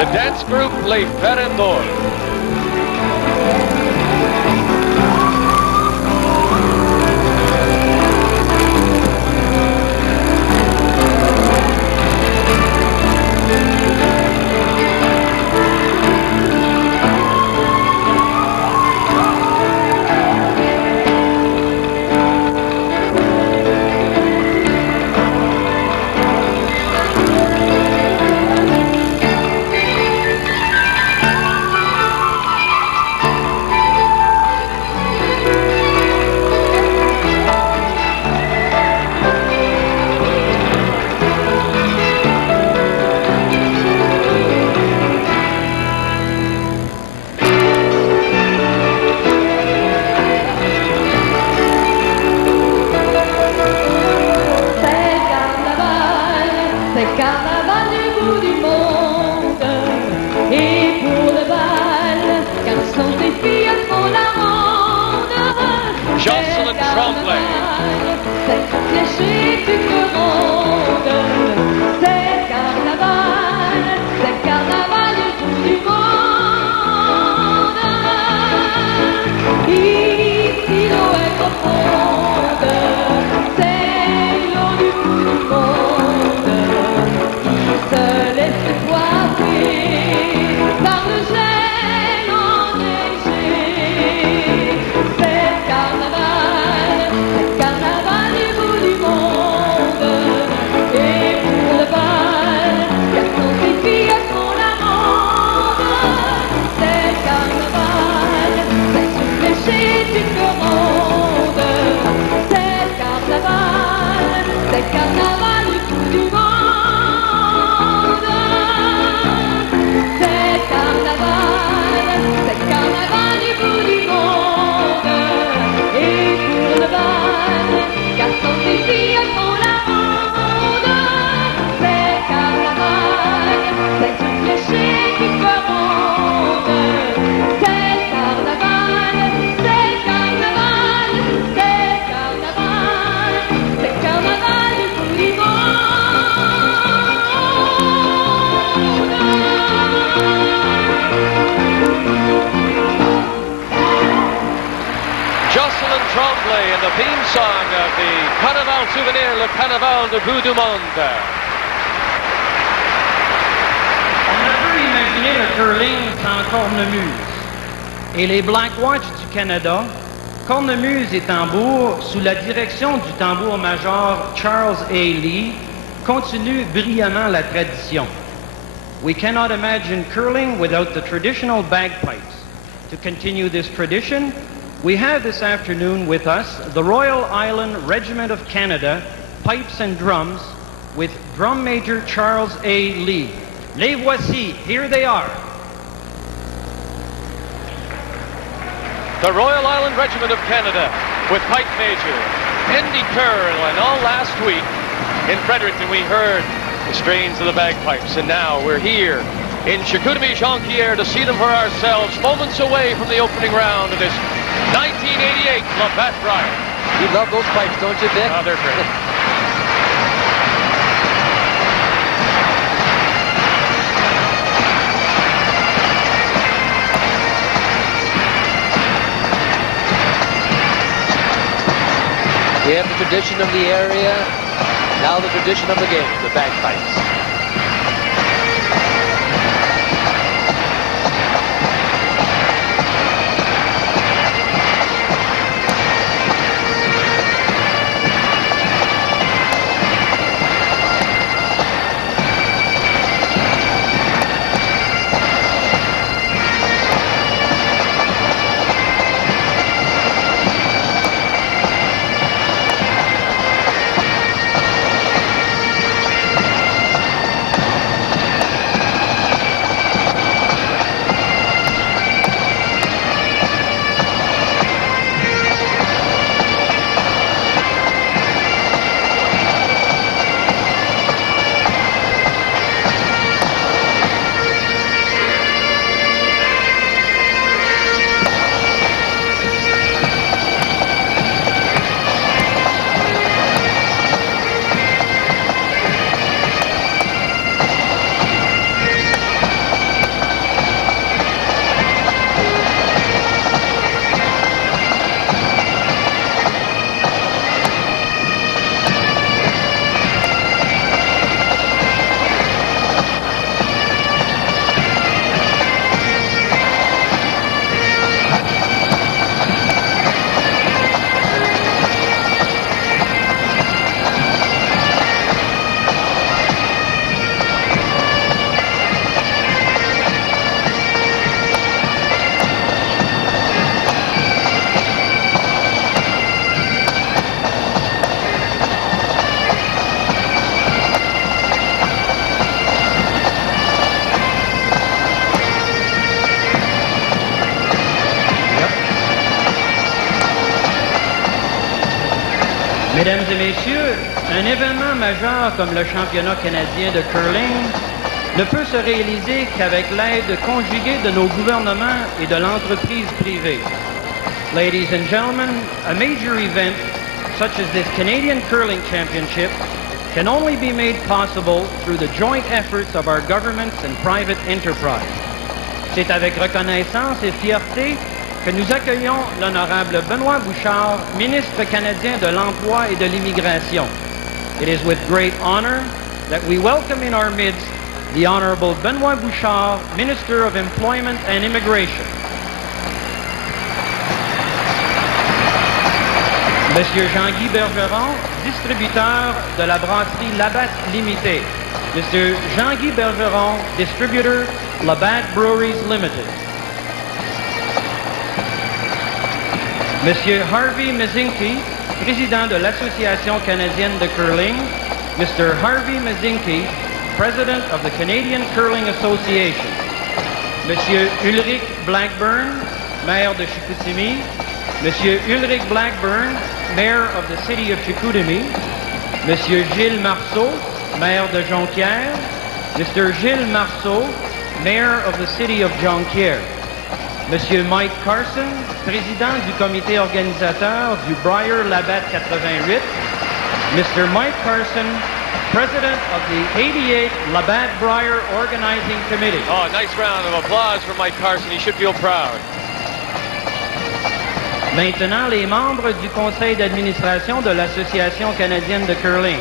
The dance group Les Farandoles. Souvenir, le carnaval de bout du monde. On a pu imaginer le curling sans cornemuse. Et les Black Watch du Canada, cornemuse et tambour, sous la direction du tambour-major Charles A. Lee, continuent brillamment la tradition. We cannot imagine curling without the traditional bagpipes. To continue this tradition, we have this afternoon with us the Royal Island Regiment of Canada, pipes and drums, with Drum Major Charles A. Lee. Les voici, here they are. The Royal Island Regiment of Canada, with Pipe Major Andy Kerr, and all last week in Fredericton we heard the strains of the bagpipes, and now we're here in Chicoutimi, Jonquière to see them for ourselves, moments away from the opening round of this 1988 Labatt Brier. You love those pipes, don't you, Dick? Oh, they're great. We have the tradition of the area, now the tradition of the game, the bagpipes. et messieurs, un événement majeur comme le championnat canadien de curling ne peut se réaliser qu'avec l'aide conjuguée de nos gouvernements et de l'entreprise privée. Ladies and gentlemen, a major event such as this Canadian Curling Championship can only be made possible through the joint efforts of our governments and private enterprise. C'est avec reconnaissance et fierté que nous accueillons l'honorable Benoît Bouchard, ministre canadien de l'Emploi et de l'Immigration. It is with great honor that we welcome in our midst the Honorable Benoît Bouchard, Minister of Employment and Immigration. Monsieur Jean-Guy Bergeron, distributeur de la brasserie Labatt Limitée. Monsieur Jean-Guy Bergeron, distributor, Labatt Breweries Limited. Monsieur Harvey Mazinki, président de l'Association canadienne de curling. Mr. Harvey Mazinki, president of the Canadian Curling Association. Monsieur Ulrich Blackburn, maire de Chicoutimi. Monsieur Ulrich Blackburn, mayor of the city of Chicoutimi. Monsieur Gilles Marceau, maire de Jonquière. Mr. Gilles Marceau, mayor of the city of Jonquière. Monsieur Mike Carson, président du comité organisateur du Brier Labatt 88. Mr. Mike Carson, president of the 88 Labatt Brier Organizing Committee. Oh, a nice round of applause for Mike Carson. He should feel proud. Maintenant, les membres du conseil d'administration de l'Association canadienne de curling,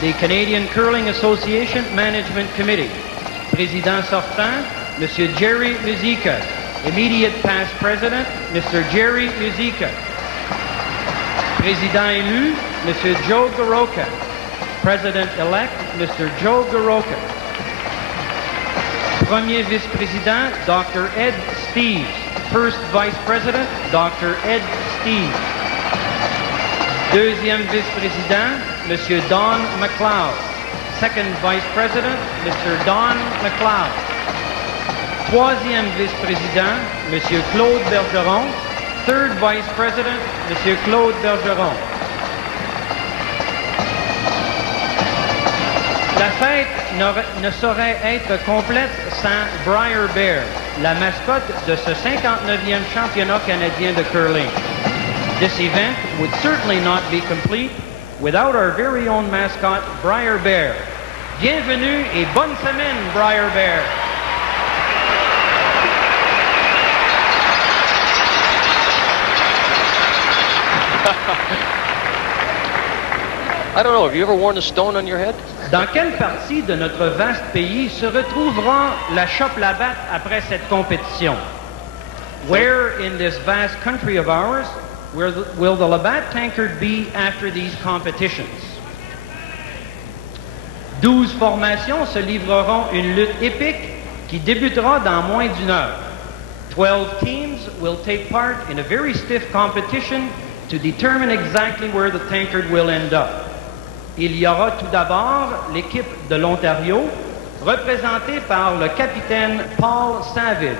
the Canadian Curling Association Management Committee. Président sortant, Monsieur Jerry Muzica. Immediate past president, Mr. Jerry Muzica. Président élu, Monsieur Joe Garoka. President-elect, Mr. Joe Garoka. Premier vice-président, Dr. Ed Steeves. First vice president, Dr. Ed Steeves. Deuxième vice-président, Monsieur Don McLeod. Second vice president, Mr. Don McLeod. Troisième vice-président, Monsieur Claude Bergeron. Third vice president, Monsieur Claude Bergeron. La fête ne saurait être complète sans Brier Bear, la mascotte de ce 59e championnat canadien de curling. This event would certainly not be complete without our very own mascot, Brier Bear. Bienvenue et bonne semaine, Brier Bear. I don't know, have you ever worn a stone on your head? Dans quelle partie de notre vaste pays se retrouvera la Chope Labatt après cette compétition? Where in this vast country of ours will the Labatt tankard be after these competitions? 12 formations se livreront une lutte épique qui débutera dans moins d'une heure. 12 teams will take part in a very stiff competition to determine exactly where the tankard will end up. Il y aura tout d'abord l'équipe de l'Ontario, représentée par le capitaine Paul Savage.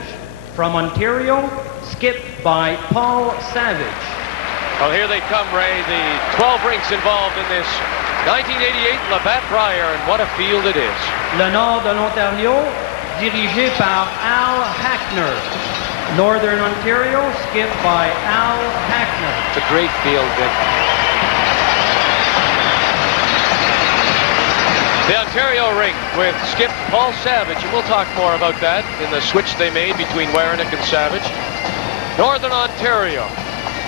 From Ontario, skipped by Paul Savage. Well, here they come, Ray. The 12 rinks involved in this 1988 Labatt Brier, and what a field it is. Le nord de l'Ontario, dirigé par Al Hackner. Northern Ontario, skipped by Al Hackner. It's a great field, Vic. The Ontario rink with skip Paul Savage, and we'll talk more about that in the switch they made between Wernick and Savage. Northern Ontario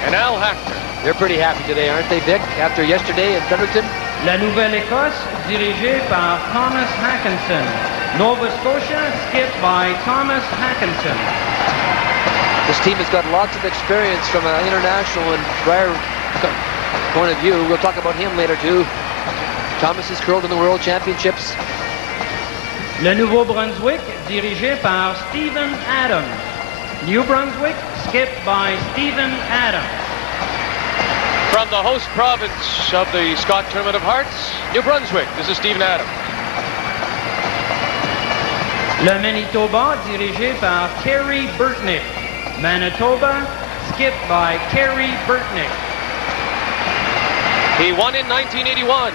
and Al Hackner. They're pretty happy today, aren't they, Vic, after yesterday in Fredericton? La Nouvelle-Écosse, dirigée par Thomas Hackinson. Nova Scotia, skipped by Thomas Hackinson. This team has got lots of experience from an international and Brier point of view. We'll talk about him later, too. Thomas has curled in the World Championships. Le Nouveau-Brunswick, dirigé par Stephen Adams. New Brunswick, skipped by Stephen Adams. From the host province of the Scott Tournament of Hearts, New Brunswick, this is Stephen Adams. Le Manitoba, dirigé par Kerry Burtnick. Manitoba, skipped by Kerry Burtnick. He won in 1981.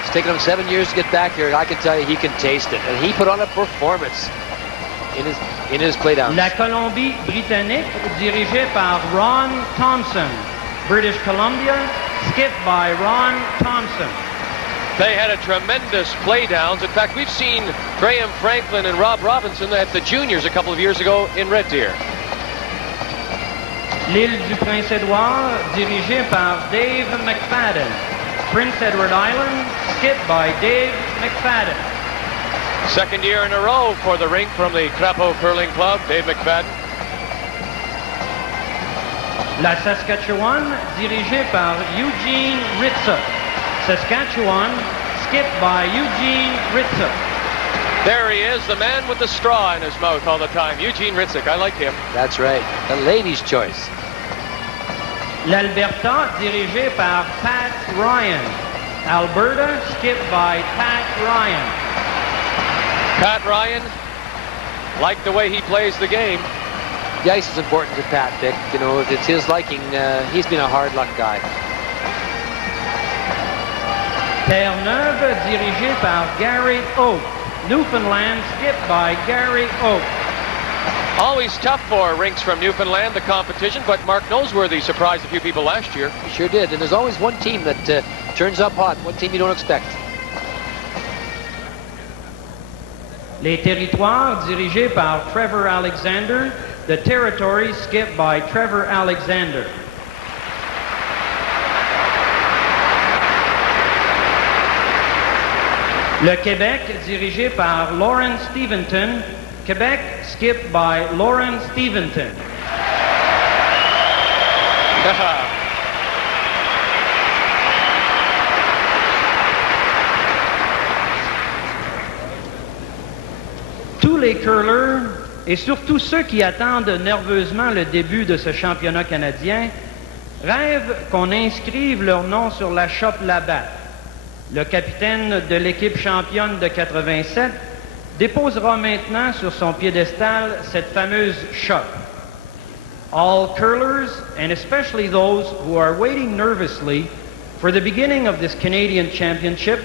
It's taken him 7 years to get back here. I can tell you he can taste it. And he put on a performance in his playdowns. La Colombie-Britannique, dirigée par Ron Thompson. British Columbia, skipped by Ron Thompson. They had a tremendous playdowns. In fact, we've seen Graham Franklin and Rob Robinson at the juniors a couple of years ago in Red Deer. L'île du Prince-Édouard, dirigée par Dave McFadden. Prince Edward Island, skipped by Dave McFadden. Second year in a row for the rink from the Crapeau Curling Club, Dave McFadden. La Saskatchewan, dirigée par Eugene Hritzuk. Saskatchewan, skipped by Eugene Hritzuk. There he is, the man with the straw in his mouth all the time, Eugene Hritzuk. I like him. That's right, the ladies' choice. L'Alberta, dirigée par Pat Ryan. Alberta, skipped by Pat Ryan. Pat Ryan, like the way he plays the game. The ice is important to Pat, Vic. You know, if it's his liking, he's been a hard luck guy. Terre-Neuve, dirigée par Gary Oak. Newfoundland, skipped by Gary Oak. Always tough for rinks from Newfoundland, the competition, but Mark Noseworthy surprised a few people last year. He sure did, and there's always one team that turns up hot, one team you don't expect. Les Territoires, dirigés par Trevor Alexander. The Territory, skipped by Trevor Alexander. Le Québec, dirigé par Lauren Steventon. Quebec, skipped by Lauren Steventon. Tous les curlers, et surtout ceux qui attendent nerveusement le début de ce championnat canadien, rêvent qu'on inscrive leur nom sur la chope Labatt. Le capitaine de l'équipe championne de 87 déposera maintenant sur son piédestal cette fameuse chope. All curlers, and especially those who are waiting nervously for the beginning of this Canadian Championship,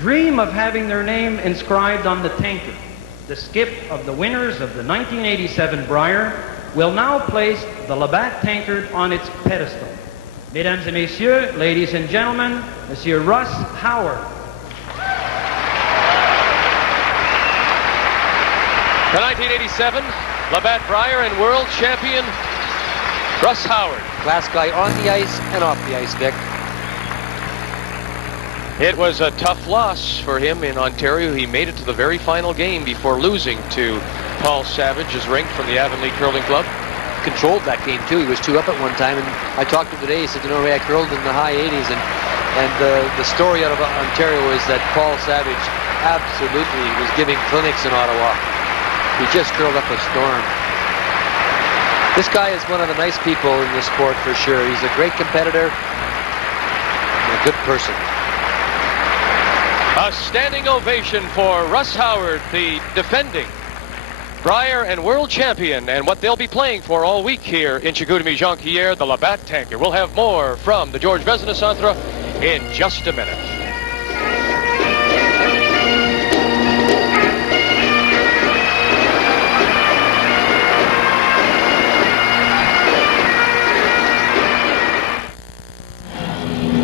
dream of having their name inscribed on the tanker. The skip of the winners of the 1987 Brier will now place the Labatt tankard on its pedestal. Mesdames et messieurs, ladies and gentlemen, Monsieur Russ Howard. The 1987 Labatt Brier and world champion Russ Howard. Class guy on the ice and off the ice, Vic. It was a tough loss for him in Ontario. He made it to the very final game before losing to Paul Savage's rink from the Avonlea Curling Club. Controlled that game too. He was 2 up at one time, and I talked to him today. He said, you know, I curled in the high 80s, and the story out of Ontario is that Paul Savage absolutely was giving clinics in Ottawa. He just curled up a storm. This guy is one of the nice people in the sport for sure. He's a great competitor and a good person. A standing ovation for Russ Howard, the defending Brier and world champion, and what they'll be playing for all week here in Chicoutimi-Jonquière, the Labatt tanker. We'll have more from the Georges-Vézina Centre in just a minute.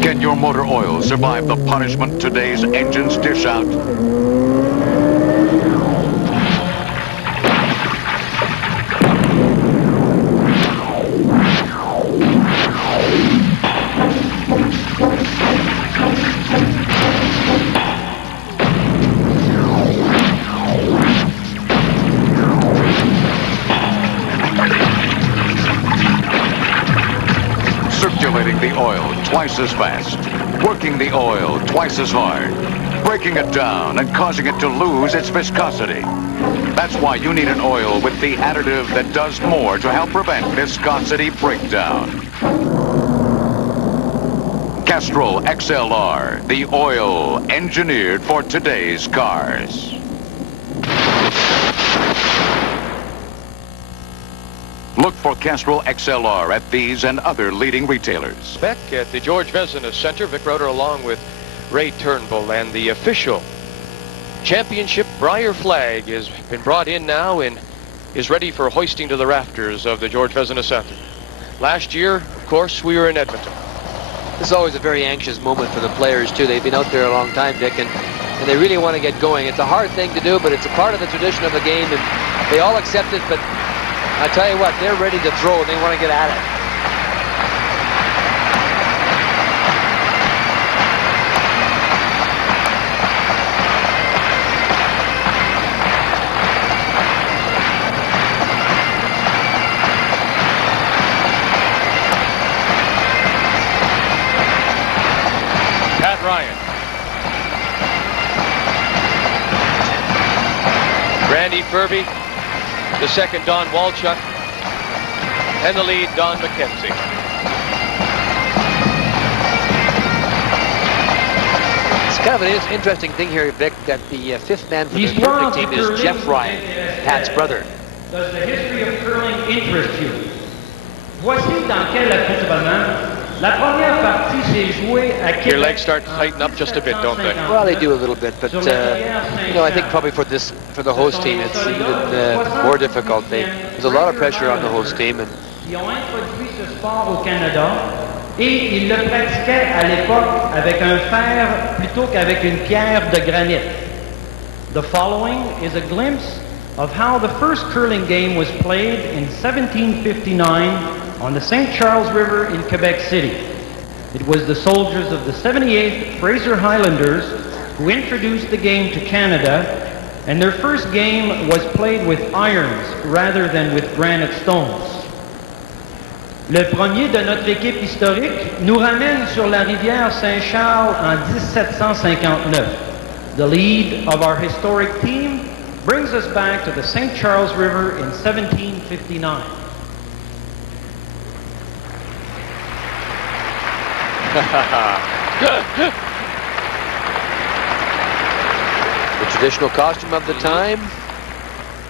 Can your motor oil survive the punishment today's engines dish out? Circulating the oil twice as fast, working the oil twice as hard, breaking it down and causing it to lose its viscosity. That's why you need an oil with the additive that does more to help prevent viscosity breakdown. Castrol XLR, the oil engineered for today's cars. Look for Castrol XLR at these and other leading retailers. Quebec at the Georges-Vézina Center. Vic Roeder along with Ray Turnbull, and the official championship Brier flag has been brought in now and is ready for hoisting to the rafters of the Georges-Vézina Center. Last year, of course, we were in Edmonton. This is always a very anxious moment for the players, too. They've been out there a long time, Vic, and they really want to get going. It's a hard thing to do, but it's a part of the tradition of the game, and they all accept it, but I tell you what, they're ready to throw, and they want to get at it. Randy Furby, the second Don Walchuk, and the lead Don McKenzie. It's kind of an interesting thing here, Vic, that the fifth man for the curling team is Jeff Ryan, Pat's brother. Does the history of curling interest you? Voici dans quel accoutrement la première partie s'est jouée à Quebec. Your legs start to tighten up just a bit, don't they? Well, they do a little bit, but you know, I think probably for the host team, it's even more difficult. There's a lot of pressure on the host team, and Ils ont introduit ce sport au Canada et ils le pratiquaient à l'époque avec un fer plutôt qu'avec une pierre de granit. The following is a glimpse of how the first curling game was played in 1759 on the St. Charles River in Quebec City. It was the soldiers of the 78th Fraser Highlanders who introduced the game to Canada, and their first game was played with irons rather than with granite stones. Le premier de notre équipe historique nous ramène sur la rivière Saint-Charles en 1759. The lead of our historic team brings us back to the St. Charles River in 1759. the traditional costume of the time.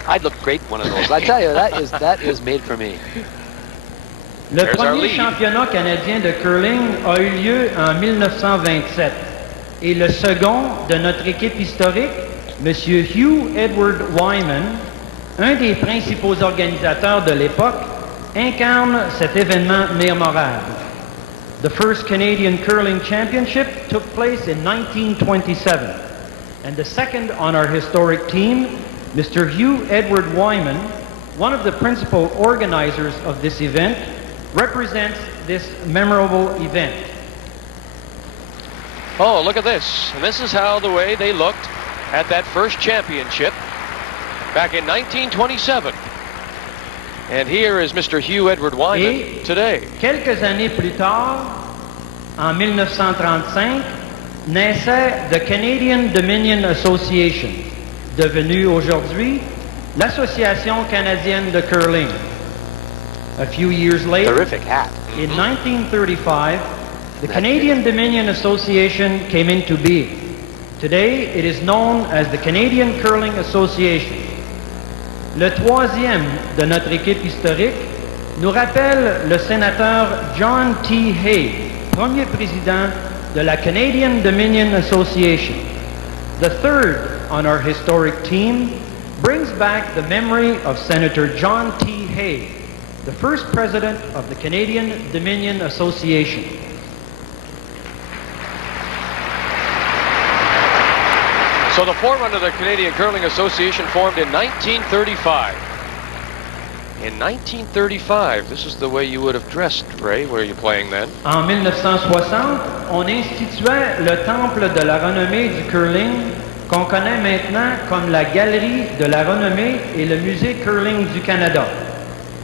I'd look great in one of those. I tell you, that is made for me. Le premier championnat canadien de curling a eu lieu en 1927 et le second de notre équipe historique, M. Hugh Edward Wyman, un des principaux organisateurs de l'époque, incarne cet événement mémorable. The first Canadian Curling Championship took place in 1927, and the second on our historic team, Mr. Hugh Edward Wyman, one of the principal organizers of this event, represents this memorable event. Oh, look at this. And this is how the way they looked at that first championship back in 1927. And here is Mr. Hugh Edward Wyman today. Quelques années plus tard, en 1935, naissait the Canadian Dominion Association, devenue aujourd'hui l'Association canadienne de curling. A few years later, terrific hat. In 1935, the Canadian Dominion Association came into being. Today, it is known as the Canadian Curling Association. Le troisième de notre équipe historique nous rappelle le sénateur John T. Hay, premier président de la Canadian Dominion Association. The third on our historic team brings back the memory of Senator John T. Hay, the first president of the Canadian Dominion Association. So the forerunner of the Canadian Curling Association formed in 1935. In 1935, this is the way you would have dressed, Ray. Where are you playing then? En 1960, on instituait le temple de la renommée du curling qu'on connaît maintenant comme la Galerie de la renommée et le Musée Curling du Canada.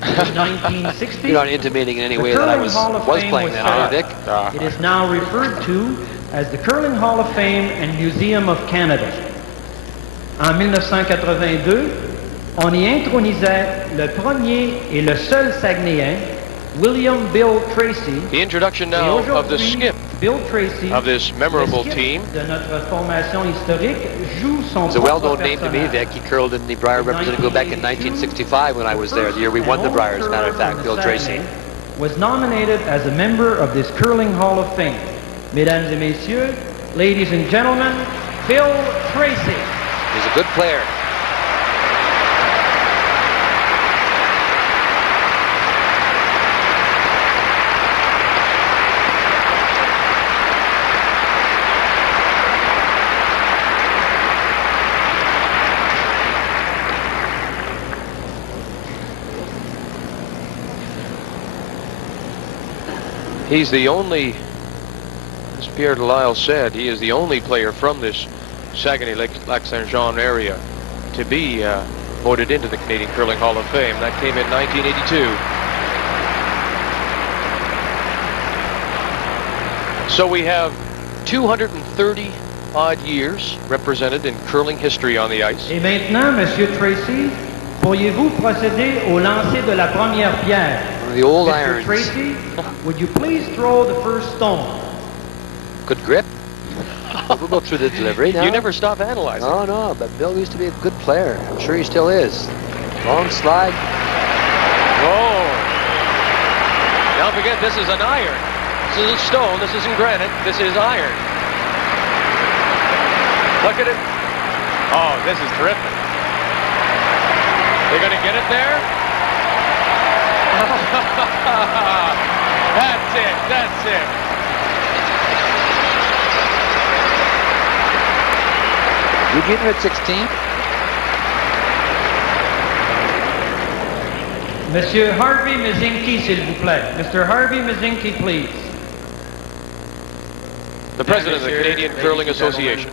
You're not intimating in any way that I was playing that, are you, Vic? It is now referred to as the Curling Hall of Fame and Museum of Canada. En 1982, on y intronisait le premier et le seul Saguenayen, William Bill Tracy. The introduction now of the skip Bill Tracy, of this memorable le skip team. de notre formation historique, joue son It's a well-known propre name to me, personnage. Vic. He curled in the Brier representing Quebec in 1965 when I was there, the year we won the Brier, as a matter of fact, Bill Tracy. Was nominated as a member of this Curling Hall of Fame. Mesdames et messieurs, ladies and gentlemen, Bill Tracy. He's a good player. He's the only, as Pierre Delisle said, he is the only player from this Saguenay-Lac-Saint-Jean area to be voted into the Canadian Curling Hall of Fame. That came in 1982. So we have 230 odd years represented in curling history on the ice. Et maintenant, Monsieur Tracy, pourriez-vous procéder au lancer de la première pierre? One of the old Mr. irons. Tracy, would you please throw the first stone? Good grip. We'll go through the delivery now. You never stop analyzing. No, no, but Bill used to be a good player. I'm sure he still is. Long slide. Oh. Don't forget, this is an iron. This is a stone. This isn't granite. This is iron. Look at it. Oh, this is terrific. They're going to get it there? That's it. That's it. Eugene Hritzuk's team. Monsieur Harvey Mazinki, s'il vous plaît. Mr. Harvey Mazinki, please. The president of the Canadian Curling Association.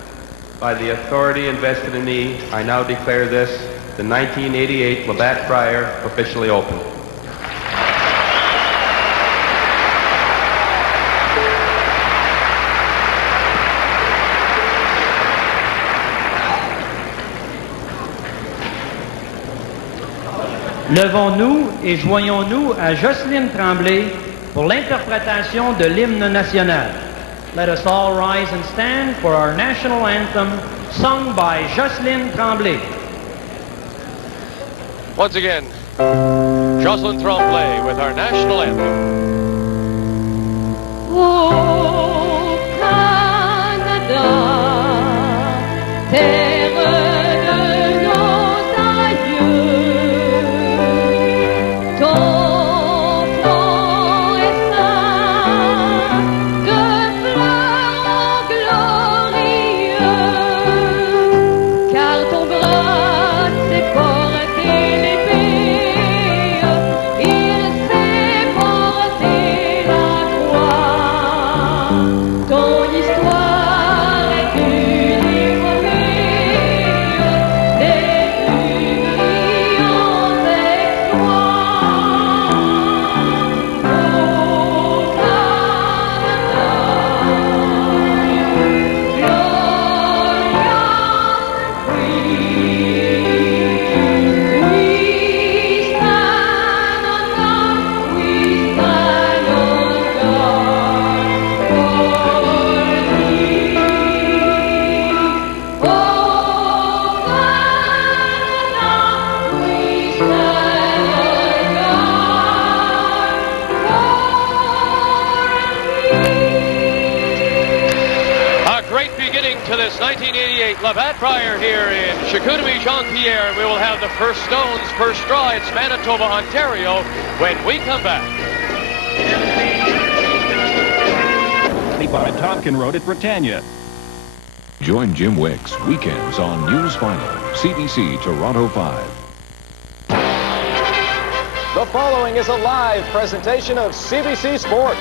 By the authority invested in me, I now declare this, the 1988 Labatt Brier, officially open. Levons-nous et joignons-nous à Jocelyne Tremblay pour l'interprétation de l'hymne national. Let us all rise and stand for our national anthem, sung by Jocelyne Tremblay. Once again, Jocelyn Tremblay with our national anthem. Ô Canada, terre de nos aïeux, ton front est ceint de fleurons glorieux, car ton bras s'est porté l'épée, il s'est porté la croix. Ton histoire est une épopée des plus brillants exploits. Ô Canada, glorious we stand on guard, we stand on guard for thee. Oh, Canada, we stand on guard for thee. A great beginning to this 1988 Labatt Brier here in Chicoutimi, Jean-Pierre. We will have the first stones, first straw. It's Manitoba, Ontario, when we come back. 25 Tompkin Road at Britannia. Join Jim Wicks weekends on News Final, CBC Toronto 5. The following is a live presentation of CBC Sports.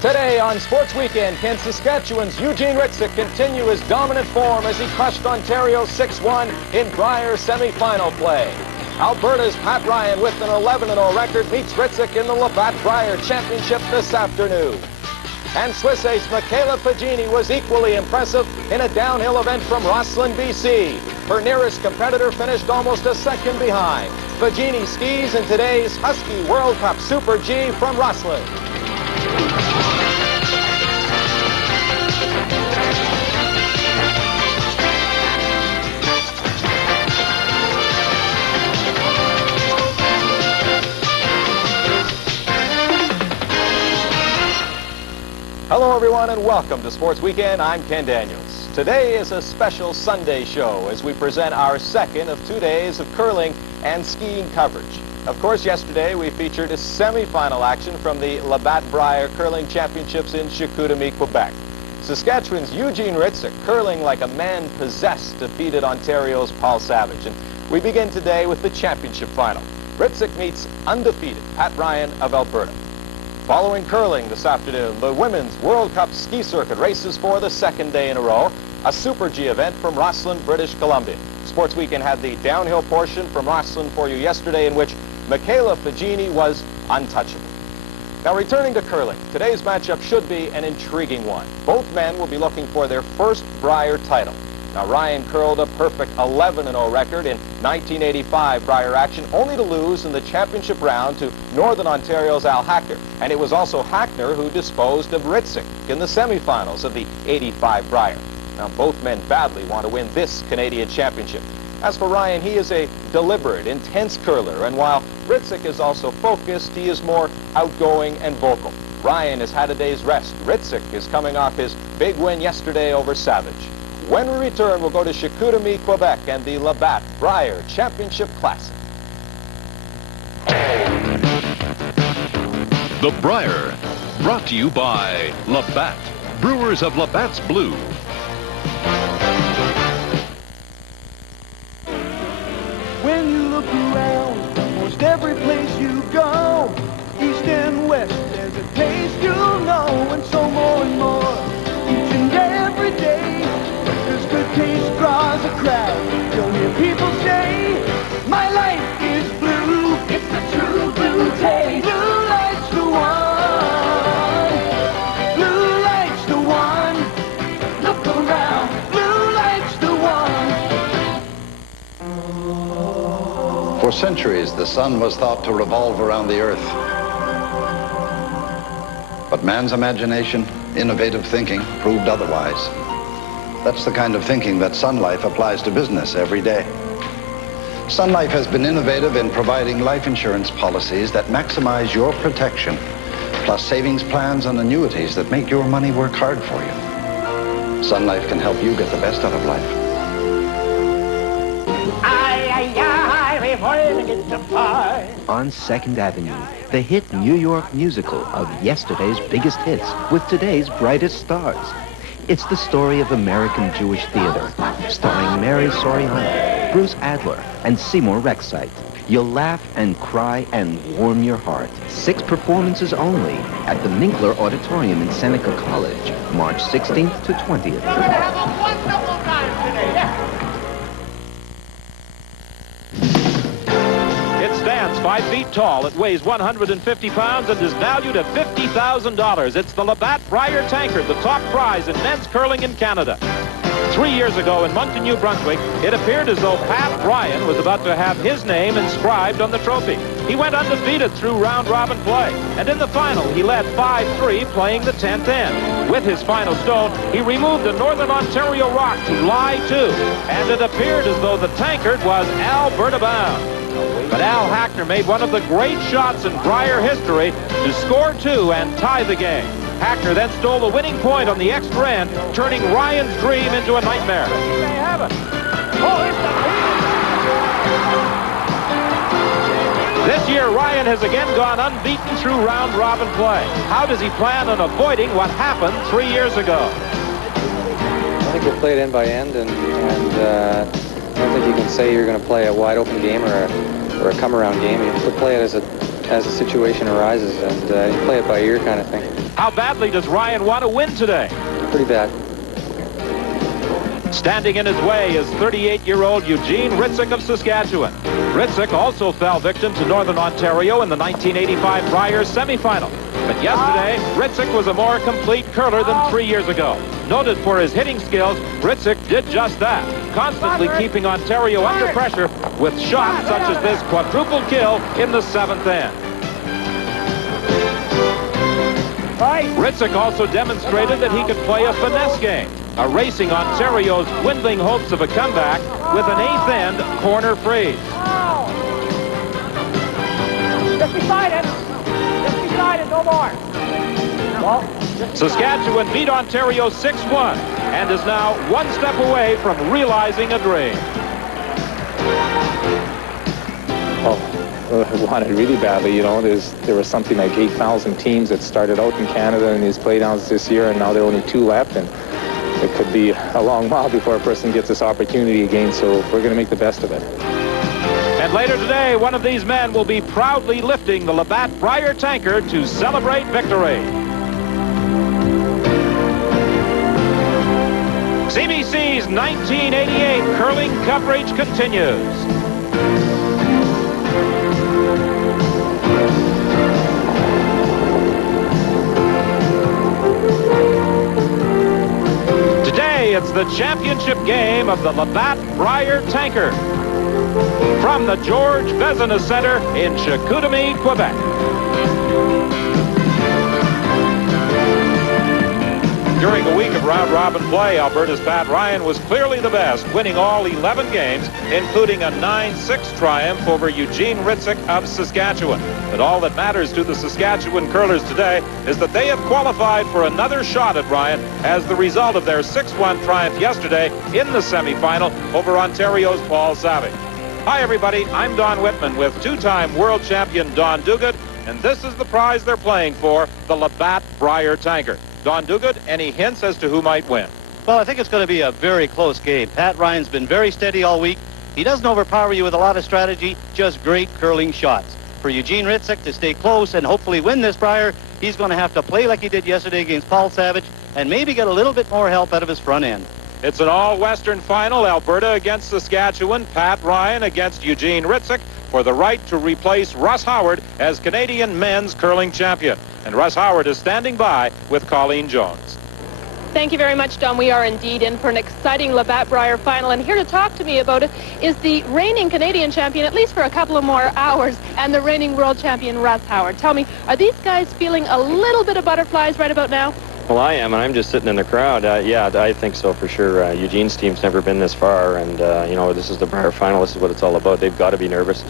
Today on Sports Weekend, can Saskatchewan's Eugene Hritzuk continue his dominant form as he crushed Ontario 6-1 in Brier's semi-final play? Alberta's Pat Ryan with an 11-0 record meets Hritzuk in the Labatt Brier Championship this afternoon. And Swiss ace Michaela Pagini was equally impressive in a downhill event from Roslyn, BC. Her nearest competitor finished almost a second behind. Pagini skis in today's Husky World Cup Super G from Roslyn. Hello, everyone, and welcome to Sports Weekend. I'm Ken Daniels. Today is a special Sunday show as we present our second of 2 days of curling and skiing coverage. Of course, yesterday we featured a semi-final action from the Labatt Brier Curling Championships in Chicoutimi, Quebec. Saskatchewan's Eugene Hritzuk, curling like a man possessed, defeated Ontario's Paul Savage. And we begin today with the championship final. Hritzuk meets undefeated Pat Ryan of Alberta. Following curling this afternoon, the Women's World Cup Ski Circuit races for the second day in a row. A Super G event from Rosslyn, British Columbia. Sports Weekend had the downhill portion from Rosslyn for you yesterday, in which Michaela Fagini was untouchable. Now, returning to curling, today's matchup should be an intriguing one. Both men will be looking for their first Brier title. Now, Ryan curled a perfect 11-0 record in 1985 Brier action, only to lose in the championship round to Northern Ontario's Al Hackner. And it was also Hackner who disposed of Hritzuk in the semifinals of the 85 Brier. Now, both men badly want to win this Canadian championship. As for Ryan, he is a deliberate, intense curler, and while Hritzuk is also focused, he is more outgoing and vocal. Ryan has had a day's rest. Hritzuk is coming off his big win yesterday over Savage. When we return, we'll go to Chicoutimi, Quebec, and the Labatt Brier Championship Classic. The Brier, brought to you by Labatt, brewers of Labatt's Blue. When you look around, almost every place you go, east and west, there's a taste you'll know, and so more and more, each and every day, this good taste draws a crowd. You'll hear people say, my life is blue, it's the true blue taste. Blue light's the one, blue light's the one, look around, blue light's the one. For centuries, the sun was thought to revolve around the earth. But man's imagination, innovative thinking, proved otherwise. That's the kind of thinking that Sun Life applies to business every day. Sun Life has been innovative in providing life insurance policies that maximize your protection, plus savings plans and annuities that make your money work hard for you. Sun Life can help you get the best out of life. On 2nd Avenue, the hit New York musical of yesterday's biggest hits with today's brightest stars. It's the story of American Jewish theater, starring Mary Soriano, Bruce Adler, and Seymour Rexite. You'll laugh and cry and warm your heart. 6 performances only at the Minkler Auditorium in Seneca College, March 16th to 20th. We're gonna have a wonderful time today, yeah. It stands 5 feet tall. It weighs 150 pounds and is valued at $50,000. It's the Labatt Brier Tankard, the top prize in men's curling in Canada. 3 years ago in Moncton, New Brunswick, it appeared as though Pat Ryan was about to have his name inscribed on the trophy. He went undefeated through round-robin play, and in the final, he led 5-3, playing the 10th end. With his final stone, he removed a Northern Ontario rock to lie 2, and it appeared as though the tankard was Alberta bound. But Al Hackner made one of the great shots in Brier history to score 2 and tie the game. Hackner then stole the winning point on the extra end, turning Ryan's dream into a nightmare. They have it. This year, Ryan has again gone unbeaten through round-robin play. How does he plan on avoiding what happened 3 years ago? I think we'll play it end by end, and I don't think you can say you're going to play a wide-open game or a come-around game. You have to play it as a situation arises, and you play it by ear kind of thing. How badly does Ryan want to win today? Pretty bad. Standing in his way is 38-year-old Eugene Hritzuk of Saskatchewan. Hritzuk also fell victim to Northern Ontario in the 1985 Brier semifinal. But yesterday, Hritzuk was a more complete curler than 3 years ago. Noted for his hitting skills, Hritzuk did just that, constantly keeping Ontario under pressure with shots such as this quadruple kill in the 7th end. Hritzuk also demonstrated that he could play a finesse game, erasing Ontario's dwindling hopes of a comeback with an 8th end corner freeze. Just beside it. Just beside it, no more. Saskatchewan beat Ontario 6-1 and is now one step away from realizing a dream. Oh, we wanted really badly, you know. There was something like 8,000 teams that started out in Canada in these playdowns this year, and now there are only 2 left, and it could be a long while before a person gets this opportunity again, so we're going to make the best of it. And later today, one of these men will be proudly lifting the Labatt Brier tanker to celebrate victory. CBC's 1988 curling coverage continues. Today, it's the championship game of the Labatt Brier tanker from the Georges-Vézina Center in Chicoutimi, Quebec. During a week of round-robin play, Alberta's Pat Ryan was clearly the best, winning all 11 games, including a 9-6 triumph over Eugene Hritzuk of Saskatchewan. But all that matters to the Saskatchewan curlers today is that they have qualified for another shot at Ryan as the result of their 6-1 triumph yesterday in the semifinal over Ontario's Paul Savage. Hi, everybody. I'm Don Whitman with two-time world champion Don Duguid, and this is the prize they're playing for, the Labatt Brier tanker. Don Duguid, any hints as to who might win? Well, I think it's going to be a very close game. Pat Ryan's been very steady all week. He doesn't overpower you with a lot of strategy, just great curling shots. For Eugene Hritzuk to stay close and hopefully win this Brier, he's going to have to play like he did yesterday against Paul Savage and maybe get a little bit more help out of his front end. It's an all-Western final, Alberta against Saskatchewan, Pat Ryan against Eugene Hritzuk for the right to replace Russ Howard as Canadian men's curling champion. And Russ Howard is standing by with Colleen Jones. Thank you very much, Don. We are indeed in for an exciting Labatt Brier final, and here to talk to me about it is the reigning Canadian champion, at least for a couple of more hours, and the reigning world champion, Russ Howard. Tell me, are these guys feeling a little bit of butterflies right about now? Well, I am, and I'm just sitting in the crowd. Yeah, I think so for sure. Eugene's team's never been this far, and, you know, this is the Brier final. This is what it's all about. They've got to be nervous.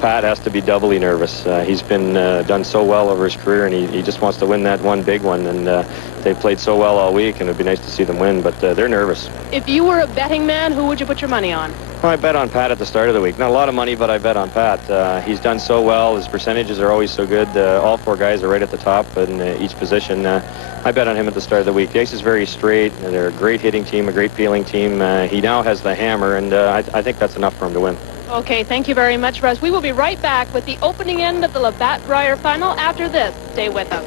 Pat has to be doubly nervous. He's been done so well over his career, and he just wants to win that one big one, and they've played so well all week, and it'd be nice to see them win, but they're nervous. If you were a betting man, who would you put your money on? Well, I bet on Pat at the start of the week. Not a lot of money, but I bet on Pat. He's done so well. His percentages are always so good. All 4 guys are right at the top in each position. I bet on him at the start of the week. The ice is very straight. They're a great hitting team, a great feeling team. He now has the hammer, and I think that's enough for him to win. Okay, thank you very much, Russ. We will be right back with the opening end of the Labatt Brier final after this. Stay with us.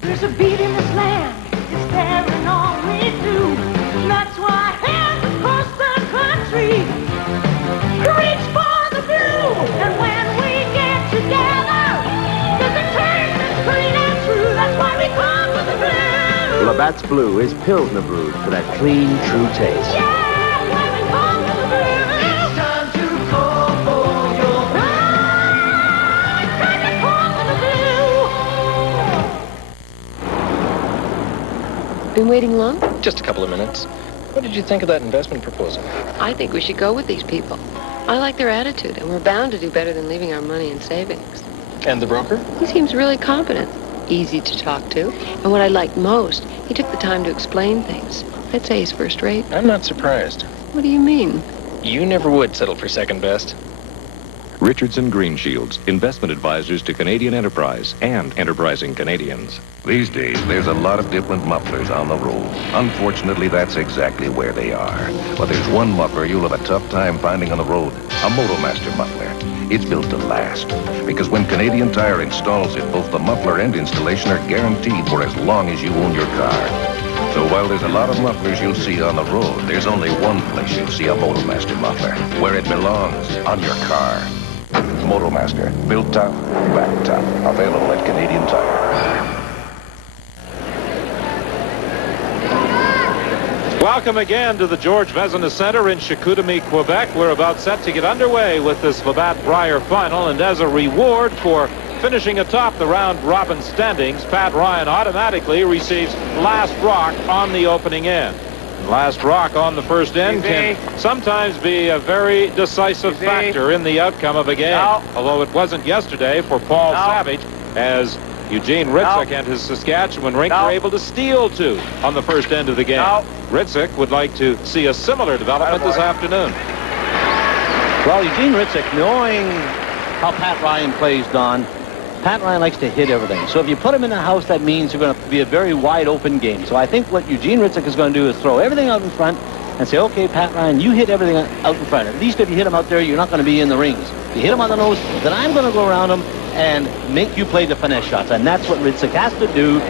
There's a beat in this land, it's carrying all we do. That's why hands across the country reach for the blue. And when we get together, there's a turn that's clean and true. That's why we come with the blue. Labatt's Blue is Pilsner brewed for that clean, true taste. Yeah, why we come with the blue. It's time to call for your blue. It's time to call for the blue. Been waiting long? Just a couple of minutes. What did you think of that investment proposal? I think we should go with these people. I like their attitude, and we're bound to do better than leaving our money in savings. And the broker? He seems really competent, easy to talk to, and what I liked most, he took the time to explain things. I'd say he's first rate. I'm not surprised. What do you mean? You never would settle for second best. Richardson Greenshields, investment advisors to Canadian Enterprise and enterprising Canadians. These days, there's a lot of different mufflers on the road. Unfortunately, that's exactly where they are. But there's one muffler you'll have a tough time finding on the road, a Motomaster muffler. It's built to last, because when Canadian Tire installs it, both the muffler and installation are guaranteed for as long as you own your car. So while there's a lot of mufflers you'll see on the road, there's only one place you'll see a Motomaster muffler, where it belongs, on your car. Motomaster, built tough, back tough. Available at Canadian Tire. Welcome again to the Georges-Vézina Center in Chicoutimi, Quebec. We're about set to get underway with this Labatt Brier final, and as a reward for finishing atop the round-robin standings, Pat Ryan automatically receives last rock on the opening end. Last rock on the first end can sometimes be a very decisive factor in the outcome of a game. Although it wasn't yesterday for Paul Savage, as Eugene Hritzuk and his Saskatchewan rink were able to steal 2 on the first end of the game. Hritzuk would like to see a similar development this afternoon. Well, Eugene Hritzuk, knowing how Pat Ryan plays, Don, Pat Ryan likes to hit everything. So if you put him in the house, that means you're going to be a very wide open game. So I think what Eugene Hritzuk is going to do is throw everything out in front and say, okay, Pat Ryan, you hit everything out in front. At least if you hit him out there, you're not going to be in the rings. You hit him on the nose, then I'm going to go around him and make you play the finesse shots. And that's what Hritzuk has to do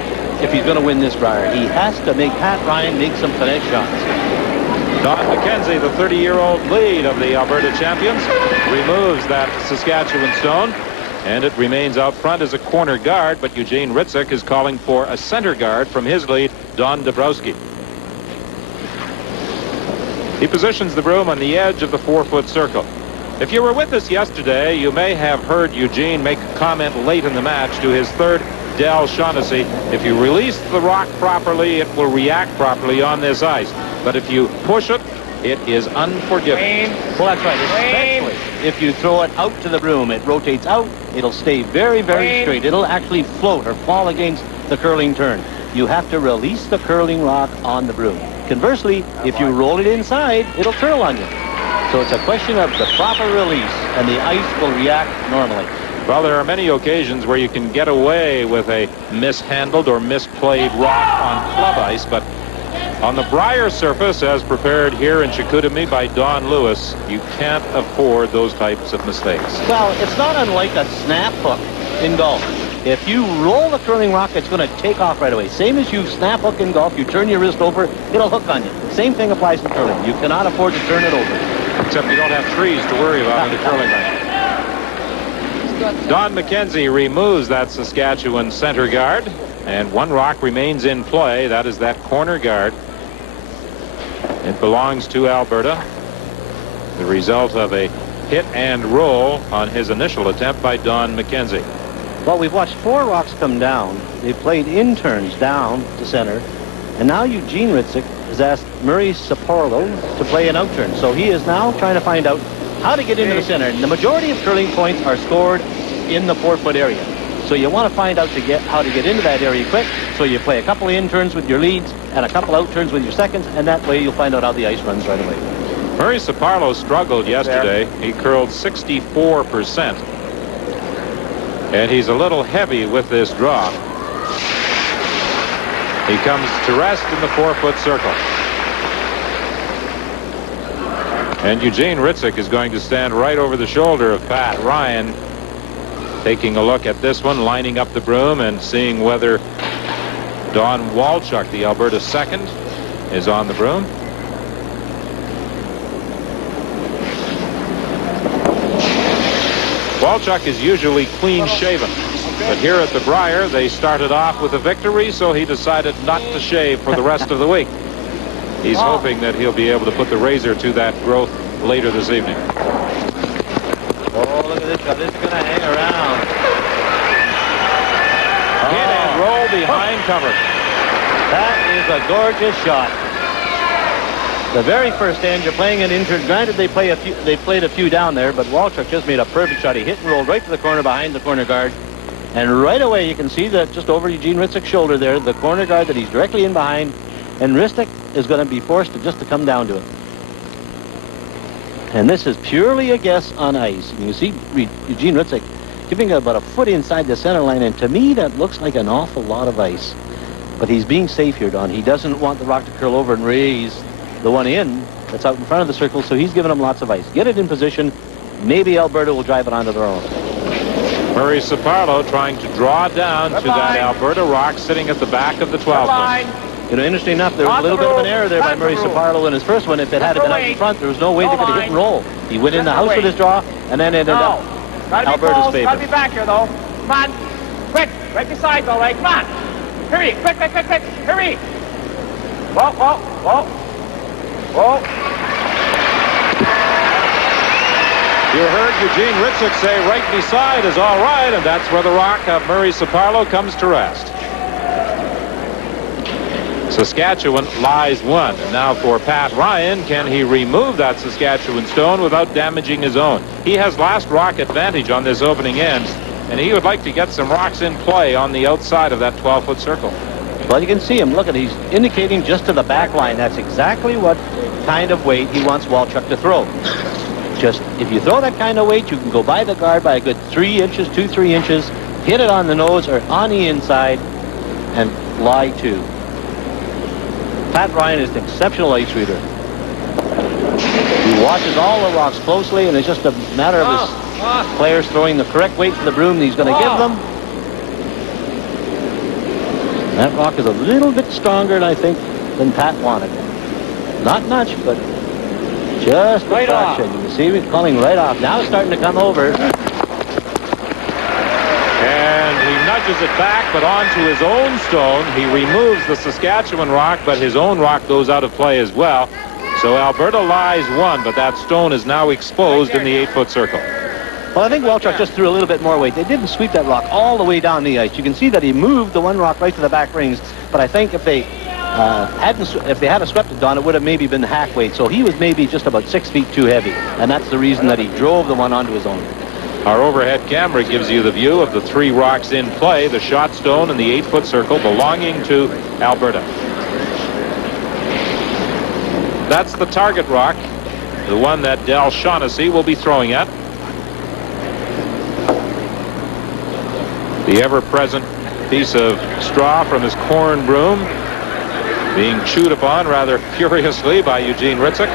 if he's going to win this Brier. He has to make Pat Ryan make some finesse shots. Don McKenzie, the 30-year-old lead of the Alberta champions, removes that Saskatchewan stone. And it remains out front as a corner guard, but Eugene Hritzuk is calling for a center guard from his lead, Don Dabrowski. He positions the broom on the edge of the 4-foot circle. If you were with us yesterday, you may have heard Eugene make a comment late in the match to his third, Del Shaughnessy. If you release the rock properly, it will react properly on this ice. But if you push it, it is unforgiving. Well, that's right. Especially if you throw it out to the broom. It rotates out. It'll stay very, very straight. It'll actually float or fall against the curling turn. You have to release the curling rock on the broom. Conversely, if you roll it inside, it'll curl on you. So it's a question of the proper release, and the ice will react normally. Well, there are many occasions where you can get away with a mishandled or misplayed rock on club ice, but on the Brier surface, as prepared here in Chicoutimi by Don Lewis, you can't afford those types of mistakes. Well, it's not unlike a snap hook in golf. If you roll the curling rock, it's going to take off right away. Same as you snap hook in golf, you turn your wrist over, it'll hook on you. Same thing applies in curling. You cannot afford to turn it over. Except you don't have trees to worry about in the curling rink. Don McKenzie removes that Saskatchewan center guard, and one rock remains in play. That is that corner guard. It belongs to Alberta. The result of a hit and roll on his initial attempt by Don McKenzie. Well, we've watched 4 rocks come down. They've played in turns down to center. And now Eugene Hritzuk has asked Murray Saporlo to play an outturn. So he is now trying to find out how to get into the center. And the majority of curling points are scored in the 4-foot area. So you want to find out how to get into that area quick. So you play a couple of in-turns with your leads and a couple out-turns with your seconds, and that way you'll find out how the ice runs right away. Murray Saporlo struggled yesterday. He curled 64%. And he's a little heavy with this draw. He comes to rest in the 4-foot circle. And Eugene Hritzuk is going to stand right over the shoulder of Pat Ryan, taking a look at this one, lining up the broom and seeing whether Don Walchuk, the Alberta second, is on the broom. Walchuk is usually clean-shaven, but here at the Brier, they started off with a victory, so he decided not to shave for the rest of the week. He's hoping that he'll be able to put the razor to that growth later this evening. Oh, look at this guy. This is going to hang around. Hit and roll behind cover. That is a gorgeous shot. The very first end, you're playing an intern. Granted, they played a few down there, but Walchuk just made a perfect shot. He hit and rolled right to the corner behind the corner guard. And right away, you can see that just over Eugene Hritzuk's shoulder there, the corner guard that he's directly in behind. And Hritzuk is going to be forced to come down to it. And this is purely a guess on ice. And you see Eugene Hritzuk giving about a foot inside the center line. And to me, that looks like an awful lot of ice. But he's being safe here, Don. He doesn't want the rock to curl over and raise the one in that's out in front of the circle, so he's giving them lots of ice. Get it in position. Maybe Alberta will drive it onto their own. Murray Saporlo trying to draw down to that Alberta rock sitting at the back of the 12-foot. You know, interesting enough, there was a little bit of an error there by Murray Saporlo in his first one. If it had been out in front, there was no way they could have hit and roll. He went in the house with his draw, and then ended up Alberta's favor. Gotta be back here, though. Come on. Quick. Right beside, though, right? Come on. Hurry. Quick. Hurry. Whoa. You heard Eugene Hritzuk say right beside is all right, and that's where the rock of Murray Saporlo comes to rest. Saskatchewan lies 1. And now for Pat Ryan, can he remove that Saskatchewan stone without damaging his own? He has last rock advantage on this opening end, and he would like to get some rocks in play on the outside of that 12-foot circle. Well, you can see him. Look at, he's indicating just to the back line. That's exactly what kind of weight he wants Walchuk to throw. Just, if you throw that kind of weight, you can go by the guard by a good 3 inches, 2-3 inches, hit it on the nose or on the inside, and fly 2. Pat Ryan is an exceptional ice reader. He watches all the rocks closely, and it's just a matter of his players throwing the correct weight for the broom that he's going to give them. That rock is a little bit stronger, I think, than Pat wanted. Not much, but just a fraction. You see him coming right off. Now it's starting to come over. And he nudges it back, but onto his own stone. He removes the Saskatchewan rock, but his own rock goes out of play as well. So Alberta lies 1, but that stone is now exposed in the 8-foot circle. Well, I think Walchuk just threw a little bit more weight. They didn't sweep that rock all the way down the ice. You can see that he moved the one rock right to the back rings, but I think if they had swept it down, it would have maybe been hack weight. So he was maybe just about 6 feet too heavy, and that's the reason that he drove the one onto his own. Our overhead camera gives you the view of the 3 rocks in play, the shot stone and the 8-foot circle belonging to Alberta. That's the target rock, the one that Del Shaughnessy will be throwing at. The ever-present piece of straw from his corn broom being chewed upon rather furiously by Eugene Hritzuk.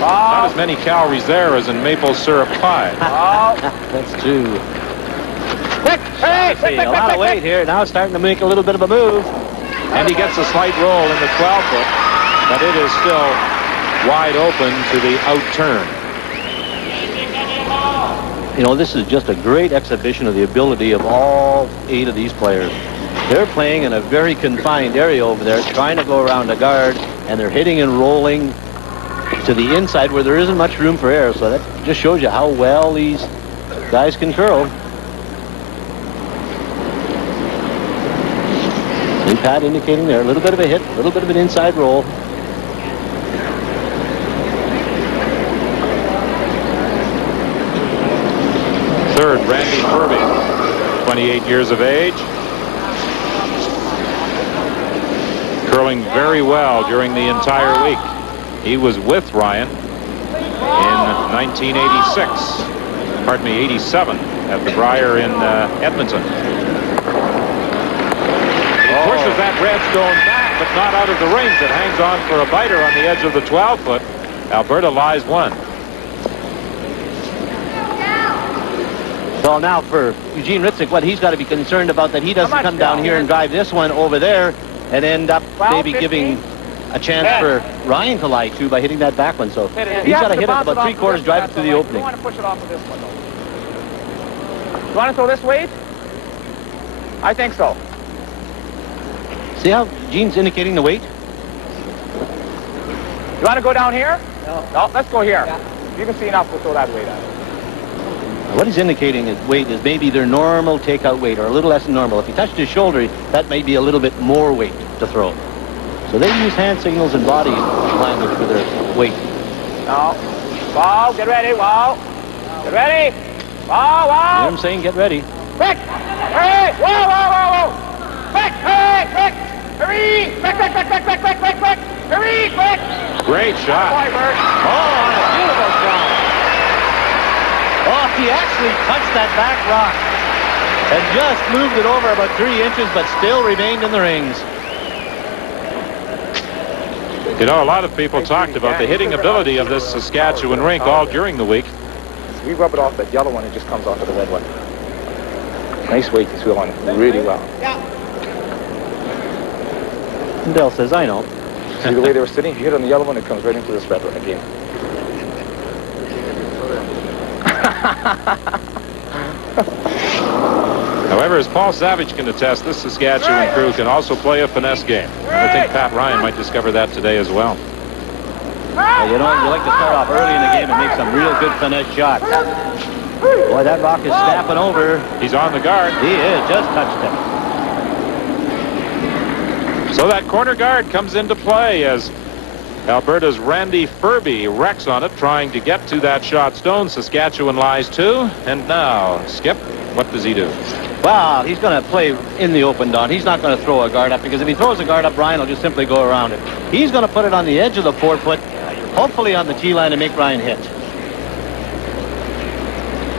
Not as many calories there as in maple syrup pie. That's true. See, a lot of weight here. Now it's starting to make a little bit of a move. And he gets a slight roll in the 12-foot, but it is still wide open to the outturn. You know, this is just a great exhibition of the ability of all 8 of these players. They're playing in a very confined area over there, trying to go around the guard, and they're hitting and rolling to the inside where there isn't much room for error. So that just shows you how well these guys can curl. See Pat indicating there, a little bit of a hit, a little bit of an inside roll. Third, Randy Furby, 28 years of age. Curling very well during the entire week. He was with Ryan in 1986, pardon me, 87 at the Brier in Edmonton. He pushes that redstone back, but not out of the rings. It hangs on for a biter on the edge of the 12-foot. Alberta lies 1. So now for Eugene Hritzuk, what he's got to be concerned about that he doesn't come down here and drive this one over there and end up maybe giving a chance for Ryan to lie to by hitting that back one. So he's got to hit it about 3/4, drive it to the opening. You want to push it off of this one, though. You want to throw this weight? I think so. See how Gene's indicating the weight? You want to go down here? No, let's go here. Yeah. You can see enough to throw that weight at it. What he's indicating is weight is maybe their normal takeout weight or a little less than normal. If he touched his shoulder, that may be a little bit more weight to throw. So they use hand signals and body language for their weight. No. Wow, get ready, wow. Get ready. Wow, wow. You hear him saying, get ready. Quick. Hurry. Wow, wow, wow, wow. Quick, hurry, quick. Hurry. Quick, quick, quick, quick, quick, quick, quick, quick. Hurry, quick. Great shot. Oh, a beautiful shot. Oh, he actually touched that back rock and just moved it over about 3 inches, but still remained in the rings. You know, a lot of people talked about the hitting ability of this Saskatchewan rink all during the week. We rub it off that yellow one, it just comes onto the red one. Nice weight to throw on really well. And Dell says, I know. See the way they were sitting? If you hit on the yellow one, it comes right into this red one again. However, as Paul Savage can attest, this Saskatchewan crew can also play a finesse game. And I think Pat Ryan might discover that today as well. Well, you know, you like to start off early in the game and make some real good finesse shots. Boy, that rock is snapping over. He's on the guard. He is, just touched him. So that corner guard comes into play as Alberta's Randy Furby wrecks on it, trying to get to that shot stone. Saskatchewan lies 2. And now, Skip, what does he do? Well, he's going to play in the open, Don. He's not going to throw a guard up, because if he throws a guard up, Ryan will just simply go around it. He's going to put it on the edge of the 4-foot, hopefully on the tee line, to make Ryan hit.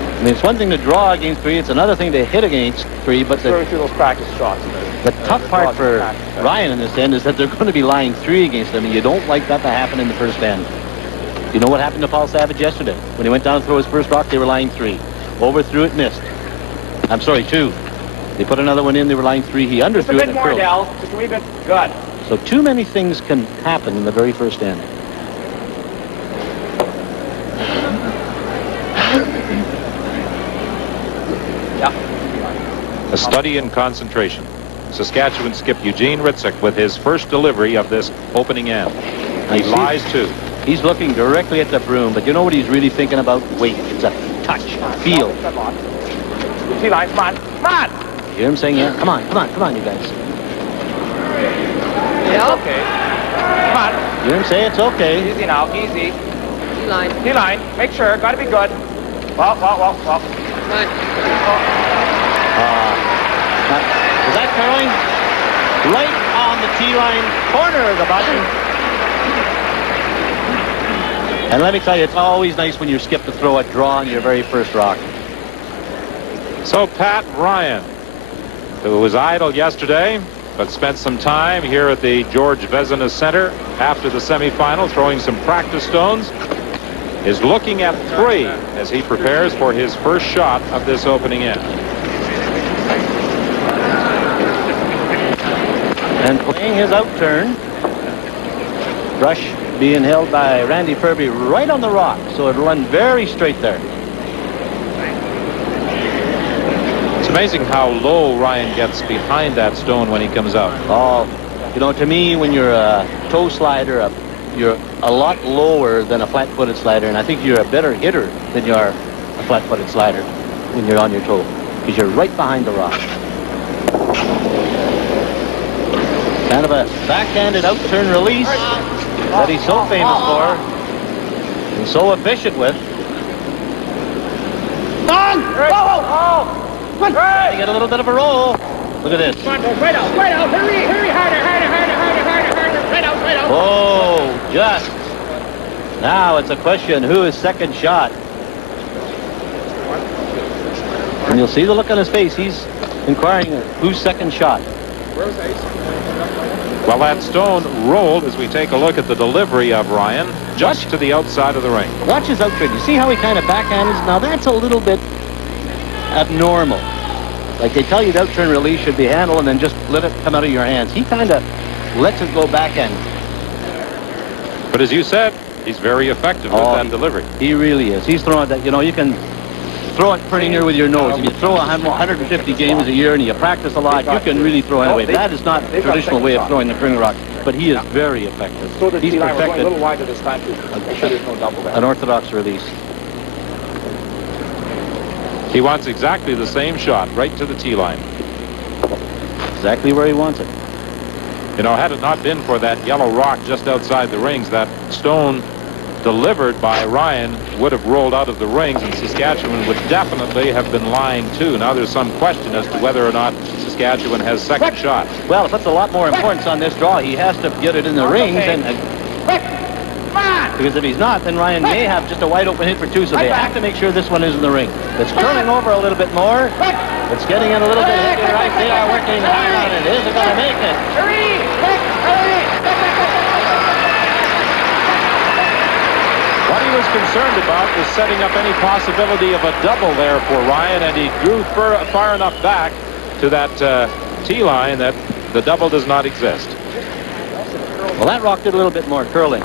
I mean, it's one thing to draw against 3. It's another thing to hit against 3. But through those practice shots. The tough part for Ryan in this end is that they're going to be lying 3 against him, and you don't like that to happen in the first end. You know what happened to Paul Savage yesterday? When he went down to throw his first rock, they were lying 3. Overthrew it, missed. I'm sorry, 2. They put another one in, they were lying 3. He underthrew it and Just a bit more, Del. Just a wee bit. Good. So too many things can happen in the very first end. A study in concentration. Saskatchewan skip Eugene Hritzuk with his first delivery of this opening end. He lies 2. He's looking directly at the broom, but you know what he's really thinking about? Weight. It's a touch, feel. Tee line, come on, come on! You hear him saying, yeah? Come on, come on, come on, you guys. Yeah, okay. Come on. You hear him say it's okay. Easy now, easy. Tee line. Tee line, make sure, gotta be good. Well. Come on. Is that curling? Right on the tee line corner of the button. And let me tell you, it's always nice when you skip to throw a draw on your very first rock. So Pat Ryan, who was idle yesterday, but spent some time here at the Georges-Vézina Center after the semifinal, throwing some practice stones, is looking at 3 as he prepares for his first shot of this opening end. And playing his out turn. Brush being held by Randy Furby right on the rock, so it'll run very straight there. It's amazing how low Ryan gets behind that stone when he comes out. Oh, you know, to me, when you're a toe slider, you're a lot lower than a flat-footed slider, and I think you're a better hitter than you are a flat-footed slider when you're on your toe, because you're right behind the rock. Kind of a backhanded out-turn release that he's so famous for and so efficient with. On! Oh! They get a little bit of a roll. Look at this. Come on, right out, hurry, harder, right out. Oh, just. Now it's a question, who is second shot? And you'll see the look on his face. He's inquiring who's second shot. Where's Ace? Well, that stone rolled as we take a look at the delivery of Ryan just to the outside of the ring. Watch his out-turn. You see how he kind of backhands? Now that's a little bit abnormal. Like they tell you the out-turn release should be handled and then just let it come out of your hands. He kind of lets it go backhand. But as you said, he's very effective with that delivery. He really is. He's throwing that, you know, you can throw it pretty near with your nose. If you throw 150 games a year and you practice a lot, you can really throw anyway. That is not the traditional way of throwing the curling rock, but he is very effective. So the He's tee line was going a perfected little wider this time, too. Make sure there's no double there. an orthodox release. He wants exactly the same shot, right to the tee line. Exactly where he wants it. You know, had it not been for that yellow rock just outside the rings, that stone delivered by Ryan would have rolled out of the rings, and Saskatchewan would definitely have been lying too. Now there's some question as to whether or not Saskatchewan has second shot. Well, it puts a lot more importance on this draw. He has to get it in the rings, and because if he's not, then Ryan may have just a wide open hit for 2, so they have to make sure this one is in the ring. It's curling over a little bit more. It's getting in a little bit heavier right. They are working hard on it. Is it going to make it? What he was concerned about was setting up any possibility of a double there for Ryan, and he drew far enough back to that tee line that the double does not exist. Well, that rock did a little bit more curling.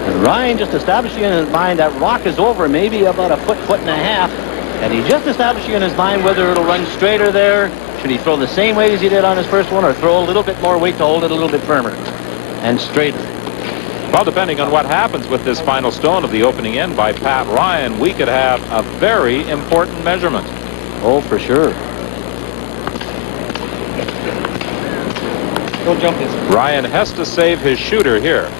And Ryan just establishing in his mind that rock is over maybe about a foot and a half, and he's just establishing in his mind whether it'll run straighter there. Should he throw the same weight as he did on his first one, or throw a little bit more weight to hold it a little bit firmer and straighter? Well, depending on what happens with this final stone of the opening end by Pat Ryan, we could have a very important measurement. Oh, for sure. Don't jump this. Ryan has to save his shooter here.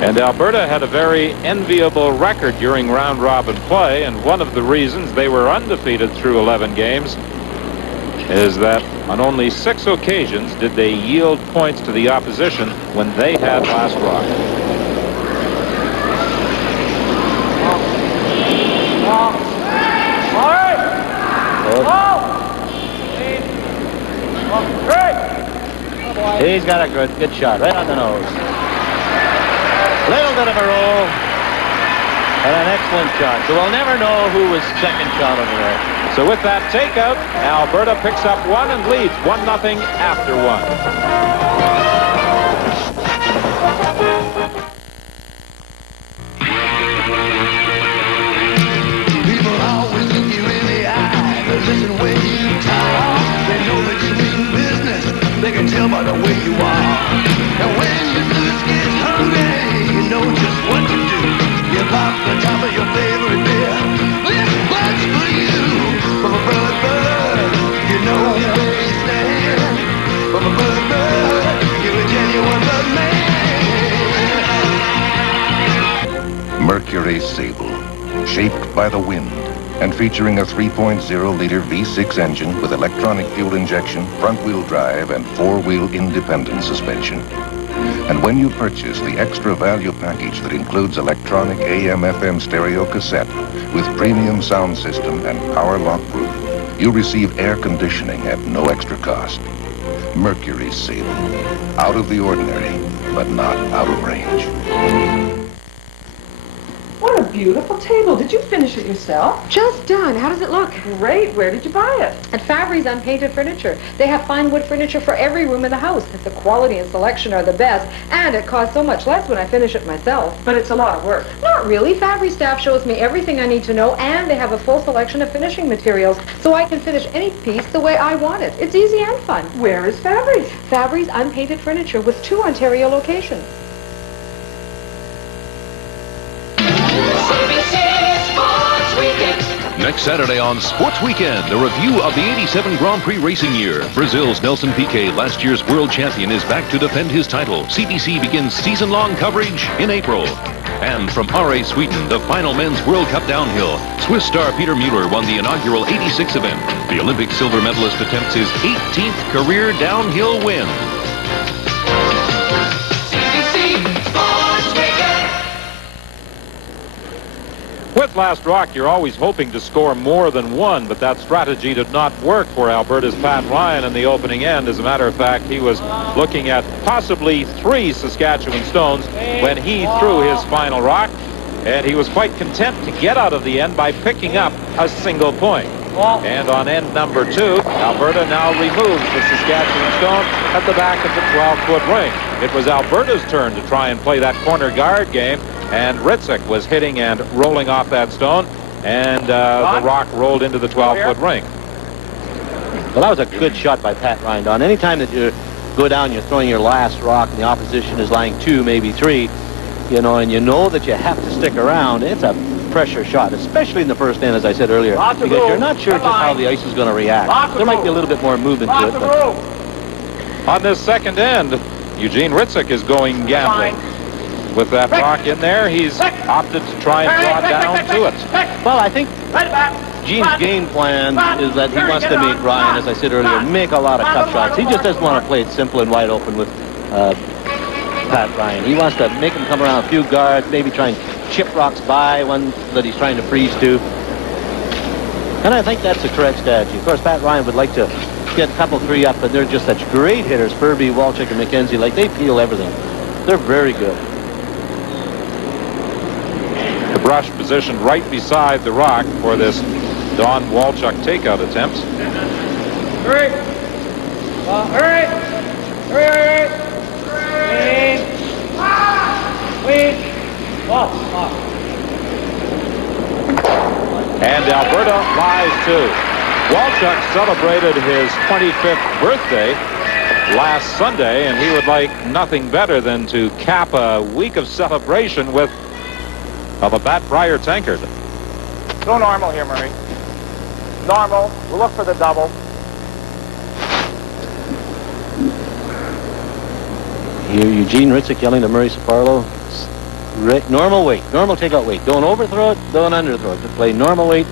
And Alberta had a very enviable record during round-robin play, and one of the reasons they were undefeated through 11 games is that on only 6 occasions did they yield points to the opposition when they had last rock. He's got a good shot right on the nose. Little bit of a roll and an excellent shot. So we'll never know who was second shot over there. So with that takeout, Alberta picks up 1 and leads 1-0 after 1. People always look you in the eye. They listen when you talk. They know that you mean business. They can tell by the way you are. And when your thirst gets hungry, you know just what to do. You pop the top of your favorite beer. This one's for you. From a bird, you know where you stand. From a bird, you're a genuine bird man. Mercury Sable, shaped by the wind and featuring a 3.0-liter V6 engine with electronic fuel injection, front-wheel drive, and 4-wheel independent suspension. And when you purchase the extra value package that includes electronic AM/FM stereo cassette with premium sound system and power lock roof, you'll receive air conditioning at no extra cost. Mercury Sable, out of the ordinary, but not out of range. What a beautiful table. Did you finish it yourself? Just done. How does it look? Great. Where did you buy it? At Fabry's Unpainted Furniture. They have fine wood furniture for every room in the house. The quality and selection are the best, and it costs so much less when I finish it myself. But it's a lot of work. Not really. Fabry staff shows me everything I need to know, and they have a full selection of finishing materials, so I can finish any piece the way I want it. It's easy and fun. Where is Fabry's? Fabry's Unpainted Furniture with 2 Ontario locations. Next Saturday on Sports Weekend, a review of the 87 Grand Prix racing year. Brazil's Nelson Piquet, last year's world champion, is back to defend his title. CBC begins season-long coverage in April. And from RA Sweden, the final men's World Cup downhill. Swiss star Peter Mueller won the inaugural 86 event. The Olympic silver medalist attempts his 18th career downhill win. With last rock, you're always hoping to score more than 1, but that strategy did not work for Alberta's Pat Ryan in the opening end. As a matter of fact, he was looking at possibly 3 Saskatchewan stones when he threw his final rock, and he was quite content to get out of the end by picking up a single point. And on end number 2, Alberta now removes the Saskatchewan stone at the back of the 12-foot ring. It was Alberta's turn to try and play that corner guard game, and Hritzuk was hitting and rolling off that stone, and the rock rolled into the 12-foot ring. Well, that was a good shot by Pat Ryan, Don. Anytime that you go down, you're throwing your last rock, and the opposition is lying 2, maybe 3, you know, and you know that you have to stick around. It's a pressure shot, especially in the first end, as I said earlier, because you're not sure just how the ice is going to react. There might be a little bit more movement to it. But... On this second end, Eugene Hritzuk is going gambling. With that rock in there, he's opted to try and draw down to it. Well, I think Gene's game plan is that he wants to make Ryan, as I said earlier, make a lot of tough shots. He just doesn't want to play it simple and wide open with Pat Ryan. He wants to make him come around a few guards, maybe try and chip rocks by one that he's trying to freeze to. And I think that's the correct strategy. Of course, Pat Ryan would like to get a couple, 3 up, but they're just such great hitters. Furby, Walchuk, and McKenzie, like they peel everything. They're very good. The brush positioned right beside the rock for this Don Walchuk takeout attempt. Hurry! Hurry! Hurry! Wait! And Alberta lies too. Walchuk celebrated his 25th birthday last Sunday, and he would like nothing better than to cap a week of celebration with a Labatt Brier tankard. Go normal here, Murray. Normal. We'll look for the double. Here, Eugene Hritzuk yelling to Murray Saparlo. Normal weight, normal takeout weight. Don't overthrow it, don't underthrow it. Just play normal weight.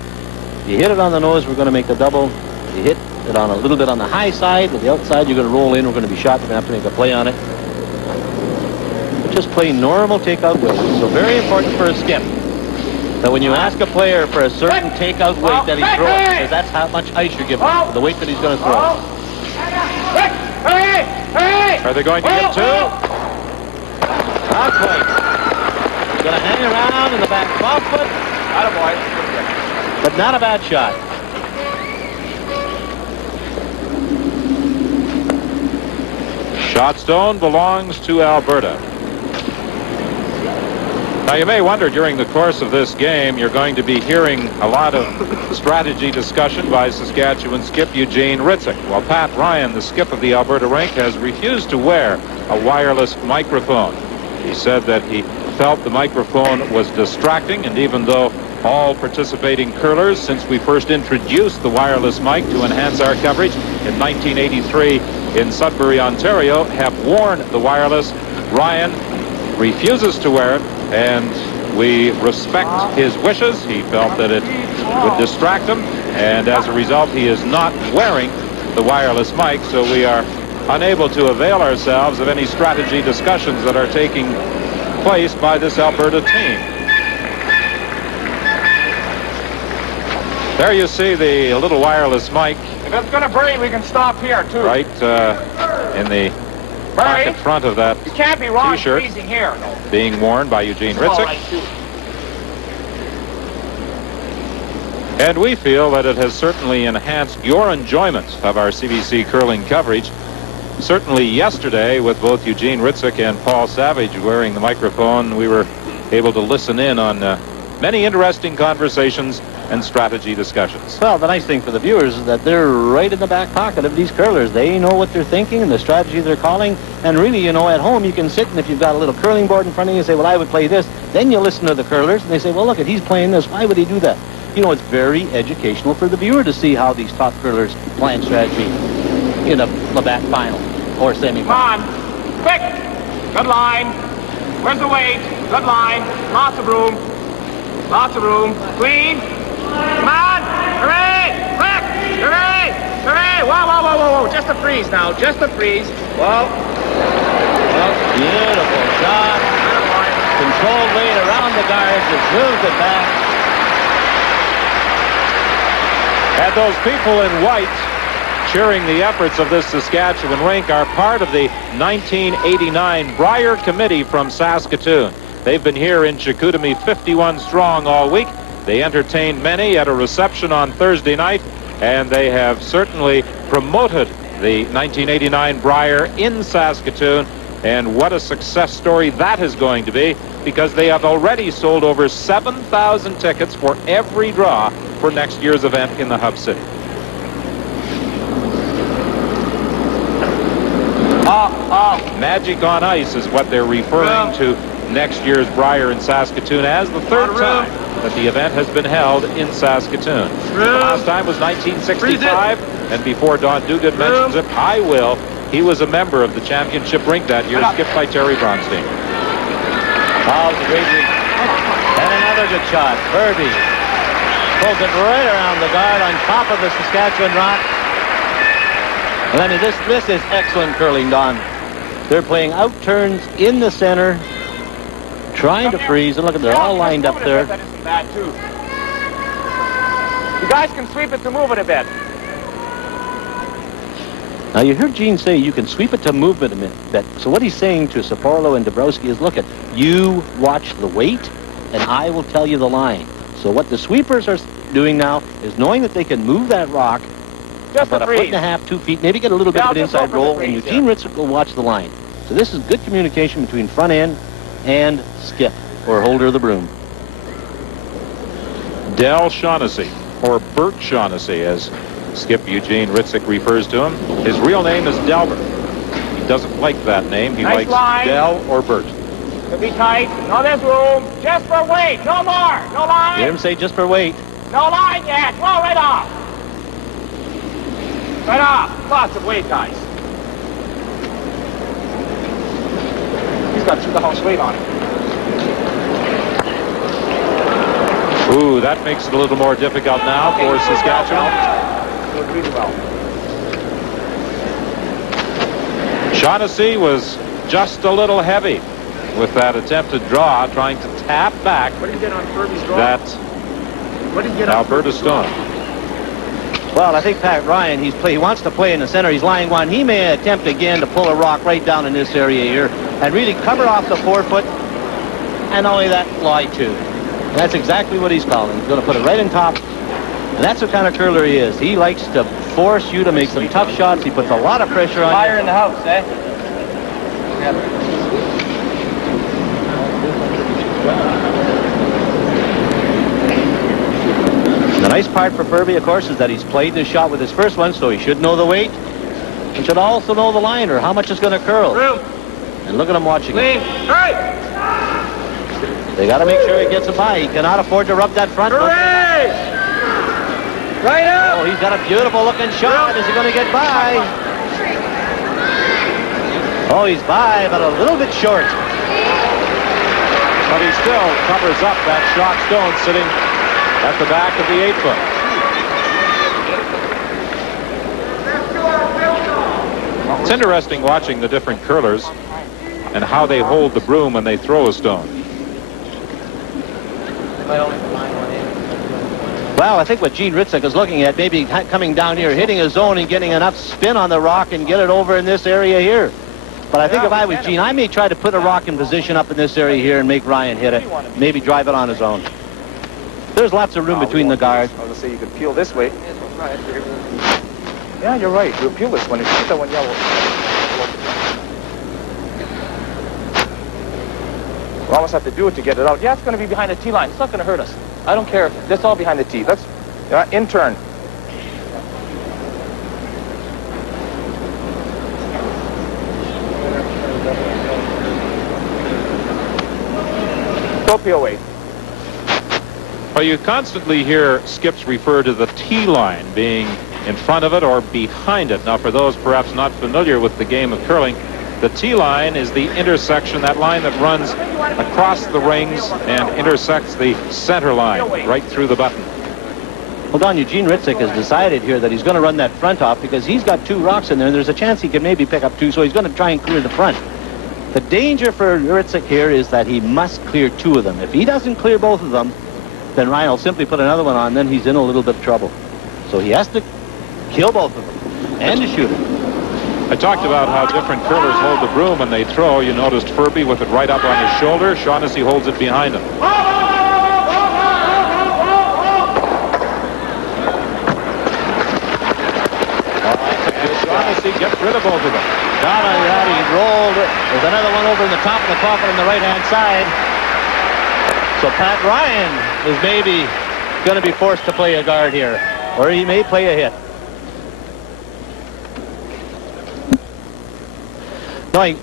You hit it on the nose, we're going to make the double. You hit it on a little bit on the high side, with the outside, you're going to roll in. We're going to be shot. You're going to have to make a play on it. But just play normal takeout weight. So very important for a skip. So when you ask a player for a certain takeout weight that he throws, because that's how much ice you're giving him, the weight that he's going to throw. Are they going to get two? Not quite. He's going to hang around in the back 12 foot. Attaboy. But not a bad shot. Shot stone belongs to Alberta. Now, you may wonder, during the course of this game, you're going to be hearing a lot of strategy discussion by Saskatchewan skip Eugene Hritzuk. Well, Pat Ryan, the skip of the Alberta rink, has refused to wear a wireless microphone. He said that he felt the microphone was distracting, and even though all participating curlers, since we first introduced the wireless mic to enhance our coverage in 1983 in Sudbury, Ontario, have worn the wireless, Ryan refuses to wear it, and we respect his wishes. He felt that it would distract him, and as a result, he is not wearing the wireless mic, so we are unable to avail ourselves of any strategy discussions that are taking place by this Alberta team. There you see the little wireless mic. If it's going to breathe, we can stop here, too. Right in the pocket front of that You can't be wrong T-shirt freezing here. being worn by Eugene Hritzuk. And we feel that it has certainly enhanced your enjoyment of our CBC curling coverage. Certainly yesterday, with both Eugene Hritzuk and Paul Savage wearing the microphone, we were able to listen in on many interesting conversations and strategy discussions. Well, the nice thing for the viewers is that they're right in the back pocket of these curlers. They know what they're thinking and the strategy they're calling. And really, you know, at home you can sit, and if you've got a little curling board in front of you and say, well, I would play this. Then you listen to the curlers and they say, well, look, he's playing this. Why would he do that? You know, it's very educational for the viewer to see how these top curlers plan strategy in a Labatt final or semi-final. Come on. Quick. Good line. Where's the weight? Good line. Lots of room. Lots of room. Clean. Come on! Hooray! Quick! Hooray! Hooray! Whoa, whoa, whoa, whoa, whoa! Just a freeze now. Just a freeze. Whoa. Beautiful shot. Controlled weight around the guards. Just moves it back. And those people in white cheering the efforts of this Saskatchewan rink are part of the 1989 Brier Committee from Saskatoon. They've been here in Chicoutimi 51 strong all week. They entertained many at a reception on Thursday night, and they have certainly promoted the 1989 Brier in Saskatoon. And what a success story that is going to be, because they have already sold over 7,000 tickets for every draw for next year's event in the Hub City. Magic on ice is what they're referring to next year's Brier in Saskatoon as the third time that the event has been held in Saskatoon. The last time was 1965, and before Don Duguid mentions it, I will. He was a member of the championship rink that year, skipped by Terry Bronstein. Oh, it's a great rink. And another good shot. Herbie pulls it right around the guard on top of the Saskatchewan rock. And I mean, this is excellent curling, Don. They're playing out turns in the center, trying to freeze, and look at, they're all lined up there. That isn't bad, too. You guys can sweep it to move it a bit. Now, you heard Gene say you can sweep it to movement a bit. So what he's saying to Saparlo and Dabrowski is, look, you watch the weight, and I will tell you the line. So what the sweepers are doing now is knowing that they can move that rock just about a foot and a half, 2 feet, maybe get a little bit of an inside roll, and Eugene Hritzuk will watch the line. So this is good communication between front end and skip, or holder of the broom. Del Shaughnessy, or Bert Shaughnessy, as skip Eugene Hritzuk refers to him. His real name is Delbert. doesn't like that name. He Nice likes line. Del or Bert. Could be tight. No, there's room. Just for weight. No more. No You line. hear him say just for weight. No line yet. Well, right off. Right off. Lots of weight, guys. He's got the whole weight on it. Ooh, that makes it a little more difficult now for Saskatchewan. Doing really well. Shaughnessy was just a little heavy with that attempted draw, trying to tap back What did he get on Furby's draw? that What did he get on Alberta Furby's stone. draw? Well, I think Pat Ryan, he wants to play in the center. He's lying one. He may attempt again to pull a rock right down in this area here and really cover off the forefoot. And not only that, lie two. And that's exactly what he's calling. He's going to put it right in top. And that's the kind of curler he is. He likes to force you to make some tough shots. He puts a lot of pressure on Fire you. in the house, eh? The nice part for Furby, of course, is that he's played this shot with his first one, so he should know the weight. He should also know the line, or how much it's going to curl. Room. And look at him watching Clean. it. Hey! They got to make sure he gets it by. He cannot afford to rub that front foot. Hooray! Right up! Oh, he's got a beautiful looking shot. Is he going to get by? Oh, he's by, but a little bit short. But he still covers up that shot stone sitting at the back of the 8-foot. It's interesting watching the different curlers and how they hold the broom when they throw a stone. Well, I think what Gene Hritzuk is looking at, maybe coming down here, hitting a zone and getting enough spin on the rock and get it over in this area here. But I think if I was Gene, I may try to put a rock in position up in this area here and make Ryan hit it. Maybe drive it on his own. There's lots of room between the guards. I was going to say you could peel this way. Yeah, you're right. You'll peel this one. If you put that one yellow. We'll almost have to do it to get it out. Yeah, it's going to be behind the tee line. It's not going to hurt us. I don't care. That's all behind the tee. Let's in turn. Go peel weight. Well, you constantly hear skips refer to the tee line being in front of it or behind it. Now, for those perhaps not familiar with the game of curling, the tee line is the intersection, that line that runs across the rings and intersects the center line right through the button. Well, Don, Eugene Hritzuk has decided here that he's going to run that front off because he's got two rocks in there, and there's a chance he could maybe pick up two, so he's going to try and clear the front. The danger for Hritzuk here is that he must clear two of them. If he doesn't clear both of them, then Ryan will simply put another one on, then he's in a little bit of trouble. So he has to kill both of them and to shoot it. I talked about how different curlers hold the broom when they throw. You noticed Furby with it right up on his shoulder. Shaughnessy holds it behind him. Shaughnessy gets rid of both of them. Not only that, he rolled. There's another one over in the top of the coffin on the right-hand side. So Pat Ryan is maybe going to be forced to play a guard here, or he may play a hit.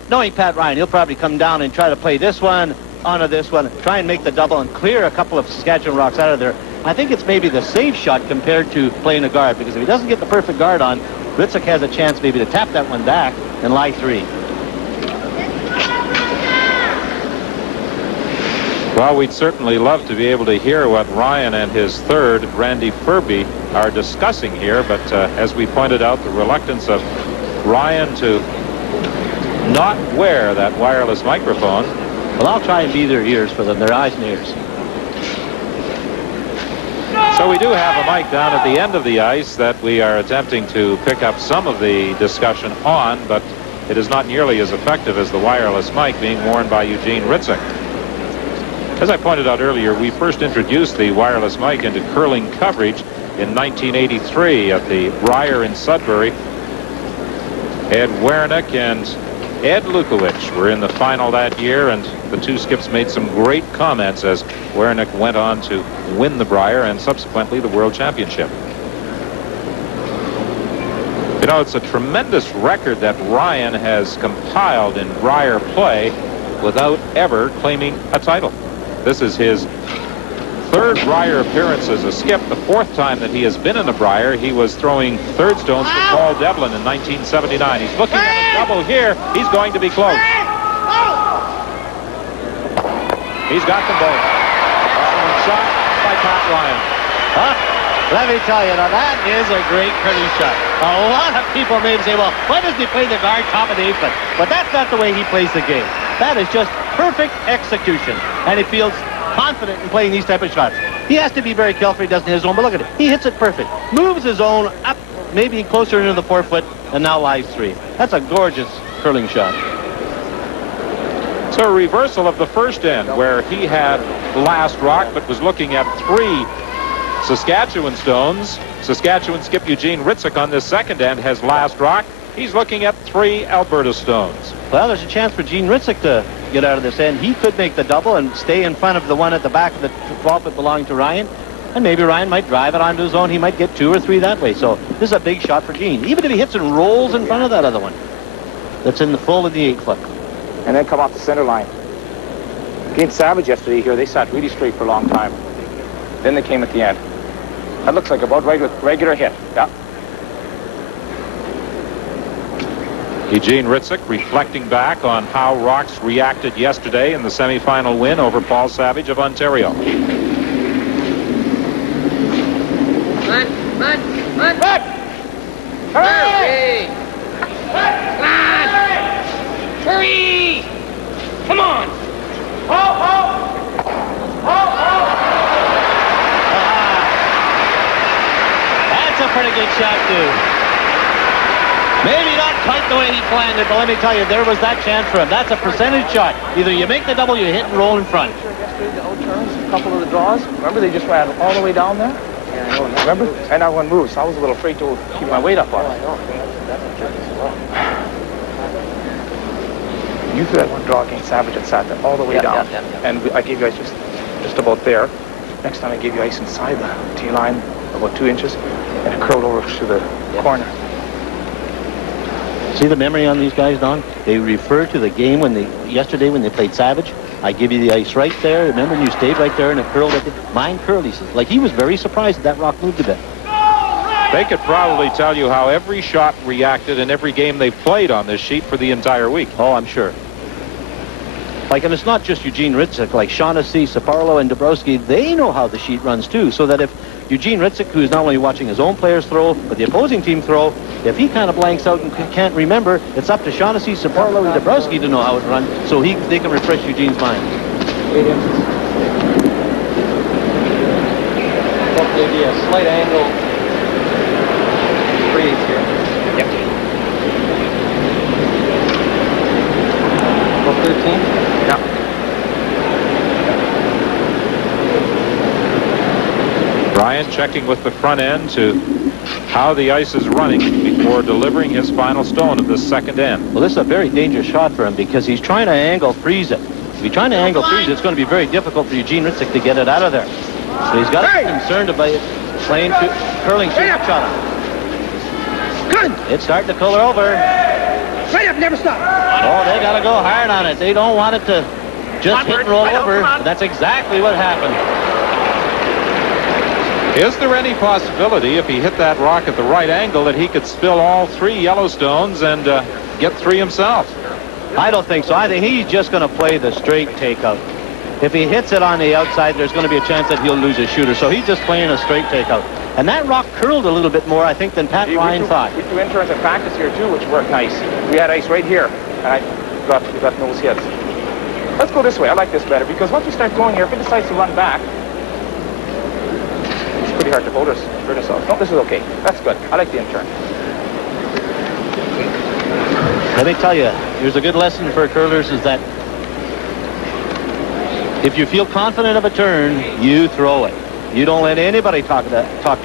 Knowing Pat Ryan, he'll probably come down and try to play this one onto this one, try and make the double and clear a couple of Saskatchewan rocks out of there. I think it's maybe the safe shot compared to playing a guard, because if he doesn't get the perfect guard on, Hritzuk has a chance maybe to tap that one back and lie three. Well, we'd certainly love to be able to hear what Ryan and his third, Randy Furby, are discussing here, but as we pointed out, the reluctance of Ryan to not wear that wireless microphone. Well, I'll try and be their ears for them, their eyes and ears. So we do have a mic down at the end of the ice that we are attempting to pick up some of the discussion on, but it is not nearly as effective as the wireless mic being worn by Eugene Hritzuk. As I pointed out earlier, we first introduced the wireless mic into curling coverage in 1983 at the Brier in Sudbury. Ed Wernick and Ed Lukowicz were in the final that year, and the two skips made some great comments as Wernick went on to win the Brier and subsequently the World Championship. You know, it's a tremendous record that Ryan has compiled in Brier play without ever claiming a title. This is his third Brier appearance as a skip, the fourth time that he has been in a Brier. He was throwing third stones for Paul Devlin in 1979. He's looking at a double here. He's going to be close. He's got them both. Excellent shot by Pat Ryan. Huh? Let me tell you, now that is a great curling shot. A lot of people may say, well, why doesn't he play the guard top of the apron? But that's not the way he plays the game. That is just perfect execution. And he feels confident in playing these type of shots. He has to be very careful he doesn't hit his own, but look at it. He hits it perfect. Moves his own up, maybe closer into the 4 foot, and now lies 3. That's a gorgeous curling shot. So a reversal of the first end, where he had last rock, but was looking at 3 Saskatchewan stones. Saskatchewan skip Eugene Hritzuk on this second end has last rock. He's looking at 3 Alberta stones. Well, there's a chance for Gene Hritzuk to get out of this end. He could make the double and stay in front of the one at the back of the 12 foot belonging to Ryan. And maybe Ryan might drive it onto his own. He might get 2 or 3 that way. So this is a big shot for Gene. Even if he hits and rolls in front of that other one. That's in the full of the 8 foot. And then come off the center line. Against Savage yesterday here, they sat really straight for a long time. Then they came at the end. That looks like about right with regular hit. Yeah. Eugene Hritzuk reflecting back on how Rocks reacted yesterday in the semifinal win over Paul Savage of Ontario. Hurry! Hurry! Come on! That's a pretty good shot, too. Maybe not quite the way he planned it, but let me tell you, there was that chance for him. That's a percentage shot. Either you make the double, you hit and roll in front. Yesterday, the out turns, a couple of the draws. Remember, they just ran all the way down there? Yeah, I know. Remember? And that one moves. I was a little afraid to keep my weight up on it. You threw that one draw against Savage and sat there all the way down. And I gave you ice just about there. Next time I gave you ice inside the tee line, about 2 inches, and it curled over to the corner. See the memory on these guys, Don? They refer to the game yesterday when they played Savage. I give you the ice right there. Remember, you stayed right there and it curled. Mine curled, he says. Like he was very surprised that rock moved a bit. They could probably tell you how every shot reacted in every game they played on this sheet for the entire week. Oh, I'm sure. Like, and it's not just Eugene Hritzuk. Like Shaughnessy, Saparlo, and Dabrowski, they know how the sheet runs too. So that if Eugene Hritzuk, who's not only watching his own players throw, but the opposing team throw, if he kind of blanks out and can't remember, it's up to Shaughnessy, Saparlo, and Dabrowski to know how it runs, so they can refresh Eugene's mind. 8 inches. Hopefully be a slight angle. 3/8 here. Yep. About 13? Yeah. Brian checking with the front end to how the ice is running before delivering his final stone of this second end. Well, this is a very dangerous shot for him because he's trying to angle freeze it. If he's trying to angle freeze it, it's going to be very difficult for Eugene Hritzuk to get it out of there. So he's got to be concerned about it playing curling shot. Good. It's starting to color over. Right up, never stop. Oh, they got to go hard on it. They don't want it to just hit and roll over. That's exactly what happened. Is there any possibility, if he hit that rock at the right angle, that he could spill all 3 Yellowstones and get 3 himself? I don't think so. I think he's just going to play the straight takeout. If he hits it on the outside, there's going to be a chance that he'll lose his shooter. So he's just playing a straight takeout. And that rock curled a little bit more, I think, than Pat Ryan thought. We threw interns at practice here, too, which worked nice. We had ice right here, and we got nose hits. Let's go this way. I like this better, because once we start going here, if it decides to run back, it's pretty hard to hold ourselves. No, this is okay. That's good. I like the intern. Let me tell you, here's a good lesson for curlers is that if you feel confident of a turn, you throw it. You don't let anybody talk you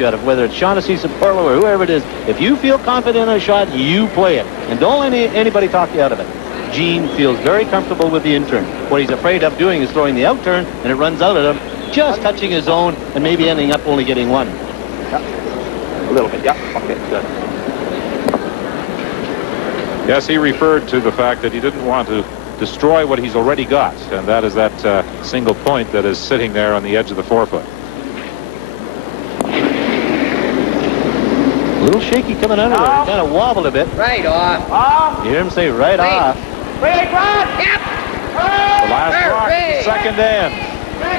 out of it, whether it's Shaughnessy, Saparlo, or whoever it is. If you feel confident in a shot, you play it. And don't let anybody talk you out of it. Gene feels very comfortable with the in-turn. What he's afraid of doing is throwing the out-turn, and it runs out at him, just touching his own, and maybe ending up only getting 1. Yeah. A little bit, yeah. Okay, good. Yes, he referred to the fact that he didn't want to destroy what he's already got, and that is that single point that is sitting there on the edge of the forefoot. A little shaky coming out of there. Kind of wobbled a bit. Right off. You hear him say right off. Yep. The last rock, the second end.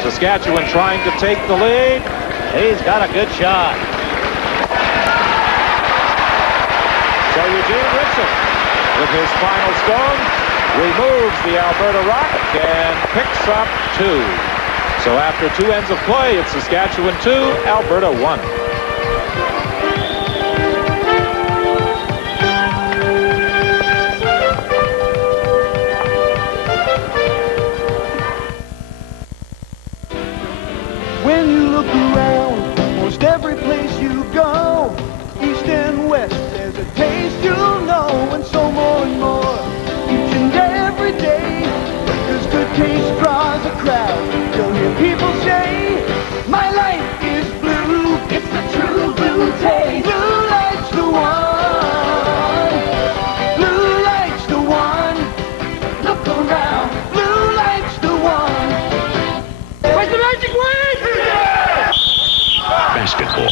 Saskatchewan trying to take the lead. He's got a good shot. So Eugene Hritzuk, with his final stone, removes the Alberta rock and picks up 2. So after 2 ends of play, it's Saskatchewan 2, Alberta 1. When you look around, most every place you go, east and west, there's a taste you'll know, and so more and more, each and every day, because good taste draws a crowd. You'll hear people say, my life is blue, it's the true blue taste. Blue light's the one, blue light's the one, look around, blue light's the one. Where's the magic word? Basketball.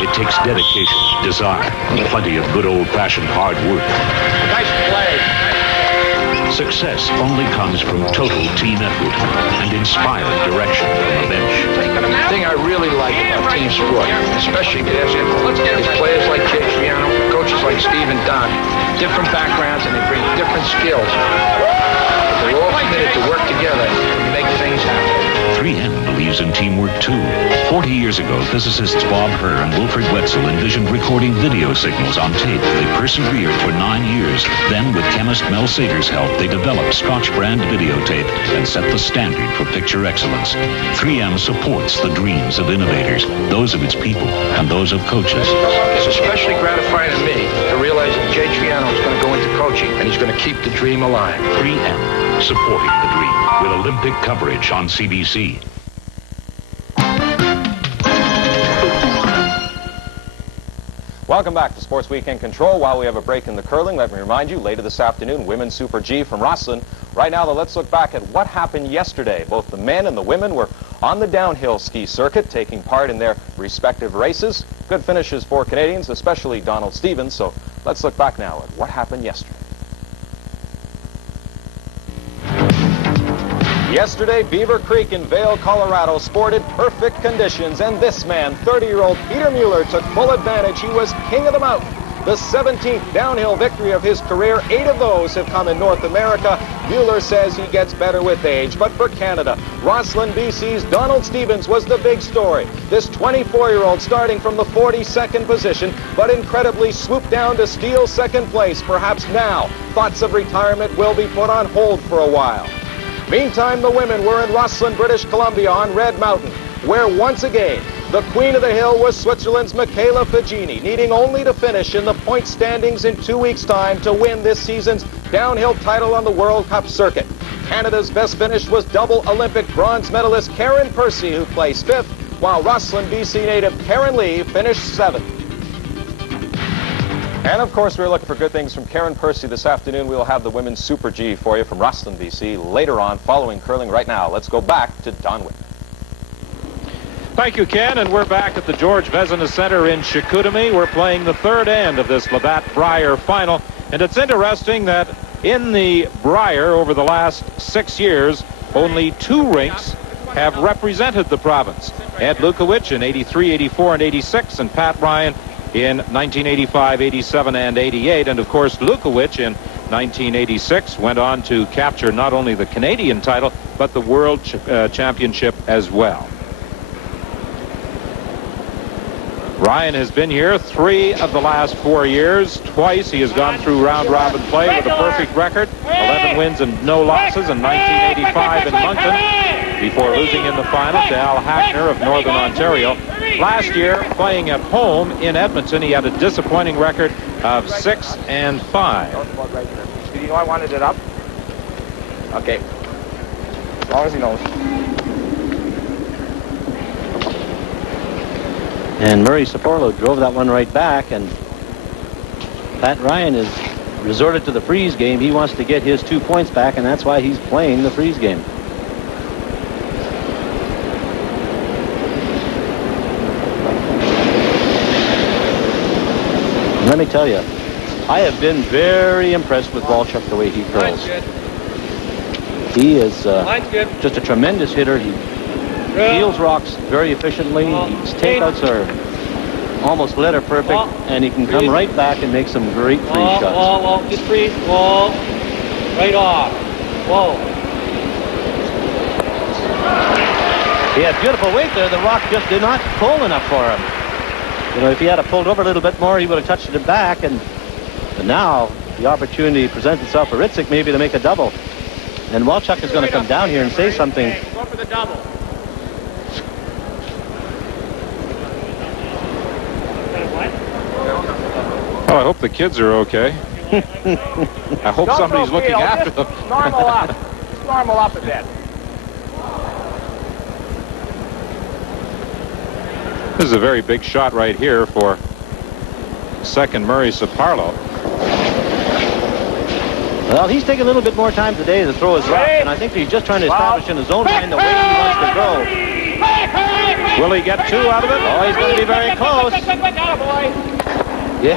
It takes dedication, desire, and plenty of good old-fashioned hard work. Nice play. Success only comes from total team effort and inspired direction from the bench. The thing I really like about team sport, especially basketball, is players like Georges-Vézina, coaches like Steve and Doc, different backgrounds, and they bring different skills. They're all committed to work together and make things happen. 3M believes in teamwork too. 40 years ago, physicists Bob Herr and Wilfred Wetzel envisioned recording video signals on tape. They persevered for 9 years. Then, with chemist Mel Sater's help, they developed Scotch brand videotape and set the standard for picture excellence. 3M supports the dreams of innovators, those of its people and those of coaches. It's especially gratifying to me to realize that Georges-Vézina is going to go into coaching, and he's going to keep the dream alive. 3M, supporting the dream with Olympic coverage on CBC. Welcome back to Sports Weekend Control. While we have a break in the curling, let me remind you, later this afternoon, Women's Super G from Roslyn. Right now, though, let's look back at what happened yesterday. Both the men and the women were on the downhill ski circuit, taking part in their respective races. Good finishes for Canadians, especially Donald Stevens. So let's look back now at what happened yesterday. Yesterday, Beaver Creek in Vail, Colorado sported perfect conditions, and this man, 30-year-old Peter Mueller, took full advantage. He was king of the mountain. The 17th downhill victory of his career, 8 of those have come in North America. Mueller says he gets better with age. But for Canada, Roslyn, BC's Donald Stevens was the big story. This 24-year-old starting from the 42nd position, but incredibly swooped down to steal second place. Perhaps now, thoughts of retirement will be put on hold for a while. Meantime, the women were in Roslyn, British Columbia on Red Mountain, where once again, the queen of the hill was Switzerland's Michaela Fagini, needing only to finish in the point standings in 2 weeks' time to win this season's downhill title on the World Cup circuit. Canada's best finish was double Olympic bronze medalist Karen Percy, who placed 5th, while Roslyn, BC native Karen Lee finished 7th. And of course, we're looking for good things from Karen Percy this afternoon. We'll have the Women's Super G for you from Roslyn, BC later on, following curling. Right now, let's go back to Don Whitman. Thank you, Ken, and we're back at the Georges-Vézina Center in Chicoutimi. We're playing the third end of this Labatt-Brier final, and it's interesting that in the Brier over the last 6 years, only 2 rinks have represented the province. Ed Lukowicz in 83, 84, and 86, and Pat Ryan in 1985, 87, and 88. And of course, Lukowicz in 1986 went on to capture not only the Canadian title, but the World Championship as well. Ryan has been here 3 of the last 4 years. Twice he has gone through round-robin play with a perfect record, 11 wins and no losses in 1985 in Moncton, before losing in the final to Al Hackner of Northern Ontario. Last year, playing at home in Edmonton, he had a disappointing record of 6 and 5. Do you know I wanted it up? Okay. As long as he knows. And Murray Saporlo drove that one right back, and Pat Ryan is resorted to the freeze game. He wants to get his 2 points back, and that's why he's playing the freeze game. Let me tell you, I have been very impressed with Walchuk, the way he curls. He is just a tremendous hitter. He fields rocks very efficiently. His takeouts are almost letter perfect, and he can come right back and make some great freeze shots. Wall, just freeze, wall, right off, whoa. He had beautiful weight there. The rock just did not pull enough for him. You know, if he had pulled over a little bit more, he would have touched it back, and now the opportunity presents itself for Hritzuk maybe to make a double. And Walchuk is going to come down here and say something. Go for the double. Oh, I hope the kids are okay. I hope somebody's looking after them. Normal up. Normal up a bit. This is a very big shot right here for second Murray Saparlo. Well, he's taking a little bit more time today to throw his rock, and I think he's just trying to establish in his own mind the way he wants to throw. Will he get 2 out of it? Oh, he's going to be very close. Yeah.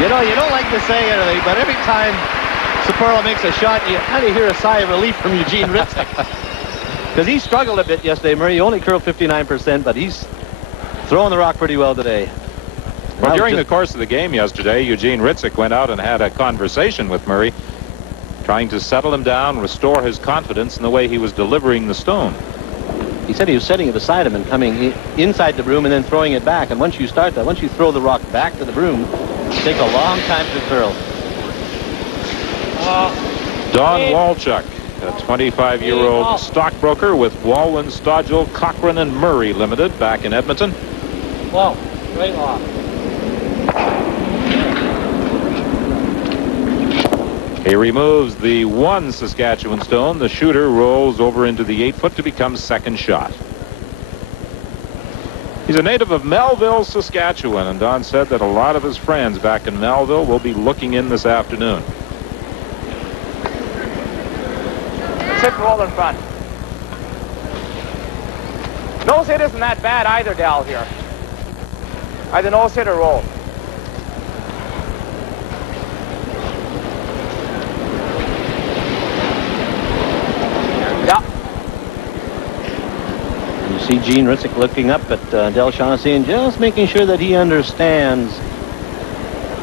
You know, you don't like to say anything, but every time Saparlo makes a shot, you kind of hear a sigh of relief from Eugene Hritzuk. Because he struggled a bit yesterday, Murray. He only curled 59%, but he's throwing the rock pretty well today. Well, during the course of the game yesterday, Eugene Hritzuk went out and had a conversation with Murray, trying to settle him down, restore his confidence in the way he was delivering the stone. He said he was setting it beside him and coming inside the broom and then throwing it back. And once you start that, once you throw the rock back to the broom, it takes a long time to curl. Don Walchuk, a 25-year-old stockbroker with Walwyn, Stodgel, Cochrane, and Murray Limited back in Edmonton. Whoa, right off. He removes the 1 Saskatchewan stone. The shooter rolls over into the 8-foot to become second shot. He's a native of Melville, Saskatchewan, and Don said that a lot of his friends back in Melville will be looking in this afternoon. Let's hit roll in front. Nose hit isn't that bad either, Dal, here. Either nose hit or roll. See Gene Hritzuk looking up at Del Shaughnessy and just making sure that he understands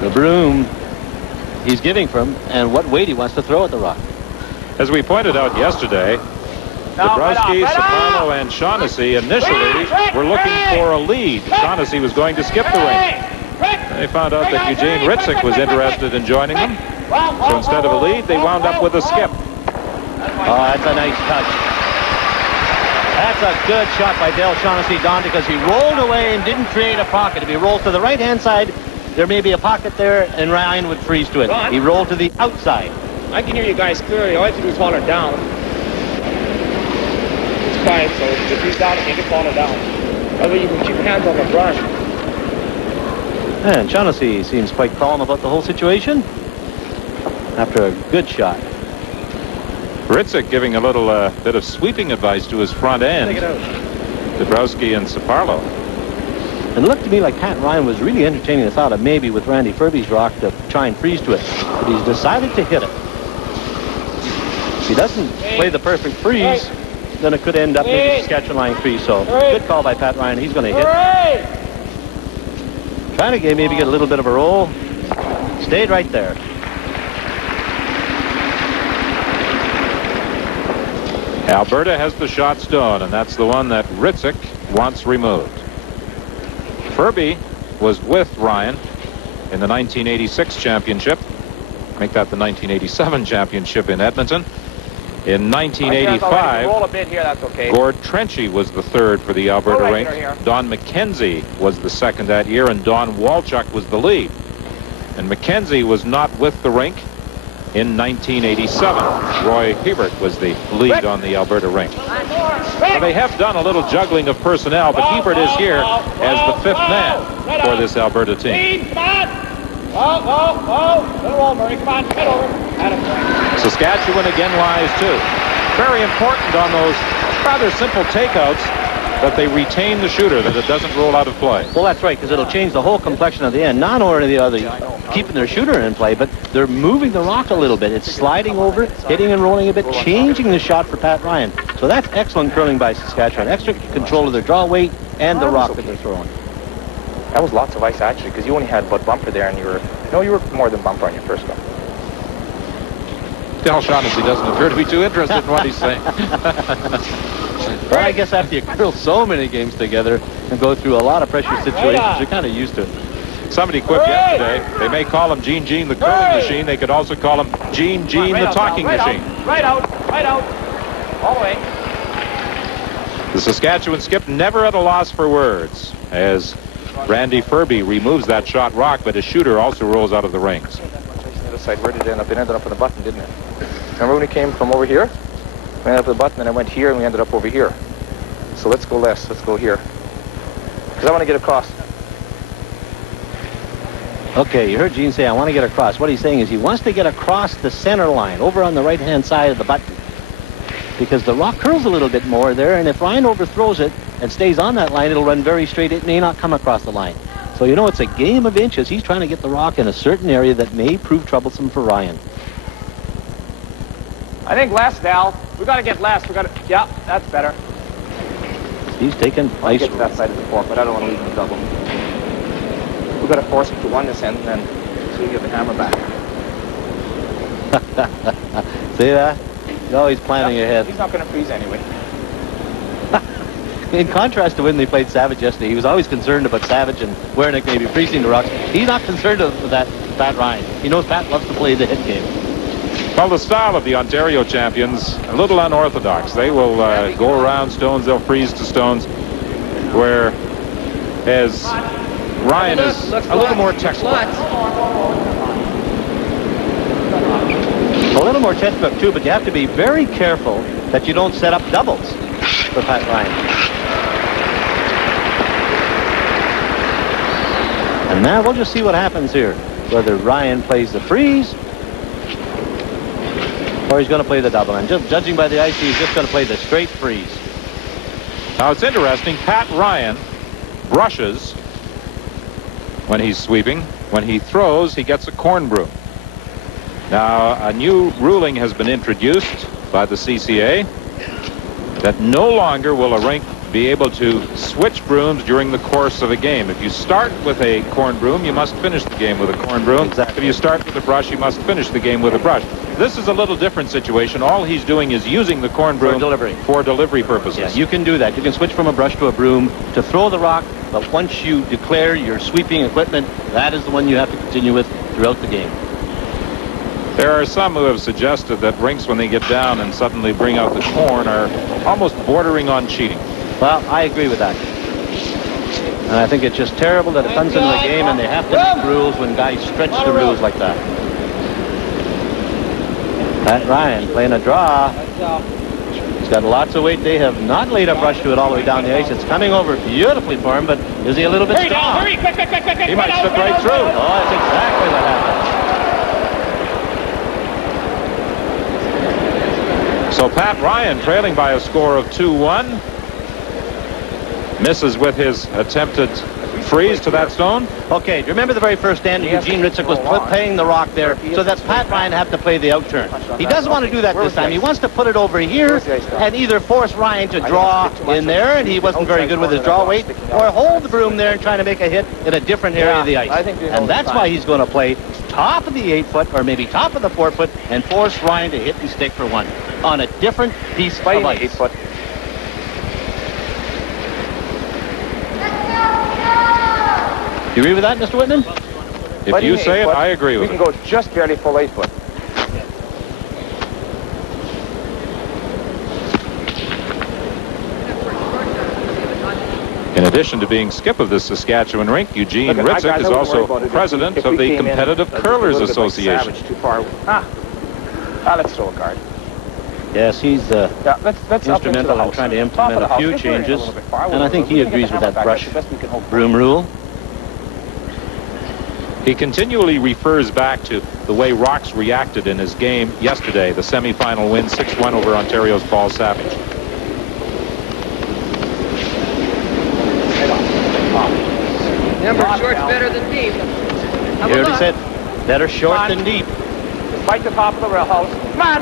the broom he's giving from and what weight he wants to throw at the rock. As we pointed out yesterday, Dabrowski, Saparlo, and Shaughnessy initially were looking for a lead. Shaughnessy was going to skip the ring. They found out that Eugene Hritzuk was interested in joining them. So instead of a lead, they wound up with a skip. Oh, that's a nice touch. That's a good shot by Del Shaughnessy, Don, because he rolled away and didn't create a pocket. If he rolled to the right-hand side, there may be a pocket there, and Ryan would freeze to it. He rolled to the outside. I can hear you guys clearly. All I have to do is hold it down. It's quiet, so if he's down, you can hold it down. That way you can keep your hands on the brush. And Shaughnessy seems quite calm about the whole situation after a good shot. Hritzuk giving a little bit of sweeping advice to his front end. Take it out. Dabrowski and Saparlo. And it looked to me like Pat Ryan was really entertaining the thought of maybe with Randy Furby's rock to try and freeze to it. But he's decided to hit it. If he doesn't play the perfect freeze, then it could end up maybe Saskatchewan line freeze. So good call by Pat Ryan. He's going to hit. Trying to maybe get a little bit of a roll. Stayed right there. Alberta has the shot stone, and that's the one that Hritzuk wants removed. Furby was with Ryan in the 1986 championship. Make that the 1987 championship in Edmonton. In 1985, roll a bit here, that's okay. Gord Trenchy was the third for the Alberta Right rink. here. Don McKenzie was the second that year, and Don Walchuk was the lead. And McKenzie was not with the rink in 1987. Roy Hebert was the lead on the Alberta rink. Well, they have done a little juggling of personnel, but Hebert is here as the 5th man for this Alberta team. Little roll, Murray. Come on, head over. Saskatchewan again lies too. Very important on those rather simple takeouts that they retain the shooter, that it doesn't roll out of play. Well, that's right, because it'll change the whole complexion of the end. Not only the other keeping their shooter in play, but they're moving the rock a little bit. It's sliding over, hitting and rolling a bit, changing the shot for Pat Ryan. So that's excellent curling by Saskatchewan. Extra control of their draw weight and the rock that they're throwing. That was lots of ice, actually, because you only had about bumper there, and you were more than bumper on your first one. Del Shaughnessy doesn't appear to be too interested in what he's saying. Well, I guess after you curl so many games together and go through a lot of pressure situations, you're kind of used to it. Somebody quipped yesterday, they may call him Gene the curling machine. They could also call him Gene the talking machine. Right out. All the way. The Saskatchewan skip never at a loss for words as Randy Furby removes that shot rock, but his shooter also rolls out of the rings. The other side, where did it end up? It ended up on the button, didn't it? Remember when we came from over here? We ended up with the button, and I went here, and we ended up over here. So let's go less. Let's go here. Because I want to get across. Okay, you heard Gene say, I want to get across. What he's saying is he wants to get across the center line, over on the right-hand side of the button. Because the rock curls a little bit more there, and if Ryan overthrows it and stays on that line, it'll run very straight. It may not come across the line. So, you know, it's a game of inches. He's trying to get the rock in a certain area that may prove troublesome for Ryan. I think less, Dal. We got to get less. Yeah, that's better. He's taking ice. Get to that side of the fork, but I don't want to leave him double. We've got to force him to one this end, and then so we get the hammer back. See that? He's always planning ahead. He's not going to freeze anyway. In contrast to when they played Savage yesterday, he was always concerned about Savage and Wernick maybe freezing the rocks. He's not concerned with that, Pat Ryan. He knows Pat loves to play the hit game. Well, the style of the Ontario champions, a little unorthodox. They will go around stones, they'll freeze to stones, whereas Ryan is a little more textbook. A little more textbook, too, but you have to be very careful that you don't set up doubles for Pat Ryan. And now we'll just see what happens here, whether Ryan plays the freeze or he's going to play the double. And just judging by the ice, he's just going to play the straight freeze. Now, it's interesting. Pat Ryan brushes when he's sweeping. When he throws, he gets a corn broom. Now, a new ruling has been introduced by the CCA that no longer will a rink be able to switch brooms during the course of a game. If you start with a corn broom, you must finish the game with a corn broom. Exactly. If you start with a brush, you must finish the game with a brush. This is a little different situation. All he's doing is using the corn broom for delivery purposes. Yeah, you can do that. You can switch from a brush to a broom to throw the rock, but once you declare your sweeping equipment, that is the one you have to continue with throughout the game. There are some who have suggested that rinks, when they get down and suddenly bring out the corn, are almost bordering on cheating. Well, I agree with that. And I think it's just terrible that it comes into the game and they have to make rules when guys stretch the rules like that. Pat Ryan playing a draw. He's got lots of weight. They have not laid a brush to it all the way down the ice. It's coming over beautifully for him, but is he a little bit strong? Hurry, quick. He might slip right through. Oh, that's exactly what happened. So Pat Ryan trailing by a score of 2-1. Misses with his attempted freeze to that stone. Okay, do you remember the very first stand? Eugene Hritzuk was playing the rock there so that Pat Ryan had to play the outturn. He doesn't want to do that this time. He wants to put it over here and either force Ryan to draw in there, and he wasn't very good with his draw weight, or hold the broom there and trying to make a hit in a different area of the ice. And that's why he's going to play top of the 8-foot or maybe top of the 4-foot and force Ryan to hit and stick for one on a different piece of ice. 8-foot. You agree with that, Mr. Whitman? If you say it, I agree with it. We can go just barely full 8-foot. In addition to being skip of the Saskatchewan rink, Eugene Hritzuk is also president of the Competitive Curlers Association. Too far. Let's throw a card. Yes, he's instrumental in trying to implement a few changes, and I think he agrees with that brush broom rule. He continually refers back to the way Rocks reacted in his game yesterday, the semifinal win 6-1 over Ontario's Paul Savage. Remember, short's better than deep. You already said better short than deep. Just bite the top of the rail house. Come on.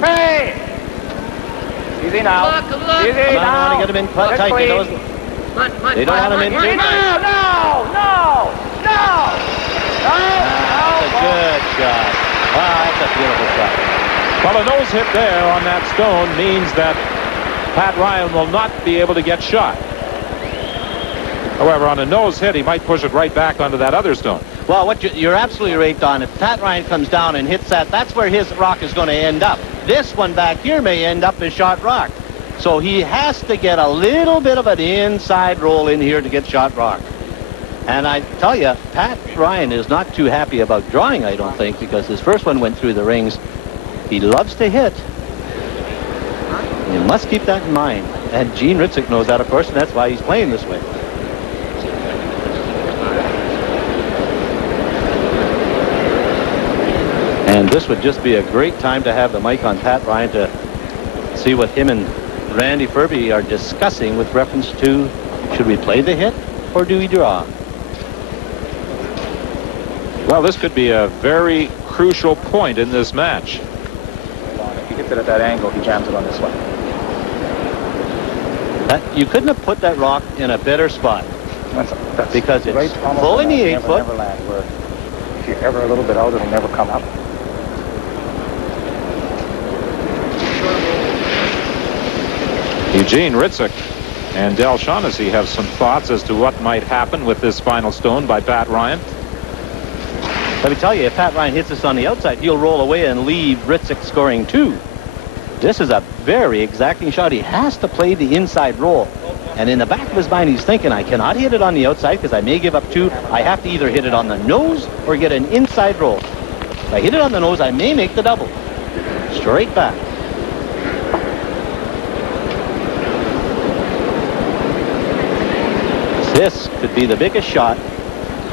Hey! Easy now. Good luck. Easy Come now. on, get him in tight. They don't have him in too tight. No! That's a good shot. Wow, that's a beautiful shot. Well, a nose hit there on that stone means that Pat Ryan will not be able to get shot. However, on a nose hit, he might push it right back onto that other stone. Well, you're absolutely right, Don. If Pat Ryan comes down and hits that, that's where his rock is going to end up. This one back here may end up as shot rock. So he has to get a little bit of an inside roll in here to get shot rock. And I tell you, Pat Ryan is not too happy about drawing, I don't think, because his first one went through the rings. He loves to hit. You must keep that in mind. And Gene Hritzuk knows that, of course, and that's why he's playing this way. And this would just be a great time to have the mic on Pat Ryan to see what him and Randy Furby are discussing with reference to, should we play the hit or do we draw? Well, this could be a very crucial point in this match. If he hits it at that angle, he jams it on this one. You couldn't have put that rock in a better spot. That's because it's right, full in the 8-foot. Never land, where if you're ever a little bit out, it'll never come up. Eugene Hritzuk and Del Shaughnessy have some thoughts as to what might happen with this final stone by Pat Ryan. Let me tell you, if Pat Ryan hits this on the outside, he'll roll away and leave Hritzuk scoring 2. This is a very exacting shot. He has to play the inside roll. And in the back of his mind, he's thinking, I cannot hit it on the outside because I may give up 2. I have to either hit it on the nose or get an inside roll. If I hit it on the nose, I may make the double. Straight back. This could be the biggest shot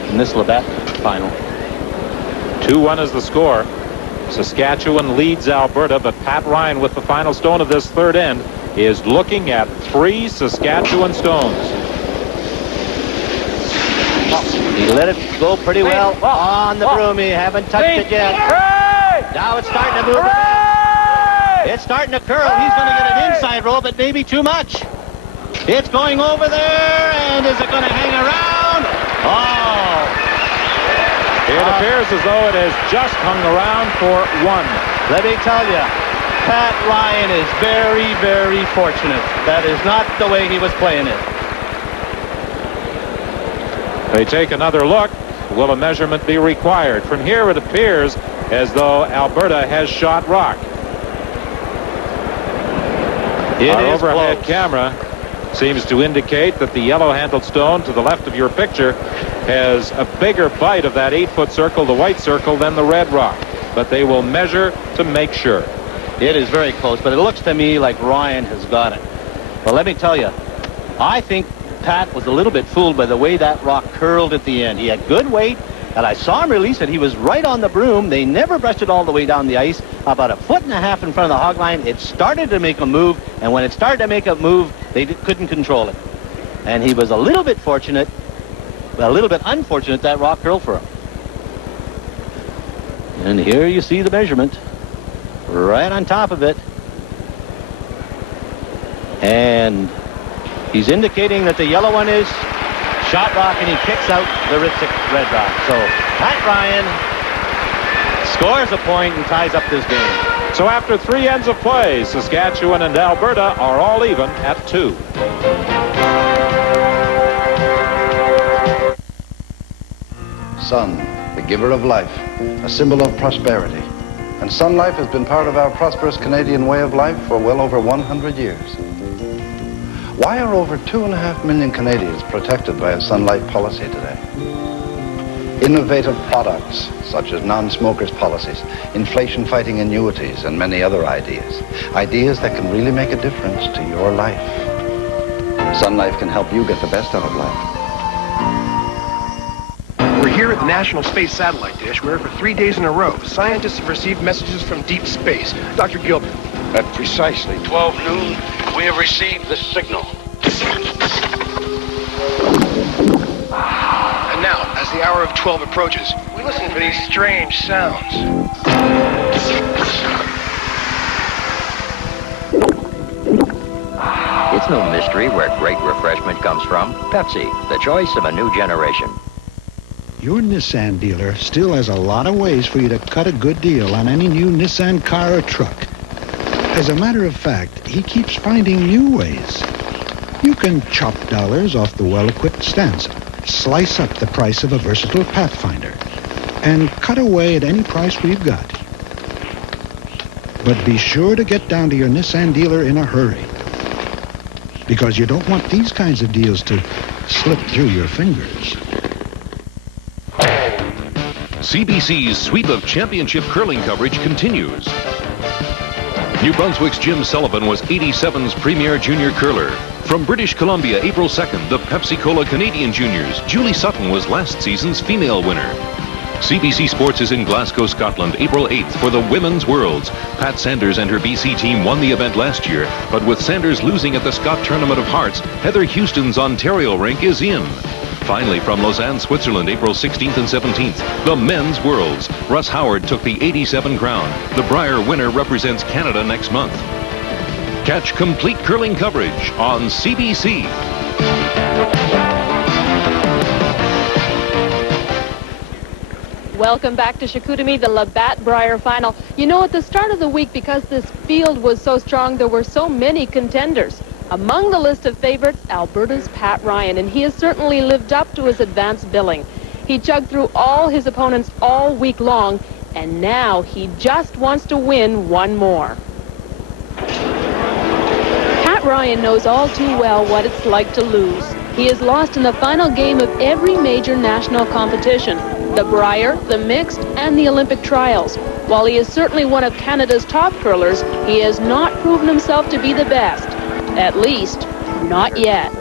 in this Labatt final. 2-1 is the score. Saskatchewan leads Alberta, but Pat Ryan with the final stone of this third end is looking at 3 Saskatchewan stones. He let it go pretty well on the broom. He haven't touched it yet. Now it's starting to move. It's starting to curl. He's going to get an inside roll, but maybe too much. It's going over there, and is it going to hang around? Oh! It appears as though it has just hung around for 1. Let me tell you, Pat Ryan is very, very fortunate. That is not the way he was playing it. They take another look. Will a measurement be required? From here, it appears as though Alberta has shot rock. Our overhead camera seems to indicate that the yellow-handled stone to the left of your picture has a bigger bite of that 8-foot circle, the white circle, than the red rock. But they will measure to make sure. It is very close, but it looks to me like Ryan has got it. But let me tell you, I think Pat was a little bit fooled by the way that rock curled at the end. He had good weight, and I saw him release it. He was right on the broom. They never brushed it all the way down the ice. About 1.5 feet in front of the hog line, it started to make a move, and when it started to make a move, they couldn't control it. And he was a little bit fortunate, a little bit unfortunate that rock curled for him. And here you see the measurement right on top of it. And he's indicating that the yellow one is shot rock, and he kicks out the Hritzuk red rock. So Pat Ryan scores a point and ties up this game. So after 3 ends of play, Saskatchewan and Alberta are all even at 2. Sun, the giver of life, a symbol of prosperity. And Sun Life has been part of our prosperous Canadian way of life for well over 100 years. Why are over 2.5 million Canadians protected by a Sun Life policy today? Innovative products, such as non-smokers policies, inflation-fighting annuities, and many other ideas. Ideas that can really make a difference to your life. Sun Life can help you get the best out of life. For here at the National Space Satellite Dish, where for 3 days in a row, scientists have received messages from deep space. Dr. Gilbert. At precisely 12 noon, we have received the signal. And now, as the hour of 12 approaches, we listen for these strange sounds. It's no mystery where great refreshment comes from. Pepsi, the choice of a new generation. Your Nissan dealer still has a lot of ways for you to cut a good deal on any new Nissan car or truck. As a matter of fact, he keeps finding new ways. You can chop dollars off the well-equipped Stanza, slice up the price of a versatile Pathfinder, and cut away at any price we've got. But be sure to get down to your Nissan dealer in a hurry, because you don't want these kinds of deals to slip through your fingers. CBC's sweep of championship curling coverage continues. New Brunswick's Jim Sullivan was 87's premier junior curler. From British Columbia, April 2nd, the Pepsi-Cola Canadian Juniors, Julie Sutton was last season's female winner. CBC Sports is in Glasgow, Scotland, April 8th for the Women's Worlds. Pat Sanders and her BC team won the event last year, but with Sanders losing at the Scott Tournament of Hearts, Heather Houston's Ontario rink is in. Finally, from Lausanne, Switzerland, April 16th and 17th, the Men's Worlds. Russ Howard took the 87 crown. The Brier winner represents Canada next month. Catch complete curling coverage on CBC. Welcome back to Chicoutimi, the Labatt-Brier final. You know, at the start of the week, because this field was so strong, there were so many contenders. Among the list of favorites, Alberta's Pat Ryan, and he has certainly lived up to his advanced billing. He chugged through all his opponents all week long, and now he just wants to win one more. Pat Ryan knows all too well what it's like to lose. He has lost in the final game of every major national competition, the Brier, the mixed, and the Olympic trials. While he is certainly one of Canada's top curlers, he has not proven himself to be the best. At least, not yet.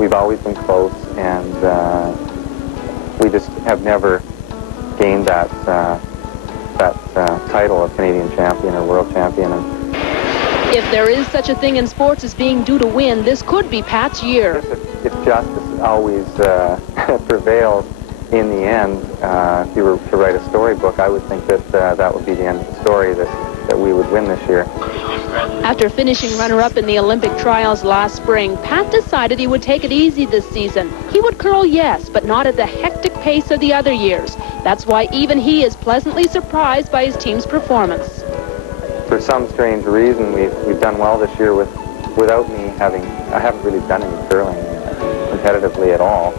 We've always been close, and we just have never gained that title of Canadian champion or world champion. And if there is such a thing in sports as being due to win, this could be Pat's year. If justice always prevails in the end, if you were to write a storybook, I would think that that would be the end of the story, that we would win this year. After finishing runner-up in the Olympic trials last spring, Pat decided he would take it easy this season. He would curl, yes, but not at the hectic pace of the other years. That's why even he is pleasantly surprised by his team's performance. For some strange reason, we've done well this year without me I haven't really done any curling competitively at all.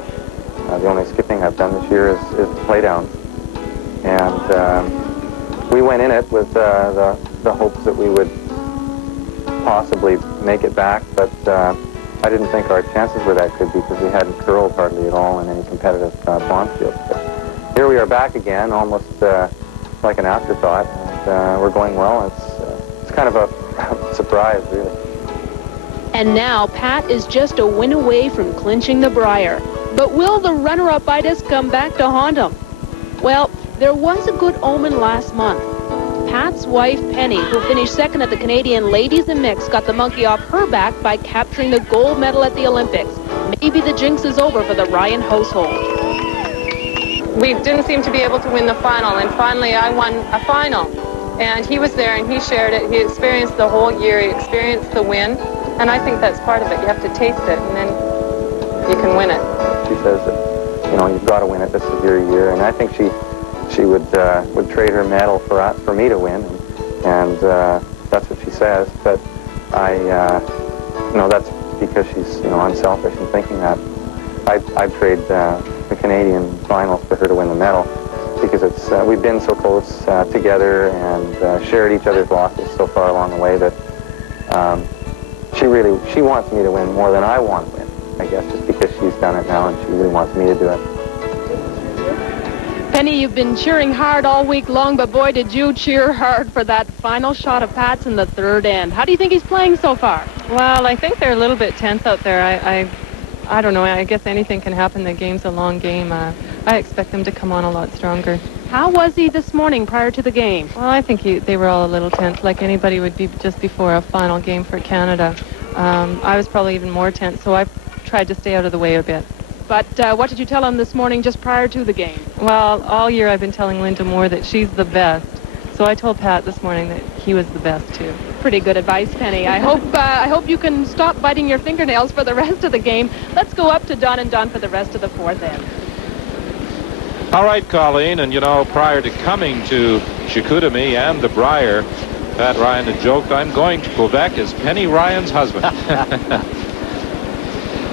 The only skipping I've done this year is playdowns. And we went in it with the hopes that we would possibly make it back, but I didn't think our chances were that good because we hadn't curled hardly at all in any competitive pond field. But here we are back again, almost like an afterthought, and we're going well. It's kind of a surprise, really. And now Pat is just a win away from clinching the Brier. But will the runner-up itis come back to haunt him? Well, there was a good omen last month. Pat's wife, Penny, who finished second at the Canadian Ladies and Mix, got the monkey off her back by capturing the gold medal at the Olympics. Maybe the jinx is over for the Ryan household. We didn't seem to be able to win the final, and finally I won a final. And he was there, and he shared it. He experienced the whole year. He experienced the win, and I think that's part of it. You have to taste it, and then you can win it. She says that, you've got to win it. This is your year, and I think she would trade her medal for me to win, and that's what she says. But that's because she's unselfish in thinking that. I'd trade the Canadian finals for her to win the medal because we've been so close together and shared each other's losses so far along the way that she wants me to win more than I want to win. I guess just because she's done it now and she really wants me to do it. Penny, you've been cheering hard all week long, but boy, did you cheer hard for that final shot of Pat's in the third end. How do you think he's playing so far? Well, I think they're a little bit tense out there. I don't know. I guess anything can happen. The game's a long game. I expect them to come on a lot stronger. How was he this morning prior to the game? Well, I think they were all a little tense, like anybody would be just before a final game for Canada. I was probably even more tense, so I tried to stay out of the way a bit. But what did you tell him this morning just prior to the game? Well, all year I've been telling Linda Moore that she's the best. So I told Pat this morning that he was the best, too. Pretty good advice, Penny. I hope you can stop biting your fingernails for the rest of the game. Let's go up to Don and Don for the rest of the fourth end. All right, Colleen, and you know, prior to coming to Chicoutimi and the Brier, Pat Ryan had joked, I'm going to Quebec as Penny Ryan's husband.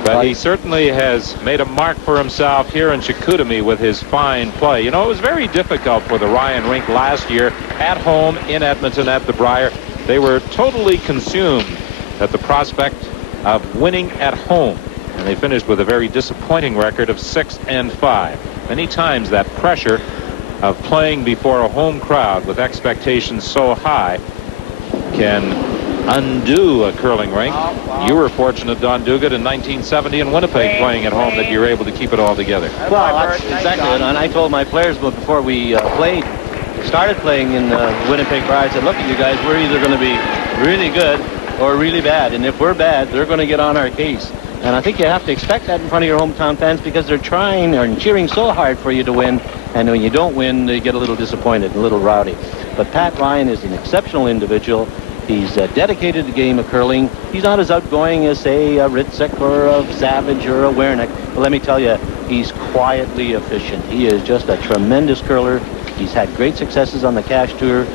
But he certainly has made a mark for himself here in Chicoutimi with his fine play. You know, it was very difficult for the Ryan rink last year at home in Edmonton at the Brier. They were totally consumed at the prospect of winning at home, and they finished with a very disappointing record of 6-5. Many times that pressure of playing before a home crowd with expectations so high can undo a curling rink. You were fortunate, Don Duguid, in 1970 in Winnipeg playing at home that you were able to keep it all together. Well, that's exactly it. And I told my players before we started playing in Winnipeg Brier, I said, look at you guys, we're either going to be really good or really bad. And if we're bad, they're going to get on our case. And I think you have to expect that in front of your hometown fans because they're trying and cheering so hard for you to win. And when you don't win, they get a little disappointed, a little rowdy. But Pat Ryan is an exceptional individual. He's dedicated to the game of curling. He's not as outgoing as, say, a Hritzuk or a Savage or a Wernick. But let me tell you, he's quietly efficient. He is just a tremendous curler. He's had great successes on the Cash Tour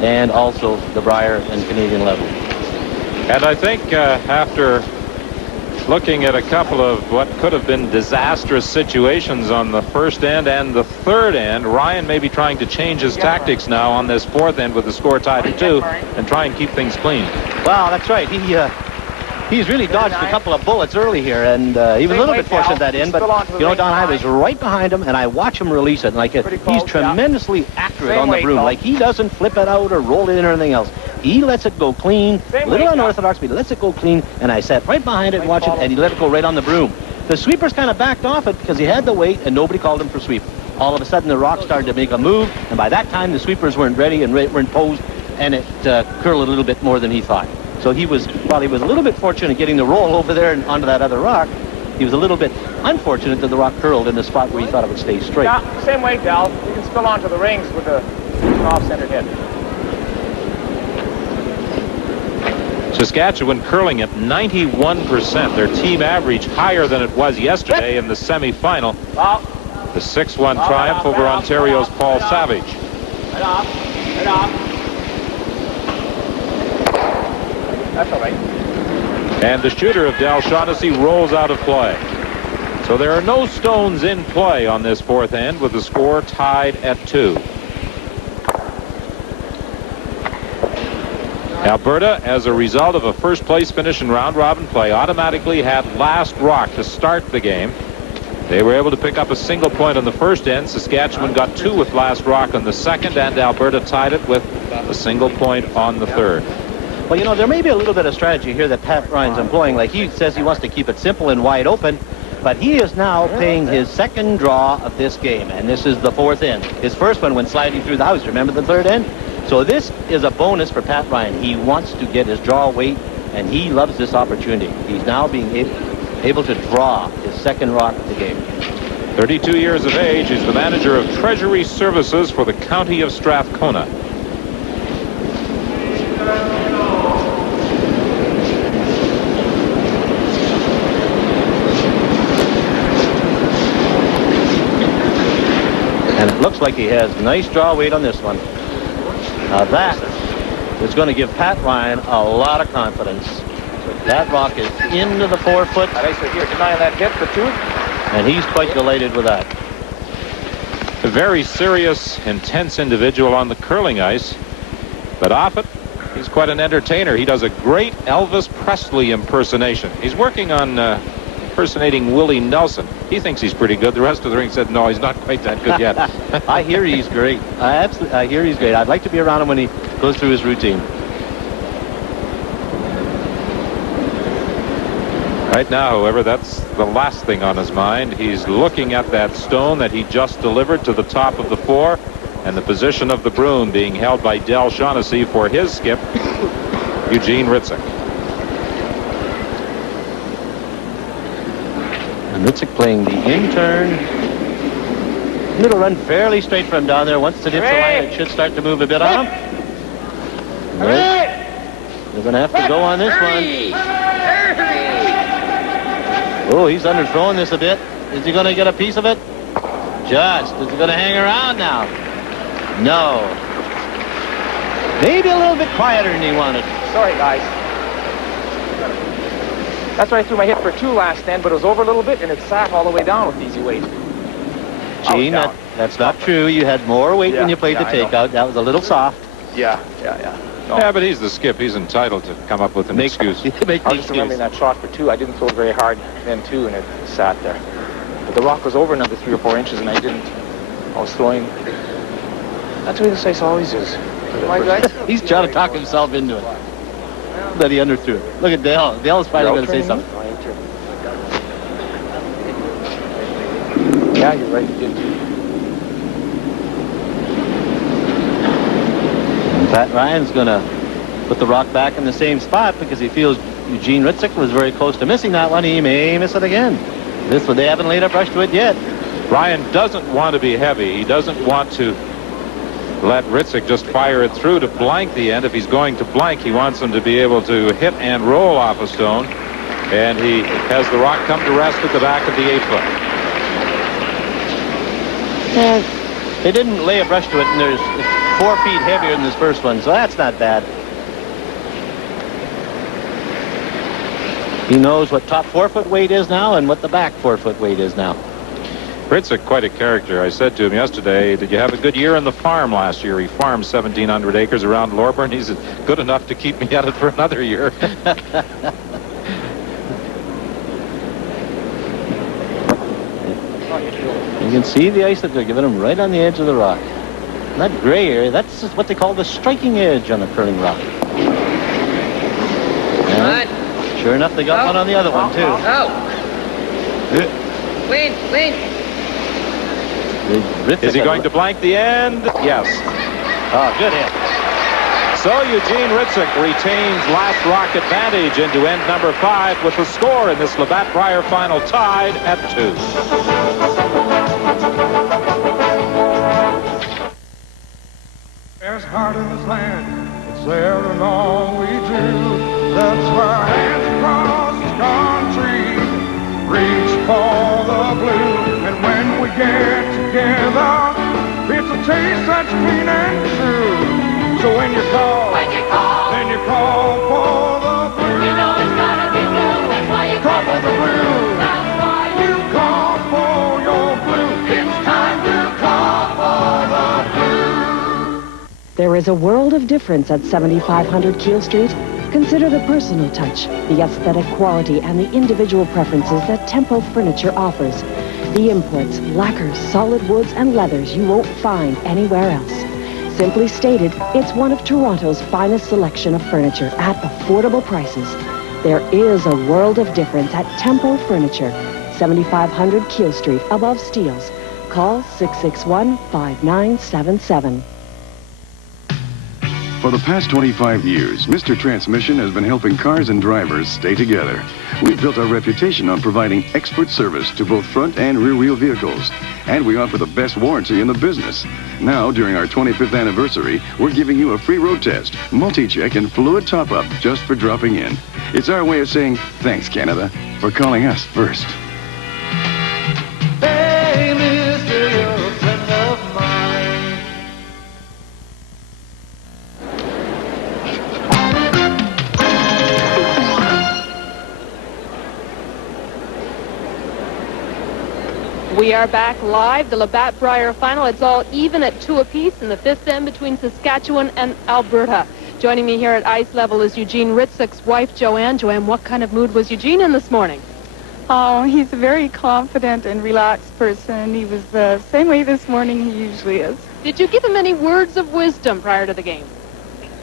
and also the Brier and Canadian level. And I think after looking at a couple of what could have been disastrous situations on the first end and the third end, Ryan may be trying to change his tactics now on this fourth end with the score tied at 2 and try and keep things clean. Well, that's right. He's really dodged a couple of bullets early here, and he was a little bit fortunate at that end. But, you know, Don, I was right behind him, and I watch him release it. Like he's tremendously accurate on the broom. Like he doesn't flip it out or roll it in or anything else. He lets it go clean, a little unorthodox, but he lets it go clean, and I sat right behind it and watched it, and he let it go right on the broom. The sweepers kind of backed off it because he had the weight, and nobody called him for sweep. All of a sudden, the rock started to make a move, and by that time, the sweepers weren't ready and weren't posed, and it curled a little bit more than he thought. So while he was a little bit fortunate getting the roll over there and onto that other rock, he was a little bit unfortunate that the rock curled in the spot where he thought it would stay straight. Yeah, same weight, Val. You can spill onto the rings with the off-center hit. Saskatchewan curling at 91%. Their team average higher than it was yesterday in the semifinal. The 6-1 triumph over Ontario's Paul Savage. Right off. Right off. That's all right. And the shooter of Del Shaughnessy rolls out of play. So there are no stones in play on this fourth end with the score tied at 2. Alberta, as a result of a first-place finish in round-robin play, automatically had last rock to start the game. They were able to pick up a single point on the first end. Saskatchewan got 2 with last rock on the second, and Alberta tied it with a single point on the third. Well, you know, there may be a little bit of strategy here that Pat Ryan's employing. Like he says he wants to keep it simple and wide open, but he is now playing his second draw of this game, and this is the fourth end. His first one went sliding through the house. Remember the third end? So this is a bonus for Pat Ryan. He wants to get his draw weight, and he loves this opportunity. He's now being able to draw his second rock of the game. 32 years of age, he's the manager of Treasury Services for the County of Strathcona. And it looks like he has nice draw weight on this one. Now that is going to give Pat Ryan a lot of confidence. So that rock is into the 4-foot. Here, denying that hit for 2. And he's quite delighted with that. A very serious, intense individual on the curling ice. But off it, he's quite an entertainer. He does a great Elvis Presley impersonation. He's working on impersonating Willie Nelson. He thinks he's pretty good. The rest of the ring said, no, he's not quite that good yet. I hear he's great. I hear he's great. I'd like to be around him when he goes through his routine. Right now, however, that's the last thing on his mind. He's looking at that stone that he just delivered to the top of the 4, and the position of the broom being held by Del Shaughnessy for his skip, Eugene Hritzuk. And Hritzuk playing the in-turn. It'll run fairly straight from down there. Once it hits the line, it should start to move a bit on him. They're going to have to go on this one. Oh, he's underthrown this a bit. Is he going to get a piece of it? Just. Is he going to hang around now? No. Maybe a little bit quieter than he wanted. Sorry, guys. That's why I threw my hit for 2 last end, but it was over a little bit, and it sat all the way down with easy weight. Gene, that's not true. You had more weight when you played the takeout. That was a little soft. Yeah. No. Yeah, but he's the skip. He's entitled to come up with an excuse. I was just remembering that shot for 2. I didn't throw it very hard then, too, and it sat there. But the rock was over another 3 or 4 inches, and I didn't. I was throwing. That's the way this ice always is. He's trying to talk himself into it. That he underthrew it. Look at Dale. Dale is finally going to say something. Yeah, you're right. You did. Pat Ryan's going to put the rock back in the same spot because he feels Eugene Hritzuk was very close to missing that one. He may miss it again. This one, they haven't laid a brush to it yet. Ryan doesn't want to be heavy. He doesn't want to let Hritzuk just fire it through to blank the end. If he's going to blank, he wants him to be able to hit and roll off a stone. And he has the rock come to rest at the back of the 8-foot. They didn't lay a brush to it, and there's 4 feet heavier than this first one, so that's not bad. He knows what top 4-foot weight is now and what the back 4-foot weight is now. Hritzuk, quite a character. I said to him yesterday, did you have a good year in the farm last year? He farmed 1,700 acres around Lorburn. He's good enough to keep me at it for another year. You can see the ice that they're giving him right on the edge of the rock. And that gray area, that's what they call the striking edge on a curling rock. And sure enough, they got one on the other one, too. Clean. Is he going to blank the end? Yes. Oh, good hit. So Eugene Hritzuk retains last rock advantage into end number 5 with the score in this Labatt Brier final tied at 2. There's heart in this land, it's there in all we do. That's why hands across this country reach for the blue. And when we get together, it's a taste that's clean and true. So when you call, then you call for the blue. You know it's gotta be blue, that's why you call for the blue. That's why you call for your blue. It's time to call for the blue. There is a world of difference at 7500 Keel Street. Consider the personal touch, the aesthetic quality, and the individual preferences that Tempo Furniture offers. The imports, lacquers, solid woods, and leathers you won't find anywhere else. Simply stated, it's one of Toronto's finest selection of furniture at affordable prices. There is a world of difference at Tempo Furniture, 7500 Keel Street, above Steeles. Call 661-5977. For the past 25 years, Mr. Transmission has been helping cars and drivers stay together. We've built our reputation on providing expert service to both front and rear-wheel vehicles. And we offer the best warranty in the business. Now, during our 25th anniversary, we're giving you a free road test, multi-check, and fluid top-up just for dropping in. It's our way of saying, thanks, Canada, for calling us first. Hey, mister, you're a friend of mine. We are back live, the Labatt Brier final. It's all even at 2 apiece in the 5th end between Saskatchewan and Alberta. Joining me here at ice level is Eugene Hritzuk's wife, Joanne. Joanne, what kind of mood was Eugene in this morning? Oh, he's a very confident and relaxed person. He was the same way this morning he usually is. Did you give him any words of wisdom prior to the game?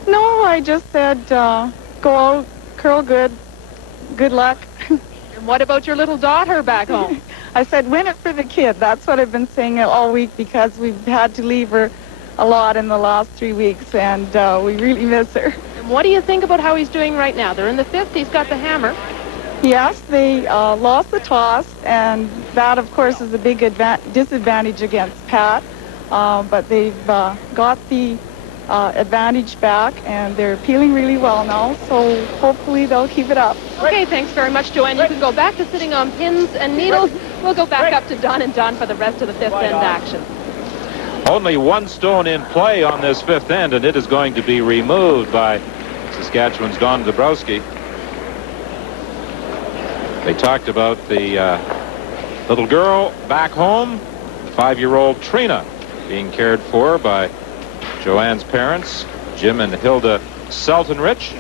No, I just said, go out, curl good, good luck. Your What about your little daughter back home? I said, win it for the kid. That's what I've been saying all week because we've had to leave her a lot in the last 3 weeks, and we really miss her. And what do you think about how he's doing right now? They're in the 5th. He's got the hammer. Yes, they lost the toss, and that, of course, is a big disadvantage against Pat. But they've got the advantage back, and they're peeling really well now, so hopefully they'll keep it up. Okay, thanks very much, Joanne. You can go back to sitting on pins and needles. We'll go back up to Don and Don for the rest of the 5th end action. Only one stone in play on this 5th end, and it is going to be removed by Saskatchewan's Don Dabrowski. They talked about the little girl back home, 5-year-old Trina, being cared for by Joanne's parents, Jim and Hilda Seltenrich.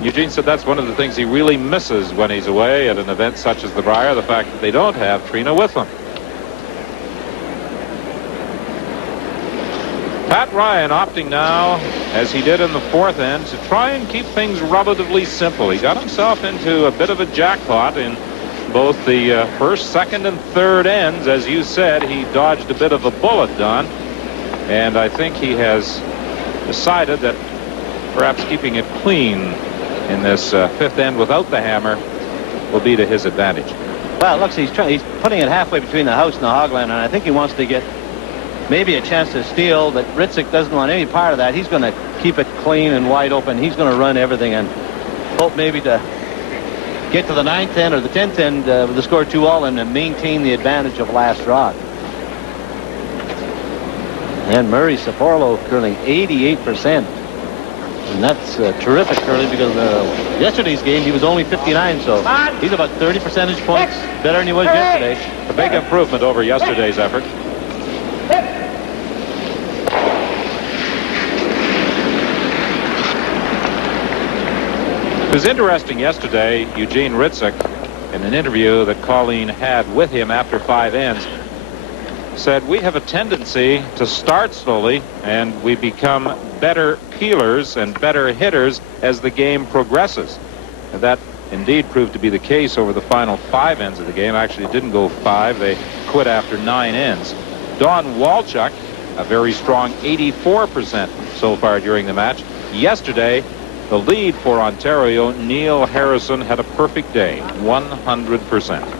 Eugene said that's one of the things he really misses when he's away at an event such as the Brier, the fact that they don't have Trina with them. Pat Ryan opting now, as he did in the 4th end, to try and keep things relatively simple. He got himself into a bit of a jackpot in both the 1st, 2nd, and 3rd ends. As you said, he dodged a bit of a bullet, Don. And I think he has decided that perhaps keeping it clean in this 5th end without the hammer will be to his advantage. Well, it looks he's putting it halfway between the house and the hogline, and I think he wants to get maybe a chance to steal, but Hritzuk doesn't want any part of that. He's going to keep it clean and wide open. He's going to run everything and hope maybe to get to the 9th end or the 10th end with the score 2-all and maintain the advantage of last rock. And Murray Saporlo curling 88%. And that's terrific curling because yesterday's game he was only 59, so he's about 30 percentage points better than he was yesterday. A big improvement over yesterday's effort. It was interesting yesterday, Eugene Hritzuk, in an interview that Colleen had with him after 5 ends, said we have a tendency to start slowly and we become better peelers and better hitters as the game progresses. And that indeed proved to be the case over the final 5 ends of the game. Actually, it didn't go 5. They quit after 9 ends. Don Walchuk, a very strong 84% so far during the match. Yesterday, the lead for Ontario, Neil Harrison, had a perfect day, 100%.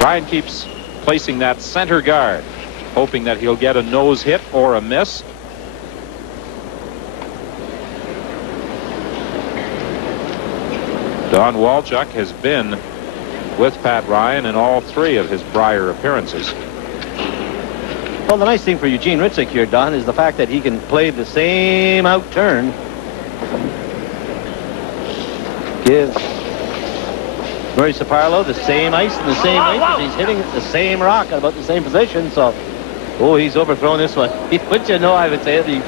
Ryan keeps placing that center guard, hoping that he'll get a nose hit or a miss. Don Walchuk has been with Pat Ryan in all 3 of his Brier appearances. Well, the nice thing for Eugene Hritzuk here, Don, is the fact that he can play the same out turn. Give Murray Saporlo the same ice and the same weight. He's hitting the same rock at about the same position. So, oh, he's overthrown this one. Wouldn't you know, I would say it. He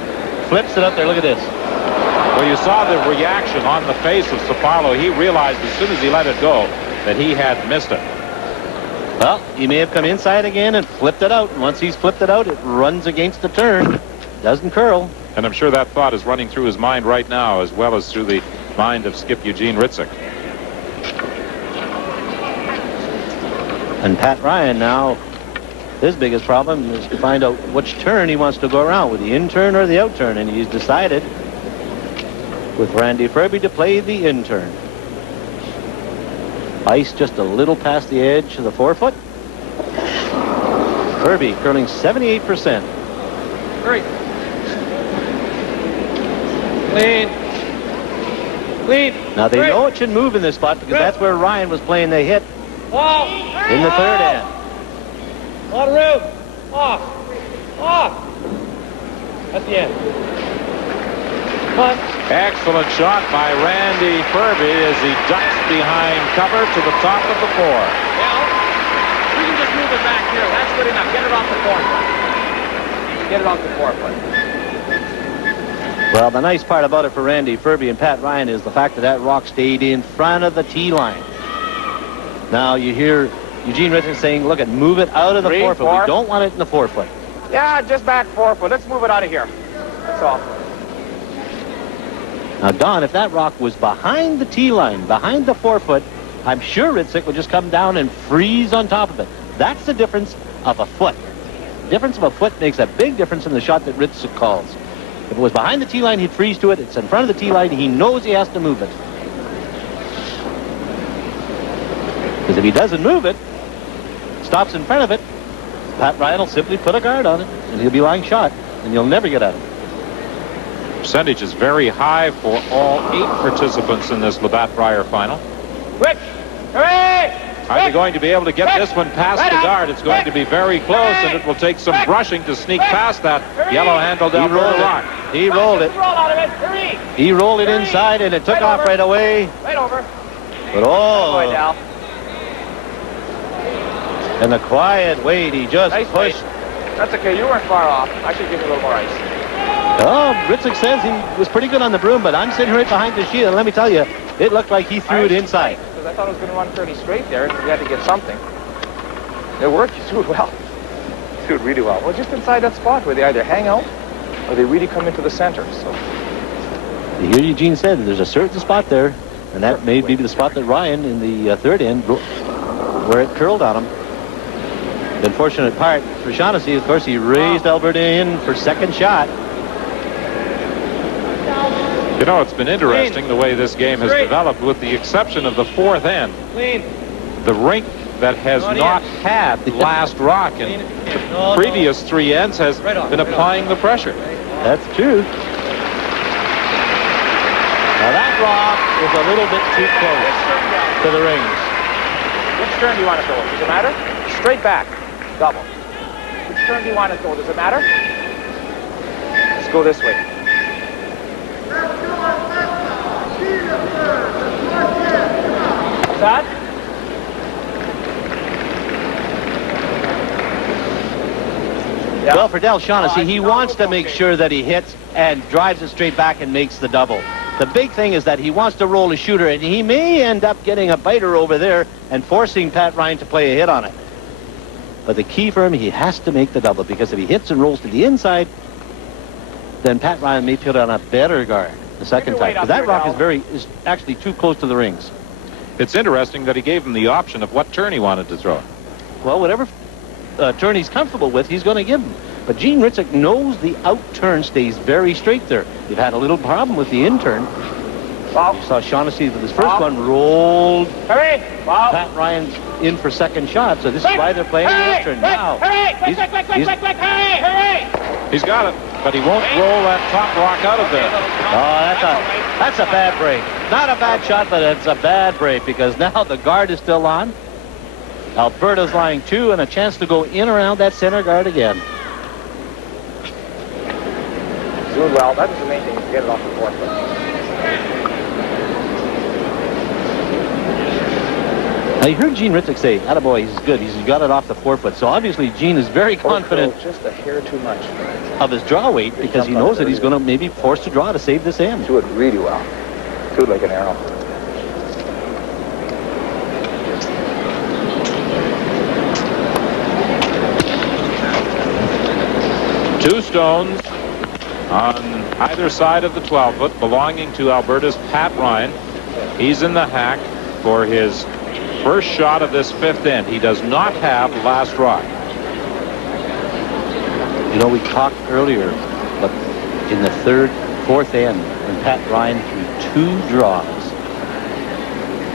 flips it up there. Look at this. Well, you saw the reaction on the face of Saporlo. He realized as soon as he let it go that he had missed it. Well, he may have come inside again and flipped it out. And once he's flipped it out, it runs against the turn. Doesn't curl. And I'm sure that thought is running through his mind right now, as well as through the mind of skip Eugene Hritzuk. And Pat Ryan now, his biggest problem is to find out which turn he wants to go around, with the in turn or the out turn. And he's decided with Randy Ferbey to play the in turn. Ice just a little past the edge of the 4-foot. Ferbey curling 78%. Great. Clean. Clean. Now they know it should move in this spot because that's where Ryan was playing the hit in the 3rd end. A lot of room. Off. Off. That's the end. Come on. Excellent shot by Randy Ferbey as he ducks behind cover to the top of the 4. Well, we can just move it back here. That's good enough. Get it off the 4-foot. Get it off the 4-foot. Well, the nice part about it for Randy Ferbey and Pat Ryan is the fact that that rock stayed in front of the tee line. Now you hear Eugene Hritzuk saying, look, move it out of the 4-foot. We don't want it in the 4-foot. Yeah, just back 4 foot. Let's move it out of here. That's all. Now, Don, if that rock was behind the tee line, behind the 4 foot, I'm sure Hritzuk would just come down and freeze on top of it. That's the difference of a foot. The difference of a foot makes a big difference in the shot that Hritzuk calls. If it was behind the tee line, he'd freeze to it. It's in front of the tee line. He knows he has to move it. Because if he doesn't move it, stops in front of it, Pat Ryan will simply put a guard on it, and he'll be lying shot, and you'll never get at him. Percentage is very high for all 8 participants in this Labatt Brier final. Quick! Hooray! Are they going to be able to get this one past the guard? It's going to be very close, and it will take some brushing to sneak past that yellow-handled Alberta rock. He rolled it. He rolled it inside, and it took off right away. Right over. But Boy, Dal. in a quiet way, he just pushed. That's okay. You weren't far off. I should give you a little more ice. Oh, Hritzuk says he was pretty good on the broom, but I'm sitting right behind the shield, and let me tell you, it looked like he threw it inside. Because I thought it was going to run fairly straight there, and we had to get something. It worked. You threw it well. You threw it really well. Well, just inside that spot where they either hang out or they really come into the center. So You hear Eugene said that there's a certain spot there, and that may be the spot that Ryan in the third end, where it curled on him. The unfortunate part for Shaughnessy, of course, he raised Alberta in for second shot. You know, it's been interesting the way this game has developed, with the exception of the fourth end. The rink that has not had the last rock in the previous 3 ends has been applying the pressure. That's true. Now that rock is a little bit too close to the rings. which turn do you want to throw? Does it matter? Straight back. Double. Which turn do you want to throw? Does it matter? Let's go this way. What's that? Yeah. Well, for Del Shaughnessy, he wants to make sure that he hits and drives it straight back and makes the double. The big thing is that he wants to roll a shooter, and he may end up getting a biter over there and forcing Pat Ryan to play a hit on it. But the key for him, he has to make the double, because if he hits and rolls to the inside, then Pat Ryan may put on a better guard the second time. Because that rock is actually too close to the rings. It's interesting that he gave him the option of what turn he wanted to throw. Well, whatever turn he's comfortable with, he's going to give him. But Gene Hritzuk knows the out turn stays very straight there. They've had a little problem with the in turn. You saw Shaughnessy with his first one rolled. Pat Ryan's in for second shot, so this is why they're playing this turn now. He's got it, but he won't roll that top rock out of there. Oh, that's a bad break. Not a bad shot, but it's a bad break, because now the guard is still on. Alberta's lying 2, and a chance to go in around that center guard again. Doing well. That was the main thing, to get it off the fourth foot. Now, you heard Gene Hritzuk say, attaboy, he's good. He's got it off the 4 foot. So obviously Gene is very confident Just a hair too much. of his draw weight, because he knows that he's going to maybe force to draw to save this end. Do it really well. Do it like an arrow. Two stones on either side of the 12-foot belonging to Alberta's Pat Ryan. He's in the hack for his first shot of this fifth end. He does not have last rock. You know, we talked earlier, but in the fourth end, when Pat Ryan threw 2 draws.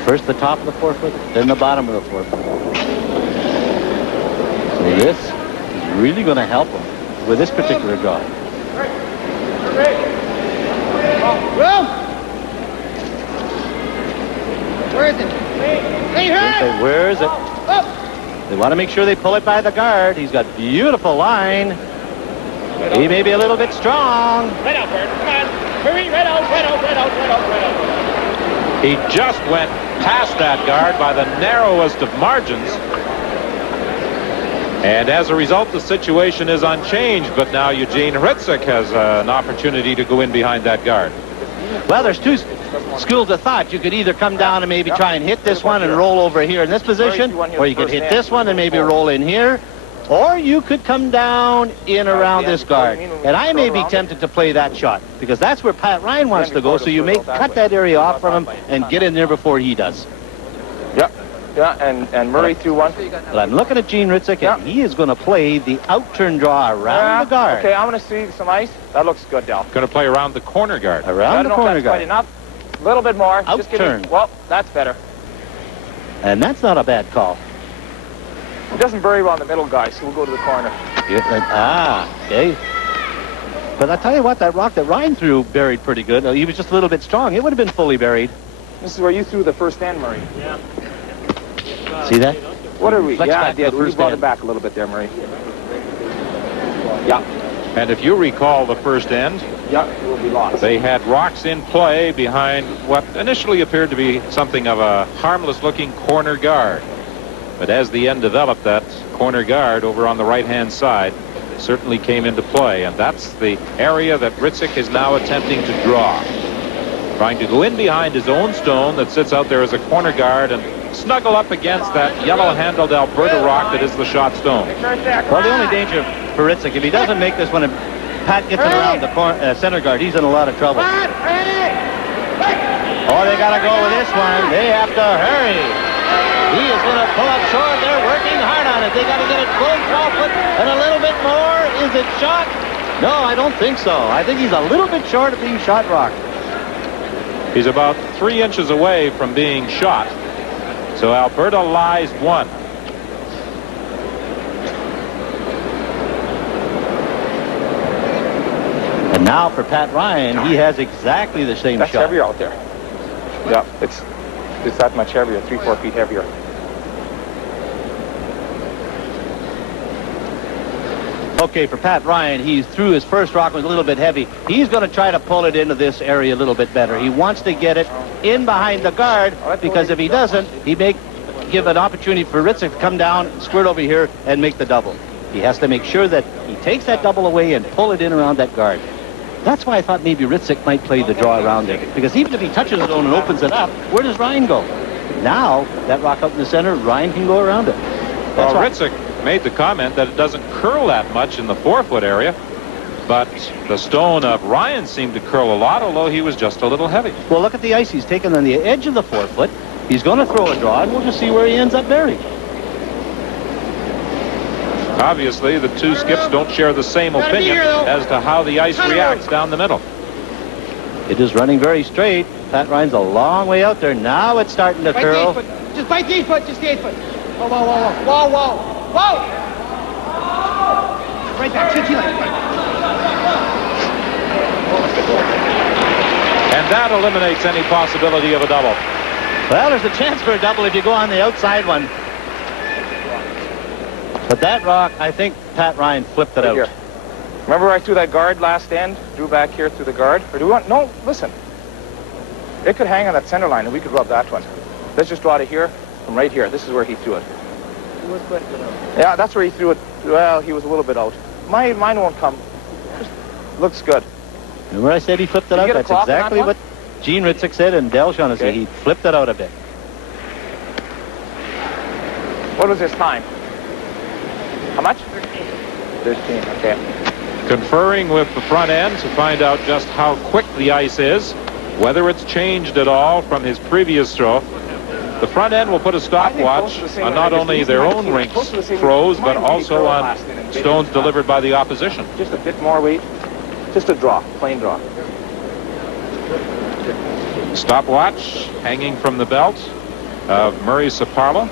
First the top of the 4 foot, then the bottom of the 4 foot. So this is really going to help him with this particular draw. Where is it? Where is it? They want to make sure they pull it by the guard. He's got beautiful line. He may be a little bit strong. Right out, Bert. Come on. Hurry, right out, right out, right out, right out, right out. He just went past that guard by the narrowest of margins. And as a result, the situation is unchanged, but now Eugene Hritzuk has an opportunity to go in behind that guard. Well, there's 2 schools of thought. You could either come down and maybe try and hit this one and roll over here in this position, or you could hit this one and maybe roll in here. Or you could come down in around this guard. And I may be tempted to play that shot, because that's where Pat Ryan wants to go, so you may cut that area off from him and get in there before he does. Yeah, and Murray threw one. But I'm looking at Gene Hritzuk, and he is going to play the out-turn draw around the guard. Okay, I'm going to see some ice. That looks good, Del. Going to play around the corner guard. Around the corner guard. Quite enough. A little bit more. Out-turn. Well, that's better. And that's not a bad call. It doesn't bury well on the middle, guys, so we'll go to the corner. Okay. But I tell you what, that rock that Ryan threw buried pretty good. He was just a little bit strong. It would have been fully buried. This is where you threw the first end, Murray. Yeah. See that? What are we? Flex Yeah, I back to did. the We first brought end. it back a little bit there, Murray. Yeah. And if you recall the first end, we'll be lost. They had rocks in play behind what initially appeared to be something of a harmless-looking corner guard. But as the end developed, that corner guard over on the right-hand side certainly came into play. And that's the area that Hritzuk is now attempting to draw. Trying to go in behind his own stone that sits out there as a corner guard and snuggle up against that yellow-handled Alberta rock that is the shot stone. Well, the only danger for Hritzuk, if he doesn't make this one and Pat gets it around the center guard, he's in a lot of trouble. Oh, they got to go with this one. They have to hurry. He is going to pull up short. They're working hard on it. They got to get it full 12 foot and a little bit more. Is it shot? No, I don't think so. I think he's a little bit short of being shot rock. He's about 3 inches away from being shot. So Alberta lies 1. And now for Pat Ryan, he has exactly the same That's shot. heavier out there. Yeah, it's that much heavier, 3-4 feet heavier. Okay, for Pat Ryan, he threw his first rock, was a little bit heavy. He's going to try to pull it into this area a little bit better. He wants to get it in behind the guard, because if he doesn't, he may give an opportunity for Hritzuk to come down, squirt over here, and make the double. He has to make sure that he takes that double away and pull it in around that guard. That's why I thought maybe Hritzuk might play the draw around it, because even if he touches his own and opens it up, where does Ryan go? Now, that rock up in the center, Ryan can go around it. Well, Hritzuk made the comment that it doesn't curl that much in the 4-foot area, but the stone of Ryan seemed to curl a lot, although he was just a little heavy. Well, look at the ice he's taken on the edge of the 4-foot. He's going to throw a draw, and we'll just see where he ends up buried. Obviously, the two skips don't share the same opinion as to how the ice reacts down the middle. It is running very straight. Pat Ryan's a long way out there. Now it's starting to curl. Just bite the 8 foot, just the 8 foot. Whoa, whoa, whoa, whoa, whoa, whoa, whoa! Right back, and that eliminates any possibility of a double. Well, there's a chance for a double if you go on the outside one. But that rock, I think Pat Ryan flipped it out. Here. Remember I threw that guard last end? Drew back here through the guard? Or do we want... No, listen. It could hang on that center line and we could rub that one. Let's just draw it here from right here. This is where he threw it. Yeah, that's where he threw it. Well, he was a little bit out. Mine won't come. Just looks good. Remember I said he flipped it out? That's exactly what Gene Hritzuk said, and Del Shaughnessy. He flipped it out a bit. What was his time? How much? 13, okay. Conferring with the front end to find out just how quick the ice is, whether it's changed at all from his previous throw. The front end will put a stopwatch on not only their own rink's throws, but also on stones delivered by the opposition. Just a bit more weight. Just a draw, plain draw. Stopwatch hanging from the belt of Murray Saparla.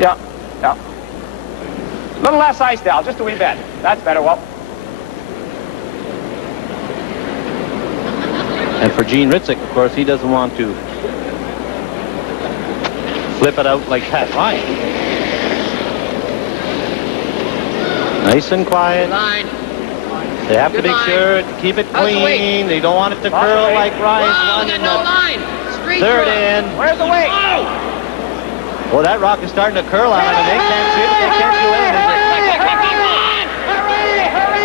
Yeah, yeah. A little less ice, Dal, just a wee bit. That's better, well. And for Gene Hritzuk, of course, he doesn't want to flip it out like Pat Ryan. Nice and quiet. Line. They have to make sure to keep it clean. They don't want it to curl like Ryan's one in the third end. Where's the weight? Well, that rock is starting to curl on it, and they can't see it. They can't do anything.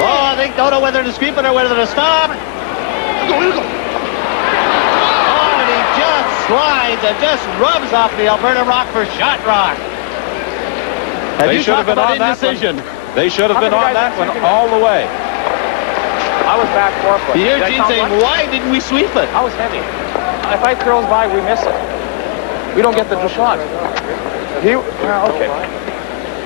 Oh, they don't know whether to sweep it or whether to stop. Oh, and he just slides and just rubs off the Alberta rock for shot rock. They should have been on that one. They should have been on that one all the way. I was back 4 foot. Eugene saying, why didn't we sweep it? I was heavy. If I curls by, we miss it. We don't get the shot. Okay.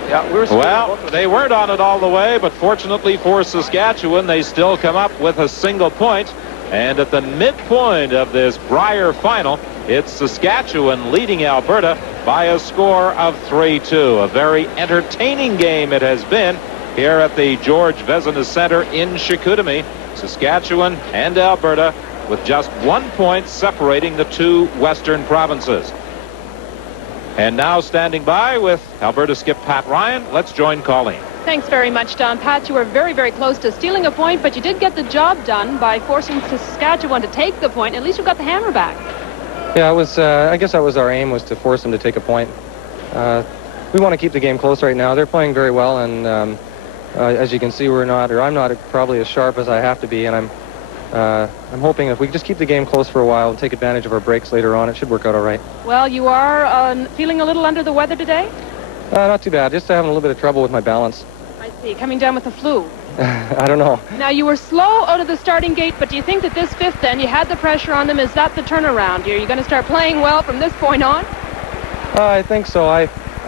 Yeah, well, they weren't on it all the way, but fortunately for Saskatchewan, they still come up with a single point. And at the midpoint of this Brier final, it's Saskatchewan leading Alberta by a score of 3-2. A very entertaining game it has been here at the Georges-Vézina Center in Chicoutimi. Saskatchewan and Alberta with just 1 point separating the two western provinces. And now standing by with Alberta skip Pat Ryan, let's join Colleen. Thanks very much, Don. Pat, you were very, very close to stealing a point, but you did get the job done by forcing Saskatchewan to take the point. At least you got the hammer back. Yeah, it was. I guess that was our aim, was to force them to take a point. We want to keep the game close right now. They're playing very well, and as you can see, I'm not probably as sharp as I have to be, and I'm hoping if we just keep the game close for a while and take advantage of our breaks later on, it should work out all right. Well, you are feeling a little under the weather today? Not too bad. Just having a little bit of trouble with my balance. I see. Coming down with the flu. I don't know. Now, you were slow out of the starting gate, but do you think that this fifth end, you had the pressure on them? Is that the turnaround? Are you going to start playing well from this point on? I think so. I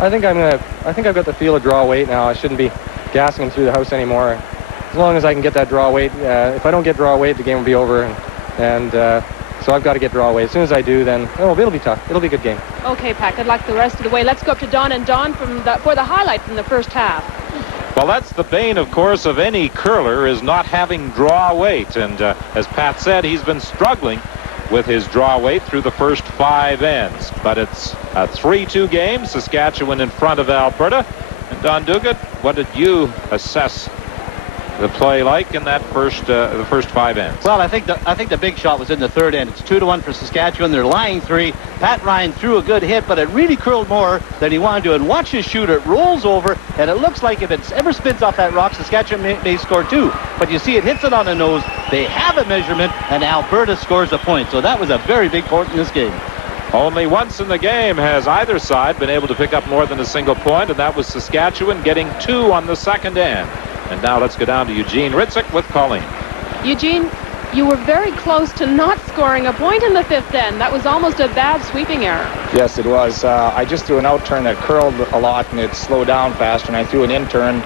think I've got the feel of draw weight now. I shouldn't be gassing them through the house anymore. As long as I can get that draw weight. If I don't get draw weight, the game will be over. And so I've got to get draw weight. As soon as I do, then it'll be tough. It'll be a good game. Okay, Pat. Good luck the rest of the way. Let's go up to Don and Don for the highlight from the first half. Well, that's the bane, of course, of any curler, is not having draw weight. And as Pat said, he's been struggling with his draw weight through the first 5 ends. But it's a 3-2 game, Saskatchewan in front of Alberta. And Don Duguid, what did you assess the play like in that the first 5 ends? Well, I think the big shot was in the third end. It's 2-1 for Saskatchewan. They're lying 3. Pat Ryan threw a good hit, but it really curled more than he wanted to. And watch his shooter. It rolls over, and it looks like if it ever spins off that rock, Saskatchewan may score 2. But you see, it hits it on the nose. They have a measurement, and Alberta scores a point. So that was a very big point in this game. Only once in the game has either side been able to pick up more than a single point, and that was Saskatchewan getting 2 on the second end. And now let's go down to Eugene Hritzuk with Colleen. Eugene, you were very close to not scoring a point in the fifth end. That was almost a bad sweeping error. Yes, it was. I just threw an out turn that curled a lot, and it slowed down faster, and I threw an in turn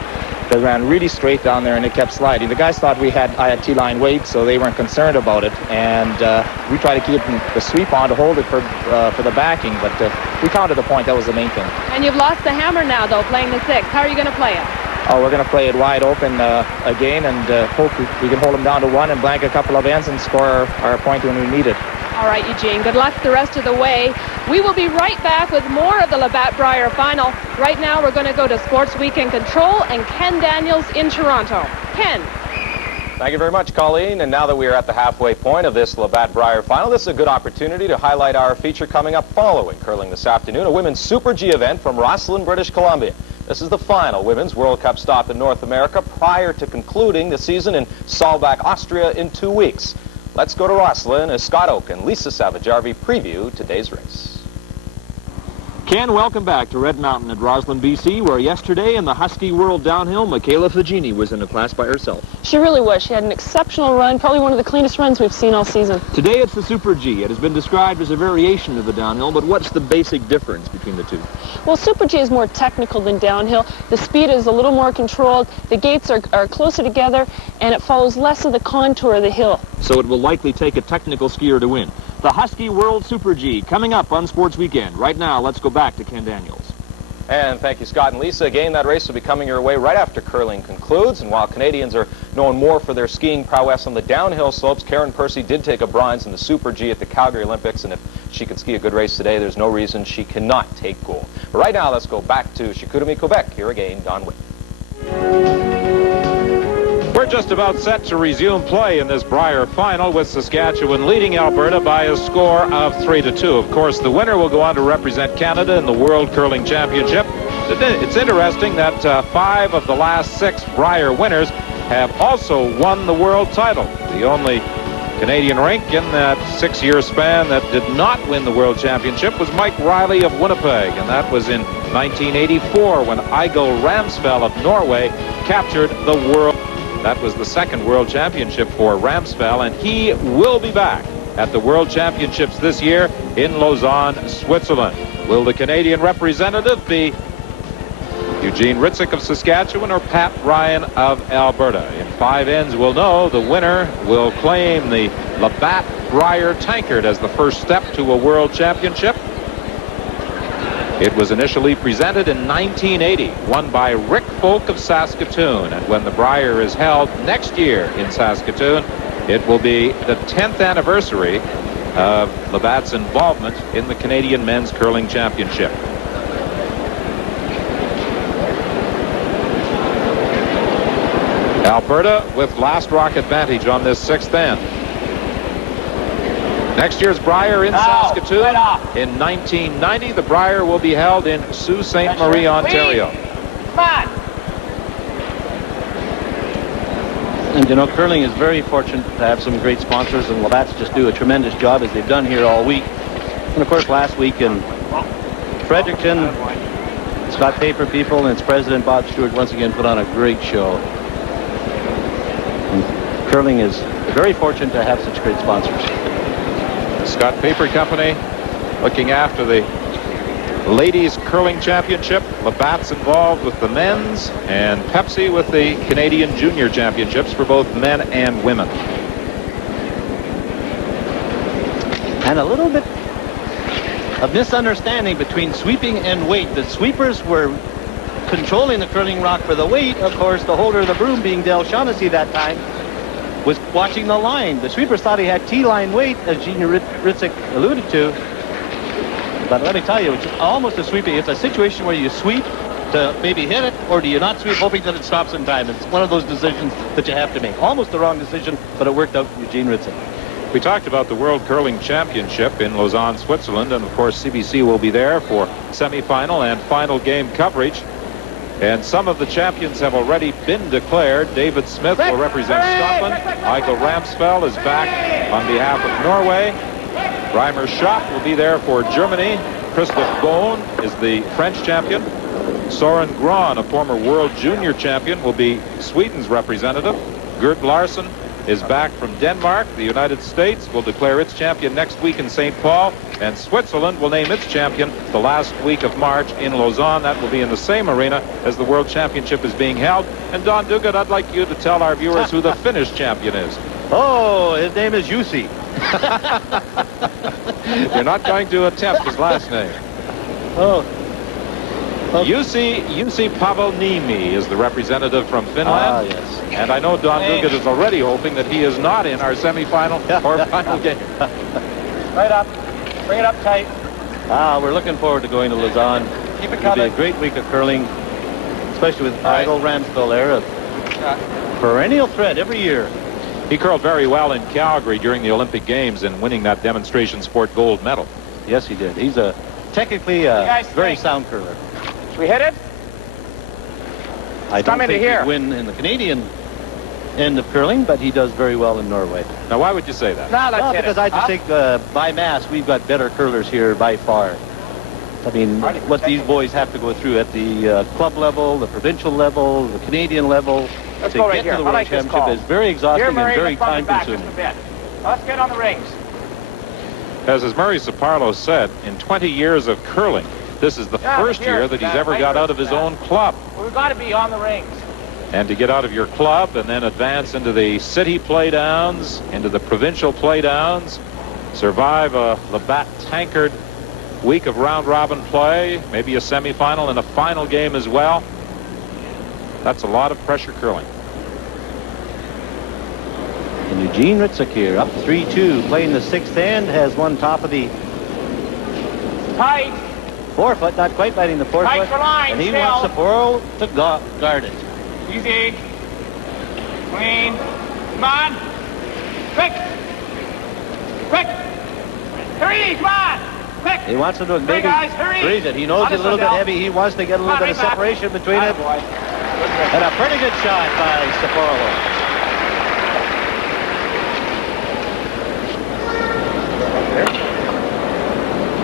that ran really straight down there, and it kept sliding. The guys thought I had T-line weight, so they weren't concerned about it, and we tried to keep the sweep on to hold it for the backing, but we counted the point. That was the main thing. And you've lost the hammer now, though, playing the 6. How are you going to play it? Oh, we're going to play it wide open again, and hope we can hold them down to 1 and blank a couple of ends and score our point when we need it. All right, Eugene, good luck the rest of the way. We will be right back with more of the Labatt Brier final. Right now, we're going to go to Sports Weekend Control and Ken Daniels in Toronto. Ken. Thank you very much, Colleen. And now that we are at the halfway point of this Labatt Brier final, this is a good opportunity to highlight our feature coming up following curling this afternoon, a women's Super G event from Rosslyn, British Columbia. This is the final Women's World Cup stop in North America prior to concluding the season in Saalbach, Austria in 2 weeks. Let's go to Rosslyn as Scott Oak and Lisa Savage-Arvey preview today's race. Ken, welcome back to Red Mountain at Rosslyn, BC, where yesterday in the Husky World Downhill, Michaela Fagini was in a class by herself. She really was. She had an exceptional run, probably one of the cleanest runs we've seen all season. Today it's the Super G. It has been described as a variation of the downhill, but what's the basic difference between the two? Well, Super G is more technical than downhill. The speed is a little more controlled, the gates are closer together, and it follows less of the contour of the hill. So it will likely take a technical skier to win. The Husky World Super G coming up on Sports Weekend. Right now, let's go back to Ken Daniels. And thank you, Scott and Lisa. Again, that race will be coming your way right after curling concludes. And while Canadians are known more for their skiing prowess on the downhill slopes, Karen Percy did take a bronze in the Super G at the Calgary Olympics. And if she can ski a good race today, there's no reason she cannot take gold. But right now, let's go back to Chicoutimi, Quebec. Here again, Don Witt. We're just about set to resume play in this Brier final with Saskatchewan leading Alberta by a score of 3-2. Of course, the winner will go on to represent Canada in the World Curling Championship. It's interesting that 5 of the last 6 Brier winners have also won the world title. The only Canadian rink in that 6-year span that did not win the World Championship was Mike Riley of Winnipeg, and that was in 1984 when Eigil Ramsfjell of Norway captured the world. That was the second World Championship for Ramsfjell, and he will be back at the World Championships this year in Lausanne, Switzerland. Will the Canadian representative be Eugene Hritzuk of Saskatchewan or Pat Ryan of Alberta? In 5 ends, we'll know. The winner will claim the Labatt Brier tankard as the first step to a World Championship. It was initially presented in 1980, won by Rick Folk of Saskatoon. And when the Brier is held next year in Saskatoon, it will be the 10th anniversary of Labatt's involvement in the Canadian Men's Curling Championship. Alberta with last rock advantage on this 6th end. Next year's Brier in Saskatoon. In 1990, the Brier will be held in Sault Ste. Marie, Ontario. Come on. And you know, curling is very fortunate to have some great sponsors, and Labatt's just do a tremendous job as they've done here all week. And of course, last week in Fredericton, Scott Paper people and its president Bob Stewart once again put on a great show. And curling is very fortunate to have such great sponsors. Scott Paper Company looking after the Ladies Curling Championship. Labatt's involved with the men's, and Pepsi with the Canadian Junior Championships for both men and women. And a little bit of misunderstanding between sweeping and weight. The sweepers were controlling the curling rock for the weight. Of course, the holder of the broom, being Del Shaughnessy that time, was watching the line. The sweepers thought he had T-line weight, as Gene Hritzuk alluded to. But let me tell you, it's almost a sweeping. It's a situation where you sweep to maybe hit it, or do you not sweep, hoping that it stops in time. It's one of those decisions that you have to make. Almost the wrong decision, but it worked out for Eugene Hritzuk. We talked about the World Curling Championship in Lausanne, Switzerland, and of course CBC will be there for semifinal and final game coverage. And some of the champions have already been declared. David Smith will represent Scotland. Eigil Ramsfjell is back on behalf of Norway. Reimer Schaap will be there for Germany. Christophe Beaune is the French champion. Soren Grahn, a former world junior champion, will be Sweden's representative. Gert Larsson is back from Denmark. The United States will declare its champion next week in St. Paul, and Switzerland will name its champion the last week of March in Lausanne. That will be in the same arena as the World Championship is being held. And Don Duguid, I'd like you to tell our viewers who the Finnish champion is. Oh, his name is Jussi. You're not going to attempt his last name. Oh. Jussi Pavolniemi is the representative from Finland. Ah, yes. And I know Don Duguid is already hoping that he is not in our semifinal or final game. Right up. Bring it up tight. We're looking forward to going to Lausanne. Keep it It'll be coming. a great week of curling, especially with Eigil Ramsfjell there, a perennial threat every year. He curled very well in Calgary during the Olympic Games and winning that demonstration sport gold medal. Yes, he did. He's technically a very sound curler. Should we hit it? I don't think he'd win in the Canadian end of curling, but he does very well in Norway. Now, why would you say that? Now let's hit because it. I just think by mass, we've got better curlers here by far. I mean, what these boys have to go through at the club level, the provincial level, the Canadian level, Let's to go right get here. to the I World like this Championship call. is very exhausting Here, Murray, and very the front and back time-consuming. just a bit. Let's get on the rings. As Murray Saparlo said, in 20 years of curling, this is the first year that he's ever got out of his own club. We've got to be on the rings. And to get out of your club and then advance into the city playdowns, into the provincial playdowns, survive a Labatt tankard week of round-robin play, maybe a semifinal and a final game as well. That's a lot of pressure curling. And Eugene Hritzuk here, up 3-2, playing the 6th end, has one top of the Tight. forefoot, not quite biting the forefoot. Tight for line, and he still. wants Sapporo to guard it. Easy. Clean. Come on. Quick. Quick. Hurry, come on. Quick. He wants to do it. Hurry, Maybe guys, hurry. freeze it. He knows On it's a this little one, bit Del. heavy. He wants to get a little Come on, bit of right back. separation between it. Boy. And a pretty good shot by Sapporo.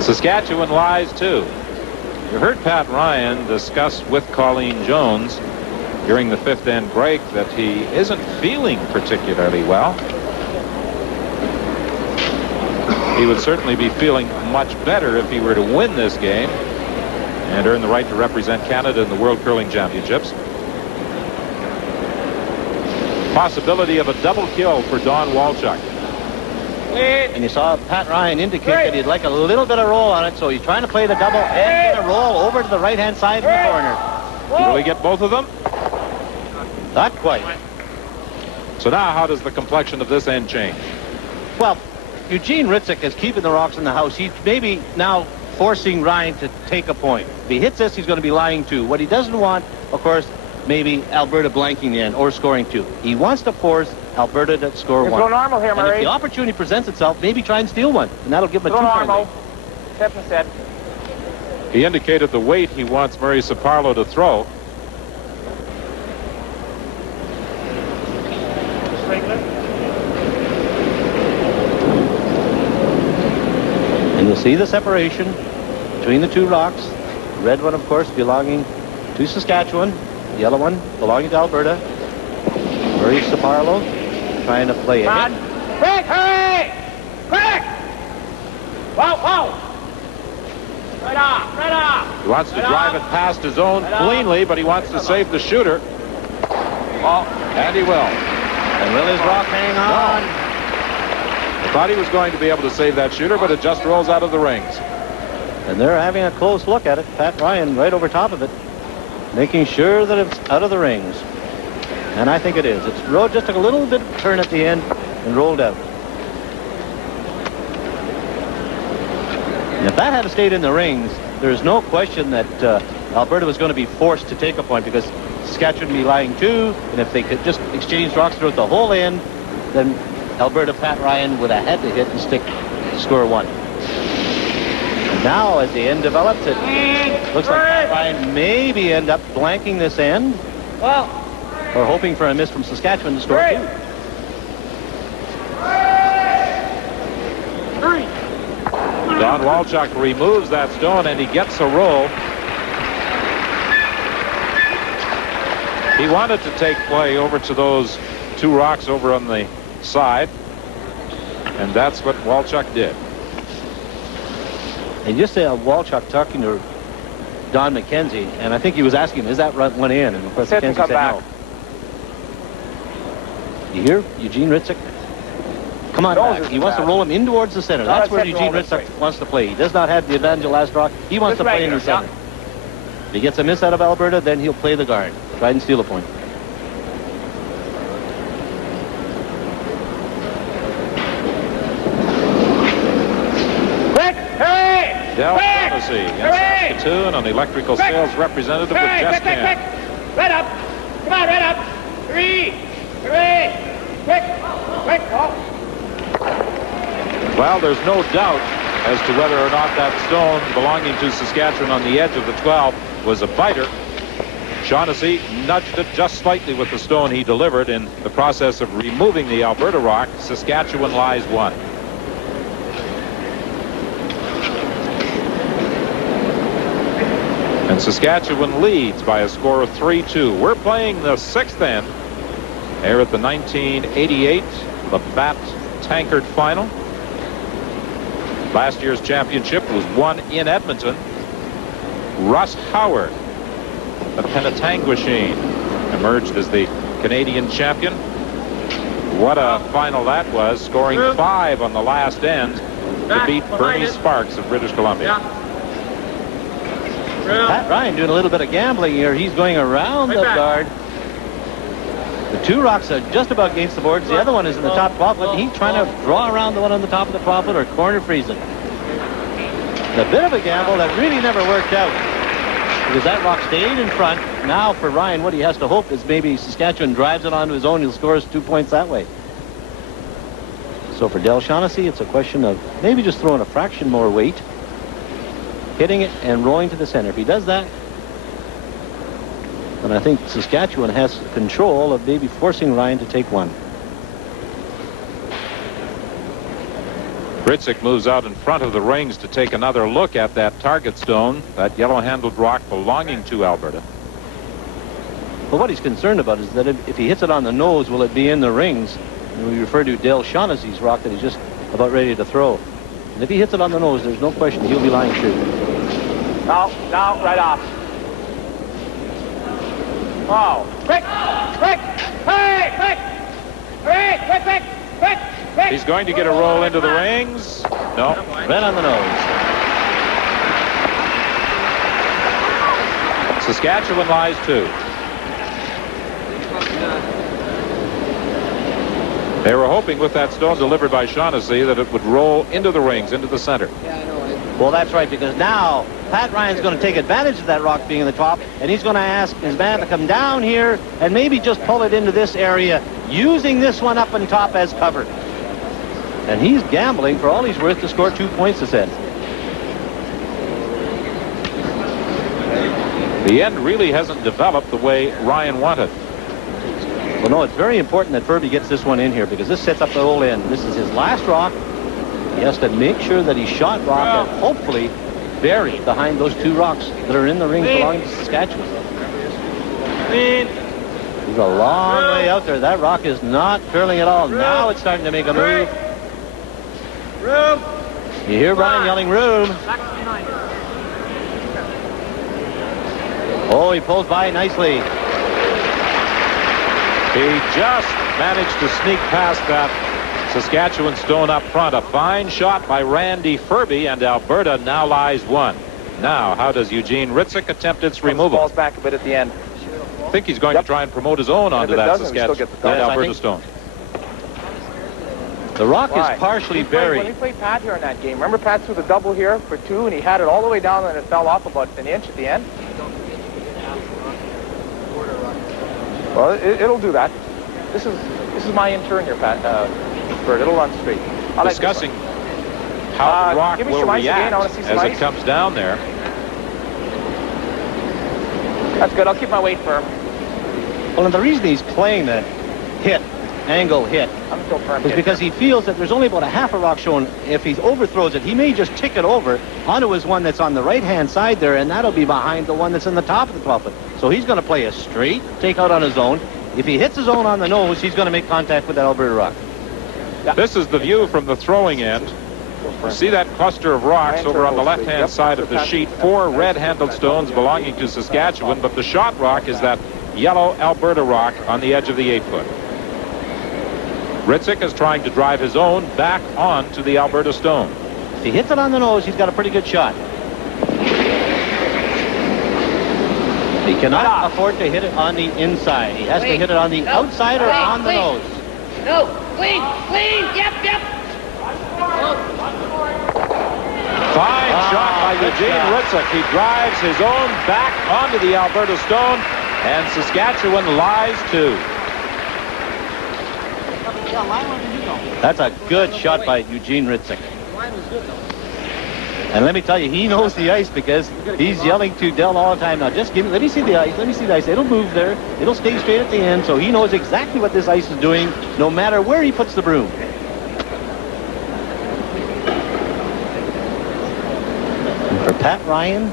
Saskatchewan lies 2. You heard Pat Ryan discuss with Colleen Jones during the 5th end break that he isn't feeling particularly well. He would certainly be feeling much better if he were to win this game and earn the right to represent Canada in the World Curling Championships. Possibility of a double kill for Don Walchuk. And you saw Pat Ryan indicate that he'd like a little bit of roll on it, so he's trying to play the double and get a roll over to the right-hand side of the corner. Will he get both of them? Not quite. So now how does the complexion of this end change? Well, Eugene Hritzuk is keeping the rocks in the house. He's maybe now forcing Ryan to take a point. If he hits this, he's going to be lying 2. What he doesn't want, of course, maybe Alberta blanking the end or scoring 2. He wants to force Alberta to score 1. Go normal here, and Murray. if the opportunity presents itself, maybe try and steal 1, and that'll give him a 2-point normal. lead. Step set. He indicated the weight he wants Murray Saparlo to throw. And you'll see the separation between the 2 rocks. The red one, of course, belonging to Saskatchewan. The yellow one belonging to Alberta. Murray Saparlo trying to play ahead. Quick, hurry! Quick! Whoa, whoa! Right off, right off! He wants to drive it past his own cleanly, but he wants to save the shooter. Oh, and he will. And will his rock hang on? I thought he was going to be able to save that shooter, but it just rolls out of the rings. And they're having a close look at it. Pat Ryan right over top of it, making sure that it's out of the rings. And I think it is. It's rode just took a little bit of turn at the end and rolled out. And if that had stayed in the rings, there's no question that Alberta was going to be forced to take a point, because Saskatchewan would be lying 2, and if they could just exchange rocks throughout the whole end, then Alberta Pat Ryan would have had to hit and stick to score 1. And now, as the end develops, it looks like Pat Ryan maybe end up blanking this end, or hoping for a miss from Saskatchewan to score 2. Don Walchuk removes that stone, and he gets a roll. He wanted to take play over to those 2 rocks over on the side, and that's what Walchuk did. And just Walchuk talking to Don McKenzie, and I think he was asking him, is that one in? And of course McKenzie said no. You hear Eugene Hritzuk? Come on back. He wants to roll him in towards the center. That's where Eugene Hritzuk wants to play. He does not have the advantage of last rock. He wants to play in the center. If he gets a miss out of Alberta, then he'll play the guard. Try and steal a point. Quick, hurry! Del Shaughnessy against Saskatoon on the electrical sales representative with Jess Camp. Right up! Come on, right up! 3, 3! Quick! Quick! Oh. Well, there's no doubt as to whether or not that stone belonging to Saskatchewan on the edge of the 12 was a biter. Shaughnessy nudged it just slightly with the stone he delivered in the process of removing the Alberta rock. Saskatchewan lies 1. And Saskatchewan leads by a score of 3-2. We're playing the 6th end here at the 1988 Labatt Tankard Final. Last year's championship was won in Edmonton. Russ Howard of Penetanguishene emerged as the Canadian champion. What a final that was, scoring 5 on the last end to beat Bernie Sparks of British Columbia. Pat Ryan doing a little bit of gambling here. He's going around the guard. The 2 rocks are just about against the boards. The other one is in the top 12 foot. He's trying to draw around the one on the top of the 12 foot or corner freeze it. A bit of a gamble that really never worked out, because that rock stayed in front. Now for Ryan, what he has to hope is maybe Saskatchewan drives it onto his own. He'll score us 2 points that way. So for Del Shaughnessy, it's a question of maybe just throwing a fraction more weight, hitting it and rolling to the center. If he does that, then I think Saskatchewan has control of maybe forcing Ryan to take 1. Hritzuk moves out in front of the rings to take another look at that target stone, that yellow-handled rock belonging to Alberta. Well, what he's concerned about is that if he hits it on the nose, will it be in the rings? And we refer to Dale Shaughnessy's rock that he's just about ready to throw. And if he hits it on the nose, there's no question he'll be lying true. Now, right off. Oh, quick! Hey, quick! Hurry, quick! He's going to get a roll into the rings. No. Right on the nose. Saskatchewan lies 2. They were hoping with that stone delivered by Shaughnessy that it would roll into the rings, into the center. Well, that's right, because now Pat Ryan's going to take advantage of that rock being in the top, and he's going to ask his man to come down here and maybe just pull it into this area, using this one up on top as cover. And he's gambling for all he's worth to score 2 points this end. The end really hasn't developed the way Ryan wanted. Well, no, it's very important that Furby gets this one in here because this sets up the whole end. This is his last rock. He has to make sure that he shot rock and hopefully buried behind those 2 rocks that are in the rings belonging to Saskatchewan. He's a long way out there. That rock is not curling at all. Now it's starting to make a move. Room. You hear Brian yelling, room. Oh, he pulls by nicely. He just managed to sneak past that Saskatchewan stone up front. A fine shot by Randy Furby, and Alberta now lies 1. Now, how does Eugene Hritzuk attempt its removal? Falls back a bit at the end. I think he's going to try and promote his own onto that Saskatchewan, that Alberta stone. The rock is partially buried. When we played Pat here in that game, remember Pat threw the double here for 2, and he had it all the way down, and it fell off about an inch at the end? Well, it'll do that. This is my intern here, Pat. Bert, it'll run straight. Discussing how the rock will react as it comes down there. That's good. I'll keep my weight firm. Well, and the reason he's playing the angle hit, is because he feels that there's only about a half a rock shown. If he overthrows it, he may just tick it over onto his one that's on the right-hand side there, and that'll be behind the one that's in the top of the 12-foot. So he's going to play a straight takeout on his own. If he hits his own on the nose, he's going to make contact with that Alberta rock. This is the view from the throwing end. You see that cluster of rocks over on the left-hand side of the sheet. 4 red-handled stones belonging to Saskatchewan, but the shot rock is that yellow Alberta rock on the edge of the 8-foot. Hritzuk is trying to drive his own back onto the Alberta stone. If he hits it on the nose, he's got a pretty good shot. He cannot afford to hit it on the inside. He has to hit it on the outside or on the nose. No, clean, yep. Fine shot by Eugene Hritzuk. He drives his own back onto the Alberta stone, and Saskatchewan lies 2. That's a good shot by Eugene Hritzuk. And let me tell you, he knows the ice because he's yelling to Del all the time. Now, just let me see the ice. It'll move there. It'll stay straight at the end, so he knows exactly what this ice is doing, no matter where he puts the broom. And for Pat Ryan,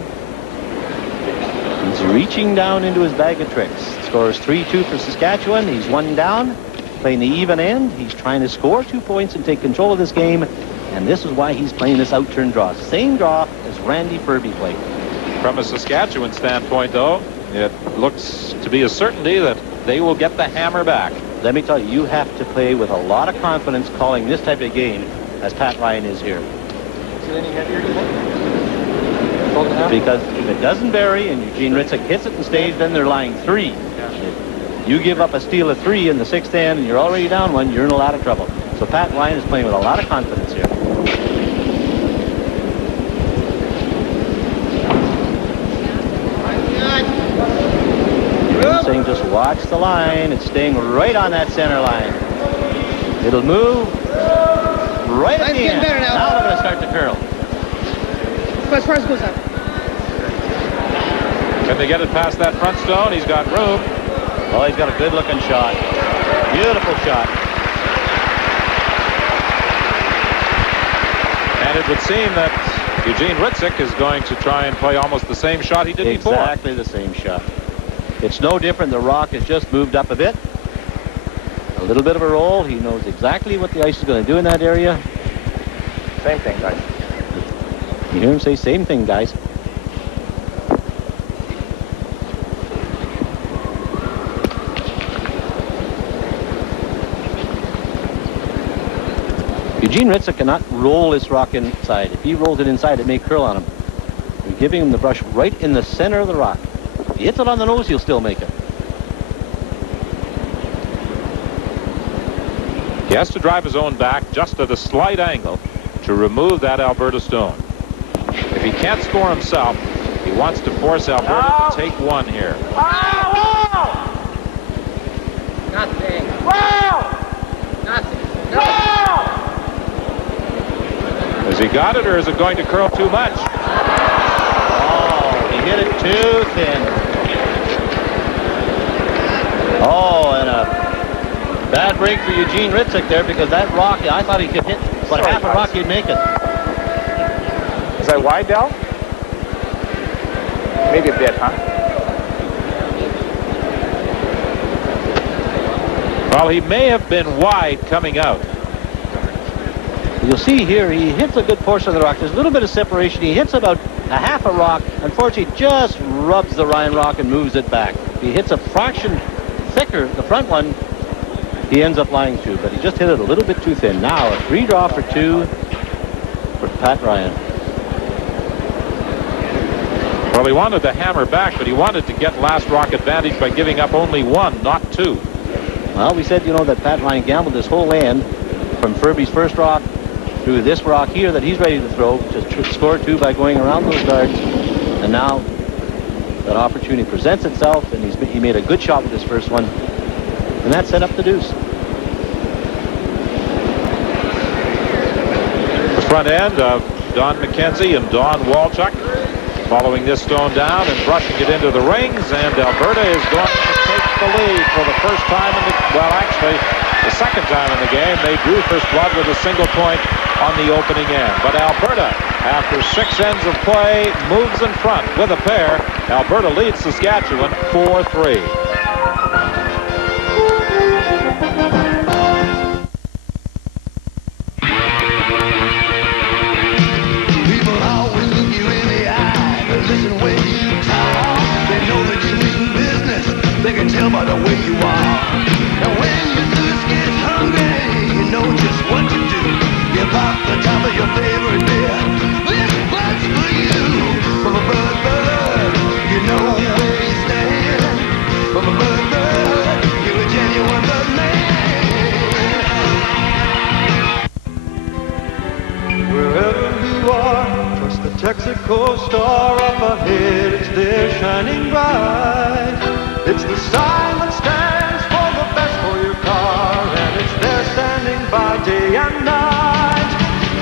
he's reaching down into his bag of tricks. Scores 3-2 for Saskatchewan. He's 1 down, playing the even end. He's trying to score 2 points and take control of this game. And this is why he's playing this out-turn draw. Same draw as Randy Furby played. From a Saskatchewan standpoint, though, it looks to be a certainty that they will get the hammer back. Let me tell you, you have to play with a lot of confidence calling this type of game as Pat Ryan is here. Is it any heavier, Because if it doesn't vary and Eugene Hritzuk hits it and stays, then they're lying 3. If you give up a steal of 3 in the 6th end and you're already down 1, you're in a lot of trouble. So Pat Ryan is playing with a lot of confidence here. You're saying just watch the line. It's staying right on that center line. It'll move right at the end. Now they're going to start to curl. As far as goes up. Can they get it past that front stone? He's got room. Oh, he's got a good-looking shot. Beautiful shot. And it would seem that Eugene Hritzuk is going to try and play almost the same shot he did before. Exactly the same shot. It's no different. The rock has just moved up a bit. A little bit of a roll. He knows exactly what the ice is going to do in that area. Same thing, guys. You hear him say, same thing, guys. Eugene Hritzuk cannot roll this rock inside. If he rolls it inside, it may curl on him. We're giving him the brush right in the center of the rock. If he hits it on the nose, he'll still make it. He has to drive his own back just at a slight angle to remove that Alberta stone. If he can't score himself, he wants to force Alberta to take one here. Nothing. Nothing. Has he got it, or is it going to curl too much? Oh, he hit it too thin. Oh, and a bad break for Eugene Hritzuk there, because that rock, I thought he could hit, but half a rock he'd make it. Is that wide, Del? Maybe a bit, huh? Well, he may have been wide coming out. You'll see here, he hits a good portion of the rock. There's a little bit of separation. He hits about a half a rock. Unfortunately, just rubs the Ryan rock and moves it back. If he hits a fraction thicker, the front one, he ends up lying through. But he just hit it a little bit too thin. Now, a free draw for two for Pat Ryan. Well, he wanted to hammer back, but he wanted to get last rock advantage by giving up only one, not two. Well, we said, you know, that Pat Ryan gambled this whole end from Furby's first rock through this rock here that he's ready to throw, to score two by going around those guards. And now that opportunity presents itself, and he made a good shot with his first one. And that set up the deuce. The front end of Don McKenzie and Don Walchuk following this stone down and brushing it into the rings, and Alberta is going to take the lead for the first time in the, well, actually the second time in the game. They drew first blood with a single point on the opening end. But Alberta, after 6 ends of play, moves in front with a pair. Alberta leads Saskatchewan 4-3. People always look you in the eye, but listen when you talk. They know that you mean business. They can tell by the way you are. And when your thirst gets hungry, you know just what to do. You pop the top of your favorite beer. This one's for you. From a bird, you know where you stand. From a bird, you're a genuine bird man. Wherever you are, trust the Texaco star up ahead. It's there shining bright. It's the sign that stands for the best for your car, and it's there standing by day and night.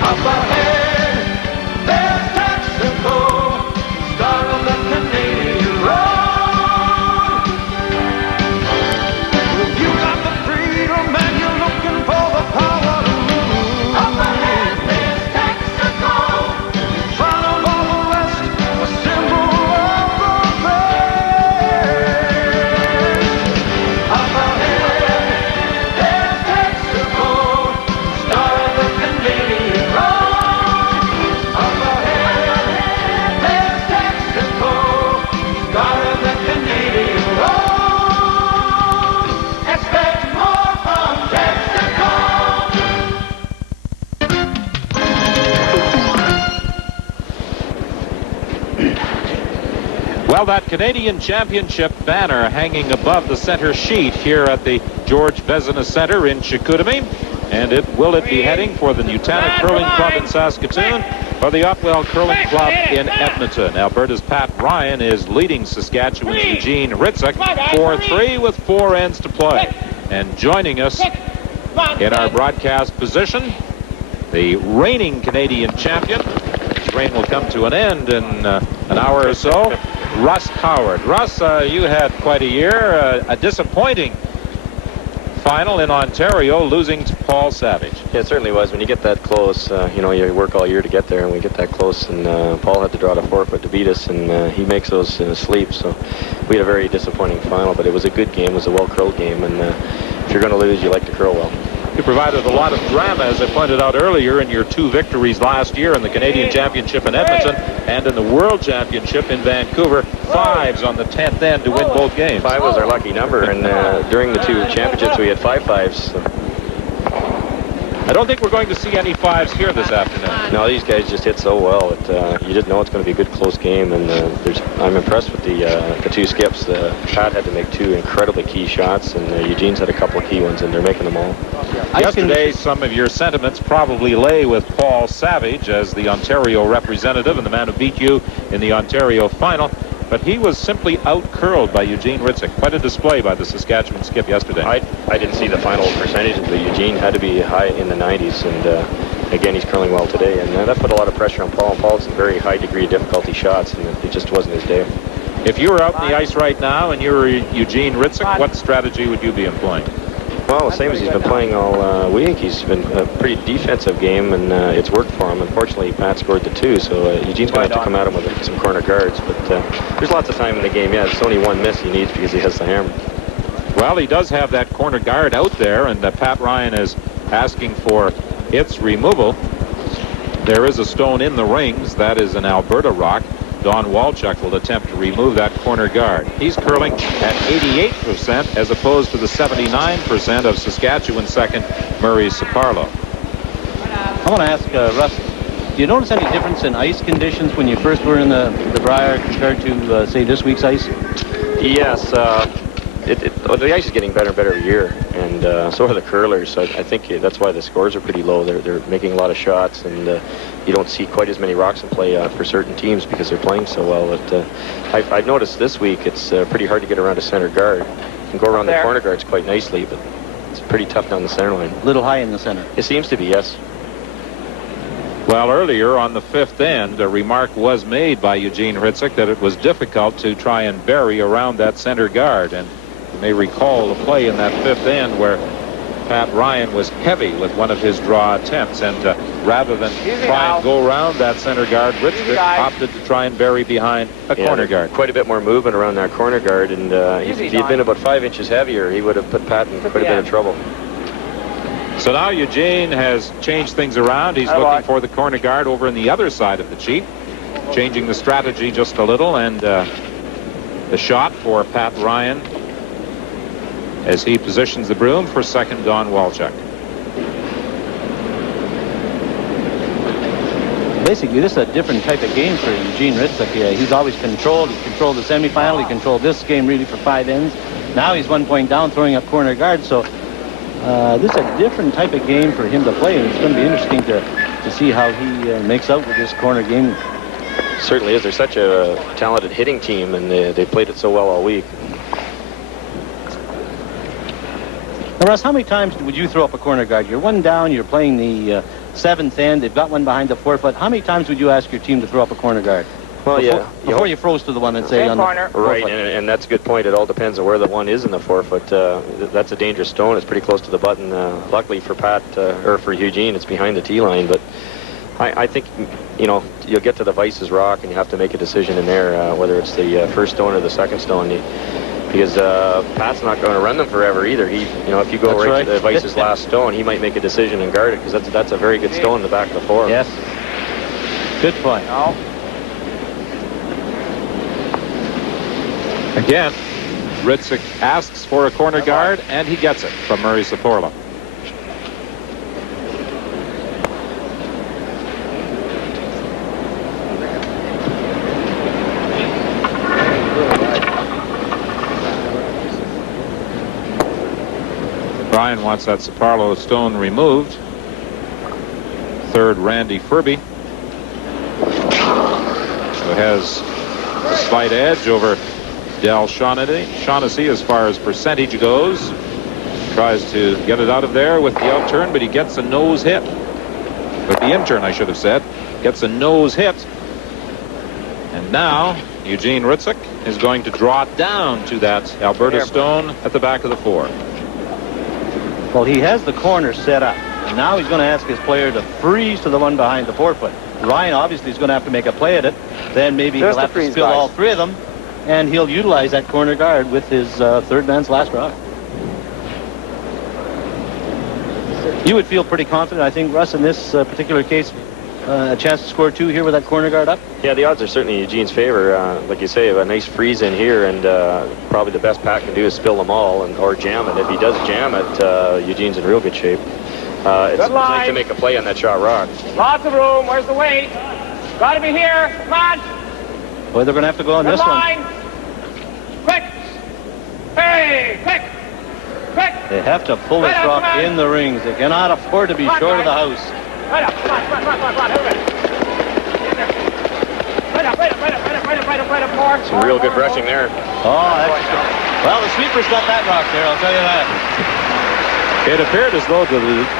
Up ahead, there's Texaco, star of the Canadian road. You got the freedom and you're looking for the power to move. Up ahead, there's Texaco, in front of all the rest, a symbol of the best. Up ahead, there's Texaco, star of the Canadian road. Up ahead, there's Texaco, star of the Canadian road. Expect more from Texaco. Well, that Canadian Championship banner hanging above the center sheet here at the Georges-Vézina Center in Chicoutimi. And will it be heading for the Nutana Curling Club in Saskatoon or the Otwell Curling Club in Edmonton? Alberta's Pat Ryan is leading Saskatchewan's Eugene Hritzuk 4-3 with 4 ends to play. And joining us in our broadcast position, the reigning Canadian champion. His reign will come to an end in an hour or so. Russ Howard. Russ, you had quite a year, a disappointing final in Ontario, losing to Paul Savage. Yeah, it certainly was. When you get that close, you know, you work all year to get there, and we get that close, and Paul had to draw the forfeit to beat us, and he makes those sleep. So we had a very disappointing final, but it was a good game. It was a well-curled game, and if you're going to lose, you like to curl well. You provided a lot of drama, as I pointed out earlier, in your 2 victories last year in the Canadian Championship in Edmonton and in the World Championship in Vancouver. 5s on the 10th end to win both games. 5 was our lucky number, and during the 2 championships, we had 5 5s. So. I don't think we're going to see any 5s here this afternoon. No, these guys just hit so well that you just know it's going to be a good close game, and I'm impressed with the 2 skips. Pat had to make 2 incredibly key shots, and Eugene's had a couple of key ones, and they're making them all. Yesterday, some of your sentiments probably lay with Paul Savage as the Ontario representative and the man who beat you in the Ontario final. But he was simply out-curled by Eugene Hritzuk. Quite a display by the Saskatchewan skip yesterday. I didn't see the final percentages, but Eugene had to be high in the 90s, and again, he's curling well today, and that put a lot of pressure on Paul. Paul's a very high degree of difficulty shots, and it just wasn't his day. If you were out in the ice right now and you were Eugene Hritzuk, what strategy would you be employing? Well, the same as he's been playing all week. He's been a pretty defensive game, and it's worked for him. Unfortunately, Pat scored the 2, so Eugene's going to have to come at him with some corner guards. But there's lots of time in the game. Yeah, it's only 1 miss he needs because he has the hammer. Well, he does have that corner guard out there, and Pat Ryan is asking for its removal. There is a stone in the rings. That is an Alberta rock. Don Walchuk will attempt to remove that corner guard. He's curling at 88% as opposed to the 79% of Saskatchewan second Murray Saparlo. I want to ask Russ, do you notice any difference in ice conditions when you first were in the Brier compared to, say, this week's ice? Yes. The ice is getting better and better every year, and so are the curlers. So I think that's why the scores are pretty low. They're making a lot of shots, and you don't see quite as many rocks in play for certain teams because they're playing so well. But I've noticed this week it's pretty hard to get around a center guard. You can go around the corner guards quite nicely, but it's pretty tough down the center line. A little high in the center. It seems to be, yes. Well, earlier on the 5th end, a remark was made by Eugene Hritzuk that it was difficult to try and bury around that center guard, and you may recall the play in that 5th end where Pat Ryan was heavy with one of his draw attempts, and rather than try and go around that center guard, Hritzuk opted to try and bury behind a corner guard. Quite a bit more movement around that corner guard, and if he'd been about 5 inches heavier, he would have put Pat in quite a bit of trouble. So now Eugene has changed things around. He's looking for the corner guard over on the other side of the cheat, changing the strategy just a little, and the shot for Pat Ryan as he positions the broom for second Don Walchuk. Basically, this is a different type of game for Eugene Hritzuk. He's always controlled. He controlled the semifinal. He controlled this game really for 5 ends. Now he's 1 point down, throwing up corner guard. So this is a different type of game for him to play, and it's going to be interesting to see how he makes out with this corner game. Certainly is. They're such a talented hitting team, and they played it so well all week. Now, Russ, how many times would you throw up a corner guard? You're 1 down, you're playing the 7th end, they've got one behind the 4-foot. How many times would you ask your team to throw up a corner guard? Well, before you froze to the one and say on the 4-foot. Right, and that's a good point. It all depends on where the one is in the 4-foot. That's a dangerous stone. It's pretty close to the button. Luckily for Pat, or for Eugene, it's behind the tee line, but I think, you'll get to the Vice's rock and you have to make a decision in there, whether it's the first stone or the second stone. Because Pat's not going to run them forever either. If you go right to the Vice's last stone, he might make a decision and guard it, because that's a very good stone in the back of the four. Yes. Good point. No. Again, Hritzuk asks for a corner guard, and he gets it from Murray Saparlo. Brian wants that Saparlo stone removed. Third, Randy Furby, who has a slight edge over Del Shaughnessy as far as percentage goes. Tries to get it out of there with the outturn, but he gets a nose hit. With the in-turn, I should have said. Gets a nose hit. And now Eugene Hritzuk is going to draw it down to that Alberta stone at the back of the four. Well, he has the corner set up, and now he's going to ask his player to freeze to the one behind the 4-foot. Ryan obviously is going to have to make a play at it. Then maybe he'll have to spill all three of them, and he'll utilize that corner guard with his third man's last rock. You would feel pretty confident, I think, Russ, in this particular case, a chance to score 2 here with that corner guard up? Yeah, the odds are certainly in Eugene's favor. Like you say, a nice freeze in here, and probably the best Pat can do is spill them all or jam it. If he does jam it, Eugene's in real good shape. It's nice to make a play on that shot rock. Lots of room. Where's the weight? Got to be here. Come on. Boy, they're going to have to go on this one. Quick. Hey, quick. Quick. They have to pull this rock in the rings. They cannot afford to be short of the house. Right up, come on, everybody. Right up, more. Some real good brushing there. Oh, well, the sweeper's got that rock there, I'll tell you that. It appeared as though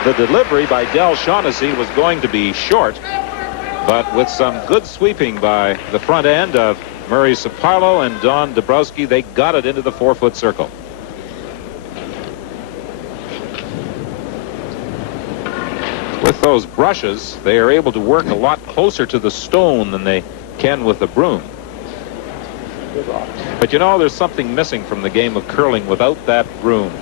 the delivery by Del Shaughnessy was going to be short, but with some good sweeping by the front end of Murray Saparlo and Don Dabrowski, they got it into the 4-foot circle. With those brushes, they are able to work a lot closer to the stone than they can with the broom. But you know, there's something missing from the game of curling without that broom.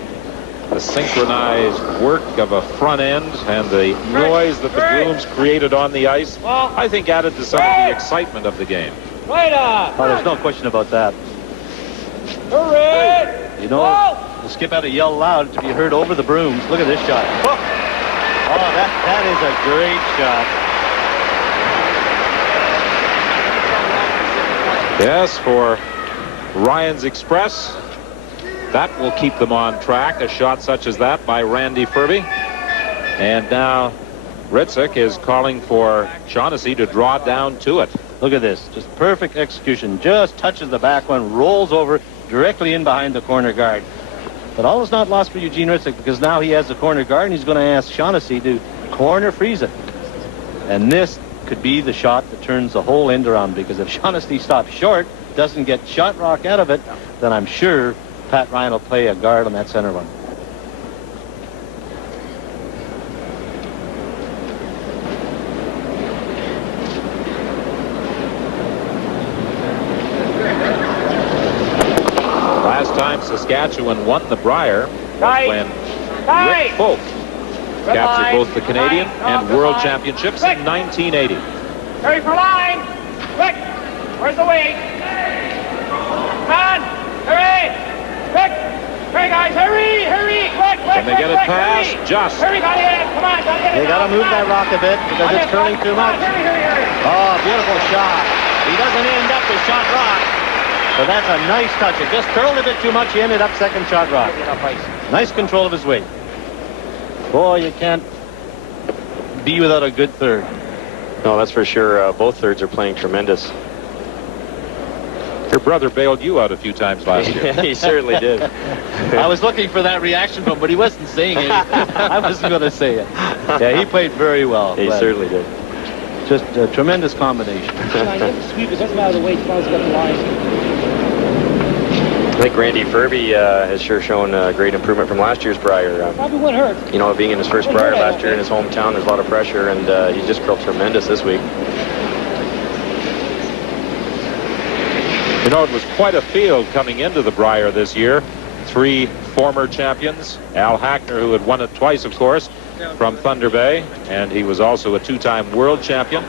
The synchronized work of a front end and the noise that the brooms created on the ice, I think added to some of the excitement of the game. Oh, there's no question about that. You know, the skip had to yell loud to be heard over the brooms. Look at this shot. Oh, that is a great shot. Yes, for Ryan's Express, that will keep them on track. A shot such as that by Randy Furby. And now Hritzuk is calling for Shaughnessy to draw down to it. Look at this. Just perfect execution. Just touches the back one, rolls over directly in behind the corner guard. But all is not lost for Eugene Hritzuk, because now he has the corner guard and he's going to ask Shaughnessy to corner freeze it. And this could be the shot that turns the whole end around, because if Shaughnessy stops short, doesn't get shot rock out of it, then I'm sure Pat Ryan will play a guard on that center one. Last time Saskatchewan won the Brier was when Rick Folk captured both the Canadian and World Championships in 1980. Hurry for line. Quick. Where's the weight? Come on. Hurry. Quick. Hurry, guys. Hurry. Hurry. Quick. Can they get it past? Just. Hurry, got it. Come on. They got to move that rock a bit because it's curling too much. Oh, beautiful shot. He doesn't end up with shot rock. But that's a nice touch. It just curled a bit too much. He ended up second shot rock. Nice control of his weight. Boy, you can't be without a good third. No, that's for sure. Both thirds are playing tremendous. Your brother bailed you out a few times last year. He certainly did. I was looking for that reaction from him, but he wasn't saying it. I wasn't going to say it. Yeah, he played very well. He certainly did. Just a tremendous combination. Sweep, it doesn't matter the weight, as long as you got the line. I think Randy Furby has sure shown great improvement from last year's Brier. Probably wouldn't hurt. You know, being in his first Brier last year in his hometown, there's a lot of pressure, and he just curled tremendous this week. You know, it was quite a field coming into the Brier this year. 3 former champions. Al Hackner, who had won it twice, of course, from Thunder Bay, and he was also a 2-time world champion.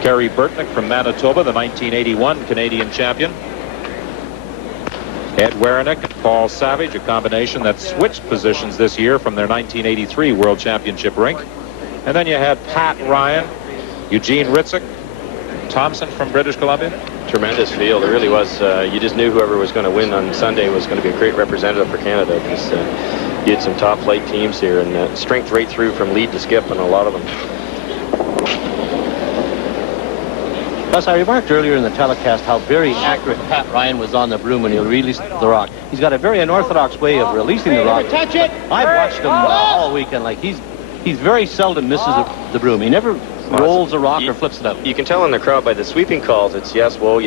Kerry Burtnick from Manitoba, the 1981 Canadian champion. Ed Werenick and Paul Savage, a combination that switched positions this year from their 1983 World Championship rink. And then you had Pat Ryan, Eugene Hritzuk, Thompson from British Columbia. Tremendous field. It really was. You just knew whoever was going to win on Sunday was going to be a great representative for Canada, because you had some top flight teams here, and strength right through from lead to skip on a lot of them. Plus, I remarked earlier in the telecast how very accurate Pat Ryan was on the broom when he released the rock. He's got a very unorthodox way of releasing the rock. Touch it. I've watched him all weekend. Like he's very seldom misses the broom. He never rolls a rock or flips it up. You can tell in the crowd by the sweeping calls. It's yes, whoa,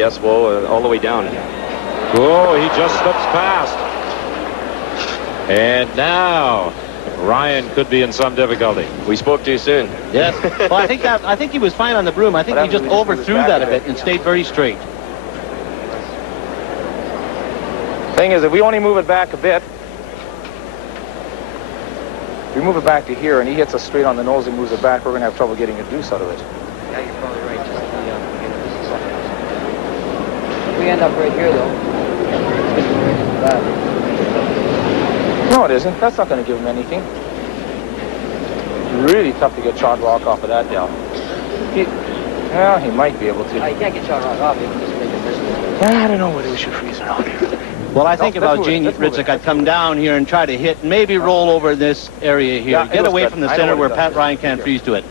all the way down. Oh, he just slips past. And now Ryan could be in some difficulty. We spoke too soon. Yes. Well, I think he was fine on the broom. I think he just overthrew that a bit and stayed very straight. Thing is, if we only move it back a bit, if we move it back to here and he hits us straight on the nose and moves it back, we're going to have trouble getting a deuce out of it. Yeah, you're probably right. Just if we end up right here, though, no, it isn't. That's not going to give him anything. Really tough to get shot rock off of that, Dal. Well, he might be able to. You can't get shot rock off. You can just make it this. I don't know whether we should freeze around here. Well, I think about Gene Hritzuk, I'd come down here and try to hit, and maybe roll over this area here. Yeah, get away good. from the center where Pat Ryan can't freeze to it.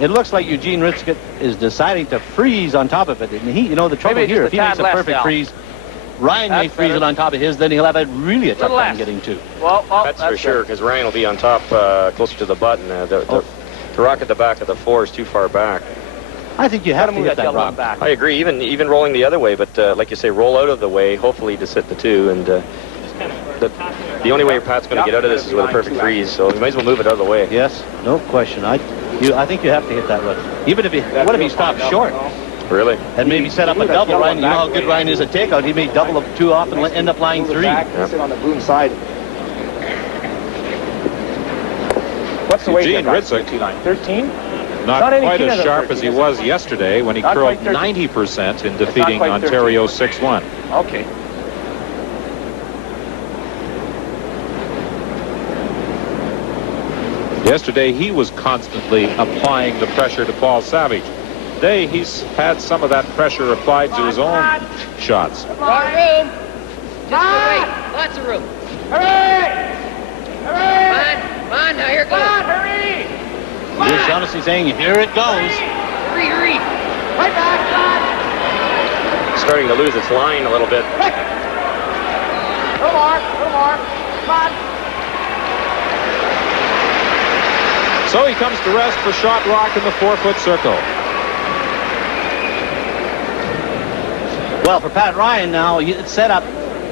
It looks like Eugene Hritzuk is deciding to freeze on top of it. And he, the trouble here, if he makes a perfect freeze, Ryan may freeze it on top of his, then he'll have really a tough time getting to. Well, that's for sure, because Ryan will be on top closer to the button. The rock at the back of the 4 is too far back. I think you have to hit that rock. Back. I agree, even rolling the other way, but like you say, roll out of the way, hopefully to sit the 2, and the only way Pat's going to get out of this is with a perfect freeze, so you might as well move it out of the way. Yes, no question. I think you have to hit that one. Even if what if he stops short? Really? And maybe set up a double. Ryan, you know how good Ryan is at takeout. He may double up 2 off and end up lying 3. Sit on the boom side. What's the weight? Eugene Hritzuk, 13? Not quite as sharp as he was yesterday when he curled 90% in defeating Ontario 6-1. Okay. Yesterday, he was constantly applying the pressure to Paul Savage. Today, he's had some of that pressure applied to his own shots. More room. Just wait. Lots of room. Hurry! Hurry! Come on, now here it goes. Come on, hurry! You're honestly saying, here it goes. Hurry! Right back, son! Starting to lose its line a little bit. A little more. Come on. So he comes to rest for shot rock in the 4-foot circle. Well, for Pat Ryan now, it's set up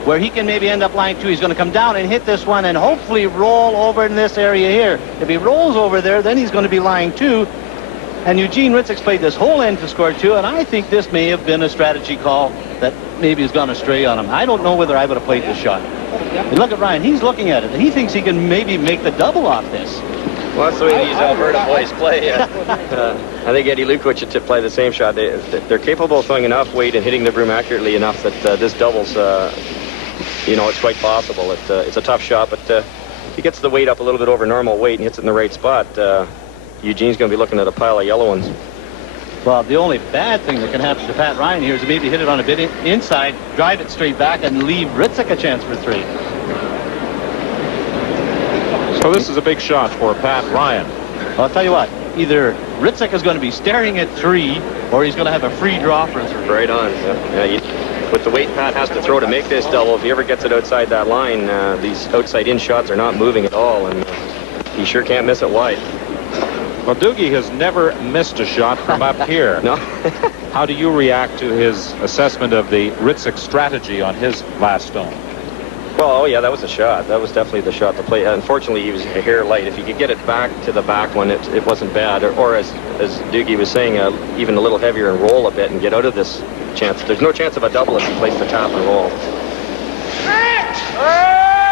where he can maybe end up lying 2. He's going to come down and hit this one and hopefully roll over in this area here. If he rolls over there, then he's going to be lying 2. And Eugene Hritzuk's played this whole end to score 2, and I think this may have been a strategy call that maybe has gone astray on him. I don't know whether I would have played this shot. And look at Ryan. He's looking at it, and he thinks he can maybe make the double off this. Well, that's the way these Alberta boys play. I think Eddie Lukowicz should play the same shot. They're capable of throwing enough weight and hitting the broom accurately enough that this doubles, it's quite possible. It's a tough shot, but he gets the weight up a little bit over normal weight and hits it in the right spot. Eugene's going to be looking at a pile of yellow ones. Well, the only bad thing that can happen to Pat Ryan here is to maybe hit it on a bit inside, drive it straight back, and leave Hritzuk a chance for 3. So this is a big shot for Pat Ryan. Well, I'll tell you what, either Hritzuk is going to be staring at 3, or he's going to have a free draw for 3. Right on. With the weight Pat has to throw to make this double, if he ever gets it outside that line, these outside-in shots are not moving at all, and he sure can't miss it wide. Well, Doogie has never missed a shot from up here. No. How do you react to his assessment of the Hritzuk strategy on his last stone? Well, yeah, that was a shot. That was definitely the shot to play. Unfortunately, he was a hair light. If he could get it back to the back one, it wasn't bad. Or as Doogie was saying, even a little heavier and roll a bit and get out of this chance. There's no chance of a double if he plays the tap and roll.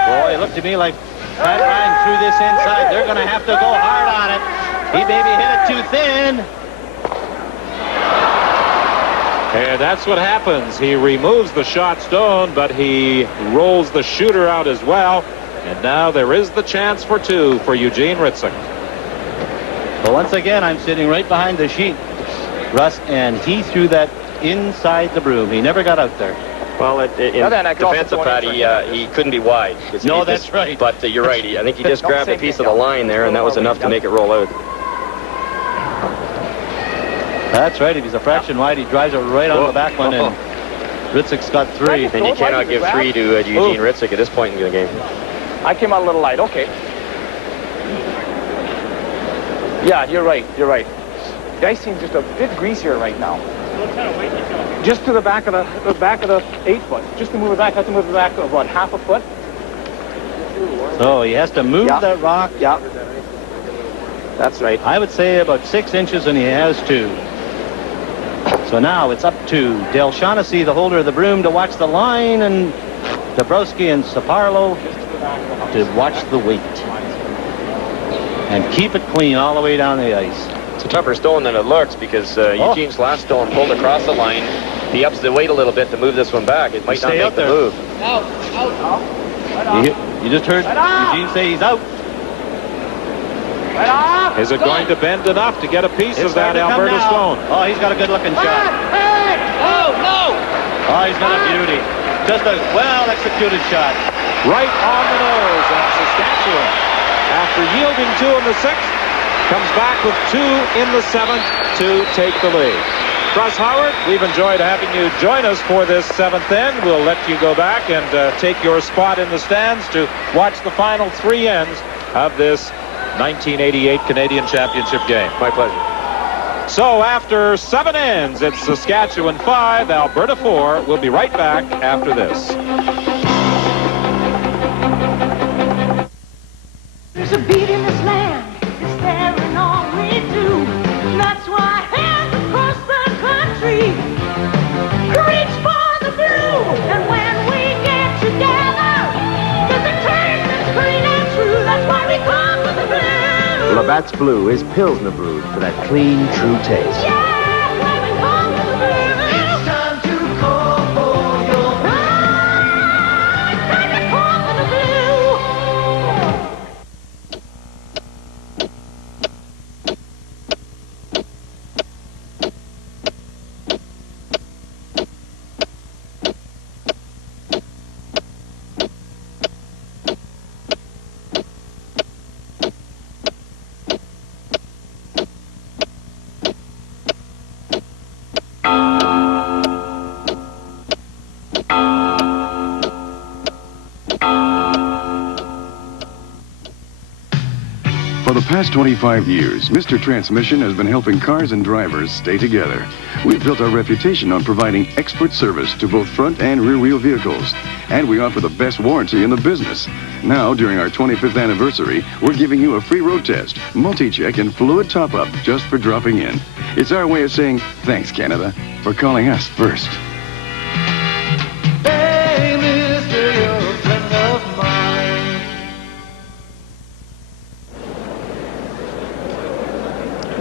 Boy, it looked to me like Pat Ryan threw this inside. They're going to have to go hard on it. He maybe hit it too thin. And that's what happens. He removes the shot stone, but he rolls the shooter out as well. And now there is the chance for 2 for Eugene Hritzuk. Well, once again, I'm sitting right behind the sheet, Russ, and he threw that inside the broom. He never got out there. Well, in defense of Pat, he couldn't be wide. No, that's right. But you're right. I think he just grabbed a piece of the line there, and that was enough to make it roll out. That's right. If he's a fraction wide, he drives it right on the back one, and Hritzuk's got 3. And you cannot give 3 to Eugene Hritzuk at this point in the game. I came out a little light. Okay. Yeah, you're right. The ice seems just a bit greasier right now. Just to the back of the 8 foot. Just to move it back, I have to move it back about half a foot. So he has to move that rock. Yeah. That's right. I would say about 6 inches, and he has 2. So now it's up to Del Shaughnessy, the holder of the broom, to watch the line, and Dabrowski and Saparlo to watch the weight. And keep it clean all the way down the ice. It's a tougher stone than it looks because Eugene's last stone pulled across the line. He ups the weight a little bit to move this one back. It might not make the move. You just heard Eugene say he's out. Is it going to bend enough to get a piece of that Alberta stone? Oh, he's got a good-looking shot. Oh, he's got a beauty. Just a well-executed shot. Right on the nose, and Saskatchewan, after yielding 2 in the 6th, comes back with 2 in the 7th to take the lead. Russ Howard, we've enjoyed having you join us for this 7th end. We'll let you go back and take your spot in the stands to watch the final 3 ends of this 1988 Canadian Championship game. My pleasure. So after 7 ends, it's Saskatchewan 5, Alberta 4. We'll be right back after this. There's a beat in this land. It's there in all we do. That's why hands across the country reach for the blue. And when we get together, there's a taste that's green and true. That's why we come with the blue. Labatt's Blue is Pilsner brewed for that clean, true taste. Yeah, that's why we come with the blue. It's time to call for your blue. It's time to call for the blue. For the past 25 years, Mr. Transmission has been helping cars and drivers stay together. We've built our reputation on providing expert service to both front and rear wheel vehicles. And we offer the best warranty in the business. Now, during our 25th anniversary, we're giving you a free road test, multi-check, and fluid top-up just for dropping in. It's our way of saying thanks, Canada, for calling us first. Hey, mister, you're a friend of mine.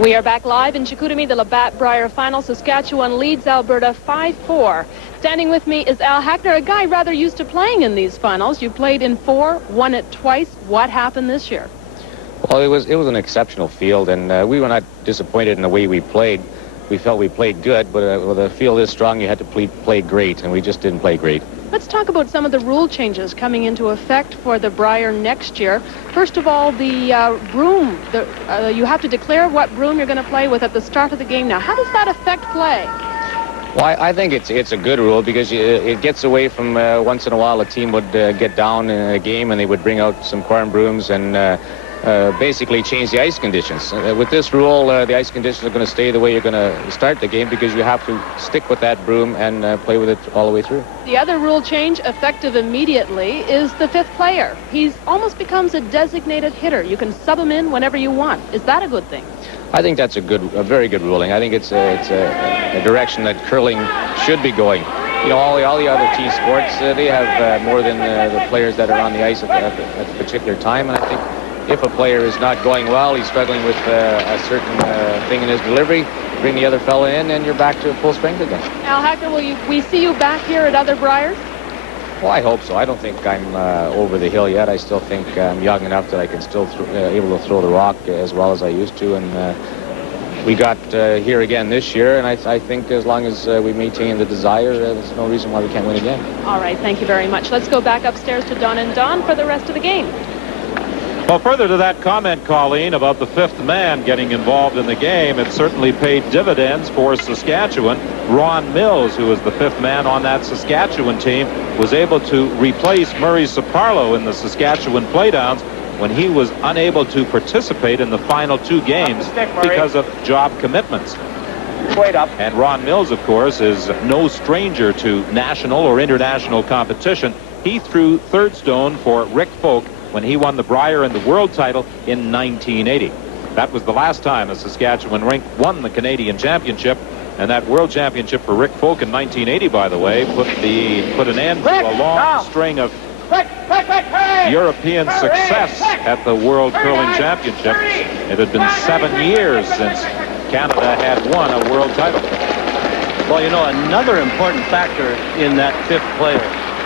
We are back live in Chicoutimi, the Labatt-Brier final. Saskatchewan leads Alberta 5-4. Standing with me is Al Hackner, a guy rather used to playing in these finals. You played in 4, won it twice. What happened this year? Well, it was an exceptional field, and we were not disappointed in the way we played. We felt we played good, but with a field this strong, you had to play great, and we just didn't play great. Let's talk about some of the rule changes coming into effect for the Brier next year. First of all, the broom. You have to declare what broom you're going to play with at the start of the game now. How does that affect play? Well, I think it's a good rule because it gets away from once in a while a team would get down in a game and they would bring out some corn brooms and basically change the ice conditions. With this rule, the ice conditions are going to stay the way you're going to start the game because you have to stick with that broom and play with it all the way through. The other rule change, effective immediately, is the 5th player. He's almost becomes a designated hitter. You can sub him in whenever you want. Is that a good thing? I think that's a very good ruling. I think it's a direction that curling should be going. You know, all the other team sports, they have more than the players that are on the ice at a particular time, and I think if a player is not going well, he's struggling with a certain thing in his delivery, bring the other fella in, and you're back to full strength again. Al Hackner, will we see you back here at other Briers? Well, I hope so. I don't think I'm over the hill yet. I still think I'm young enough that I can still able to throw the rock as well as I used to, and we got here again this year, and I think as long as we maintain the desire, there's no reason why we can't win again. All right, thank you very much. Let's go back upstairs to Don and Don for the rest of the game. Well, further to that comment, Colleen, about the 5th man getting involved in the game, it certainly paid dividends for Saskatchewan. Ron Mills, who was the 5th man on that Saskatchewan team, was able to replace Murray Saparlo in the Saskatchewan playdowns when he was unable to participate in the final 2 games because of job commitments. Wait up. And Ron Mills, of course, is no stranger to national or international competition. He threw third stone for Rick Folk when he won the Brier and the world title in 1980. That was the last time a Saskatchewan rink won the Canadian Championship, and that World Championship for Rick Folk in 1980, by the way, put an end to a long string of European success at the World Curling Championships. It had been 7 years since Canada had won a world title. Well, you know, another important factor in that fifth player,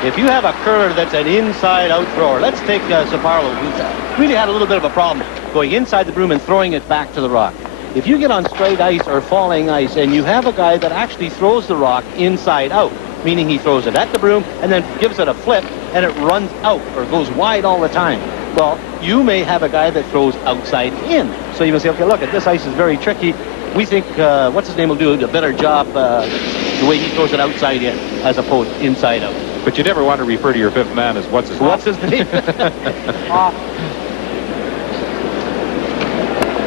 if you have a curler that's an inside-out thrower, let's take Saparlo, who's really had a little bit of a problem going inside the broom and throwing it back to the rock. If you get on straight ice or falling ice and you have a guy that actually throws the rock inside out, meaning he throws it at the broom and then gives it a flip and it runs out or goes wide all the time, well, you may have a guy that throws outside in. So you may say, okay, look, this ice is very tricky. We think, what's his name will do a better job the way he throws it outside in as opposed to inside out. But you never want to refer to your fifth man as what's his name. What's his name?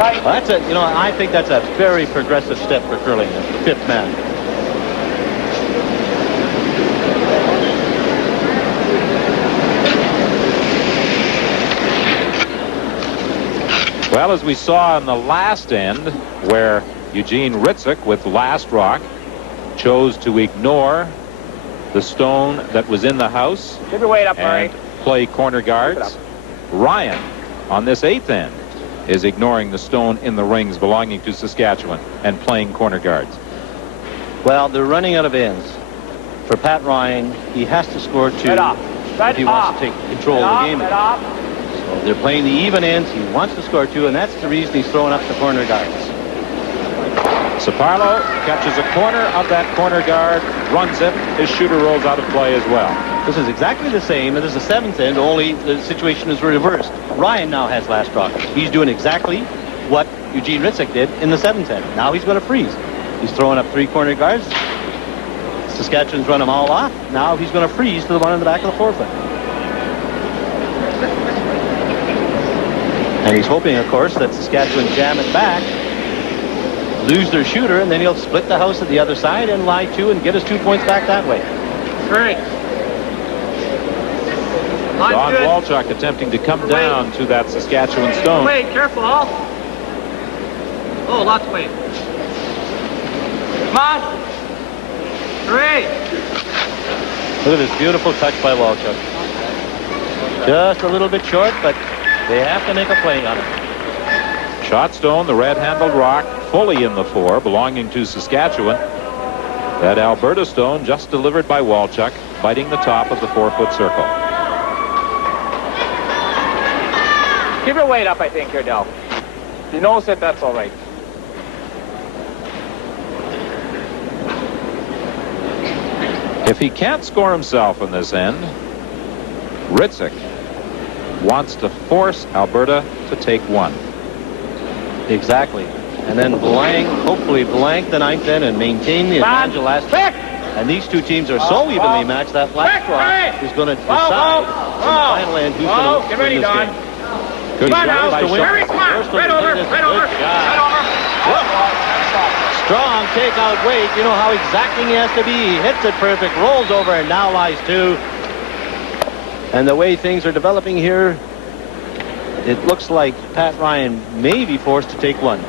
Well, that's you know, I think that's a very progressive step for curling, the fifth man. Well, as we saw in the last end, where Eugene Hritzuk with last rock chose to ignore the stone that was in the house Keep your weight up, and play corner guards, Ryan on this eighth end is ignoring the stone in the rings belonging to Saskatchewan and playing corner guards. Well, they're running out of ends. For Pat Ryan, he has to score two if he wants to take control of the game. So they're playing the even ends. He wants to score two, and that's the reason he's throwing up the corner guards. Saparlo catches a corner of that corner guard, runs it. His shooter rolls out of play as well. This is exactly the same as the seventh end, only the situation is reversed. Ryan now has last rock. He's doing exactly what Eugene Hritzuk did in the seventh end. Now he's going to freeze. He's throwing up three corner guards. Saskatchewan's run them all off. Now he's going to freeze to the one in the back of the forefoot. And he's hoping, of course, that Saskatchewan jam it back, lose their shooter, and then he'll split the house at the other side and lie two and get his 2 points back that way. Great. Don Walchuk attempting to come down to that Saskatchewan stone. Wait, careful. Oh, lots of weight. Come on. 3. Look at this beautiful touch by Walchuk. Just a little bit short, but they have to make a play on it. Shot stone, the red-handled rock, fully in the four, belonging to Saskatchewan. That Alberta stone just delivered by Walchuk, biting the top of the 4-foot circle. Keep your weight up, I think, here, Del. If he knows it, that's all right. If he can't score himself in this end, Hritzuk wants to force Alberta to take one. Exactly. And then hopefully blank the ninth end and maintain the advantage of last. And these two teams are so evenly matched that last rock is going to decide in the final end who's going to win this game. Come on now. Very smart. Right over. Strong takeout weight. You know how exacting he has to be. He hits it perfect, rolls over, and now lies two. And the way things are developing here, it looks like Pat Ryan may be forced to take one.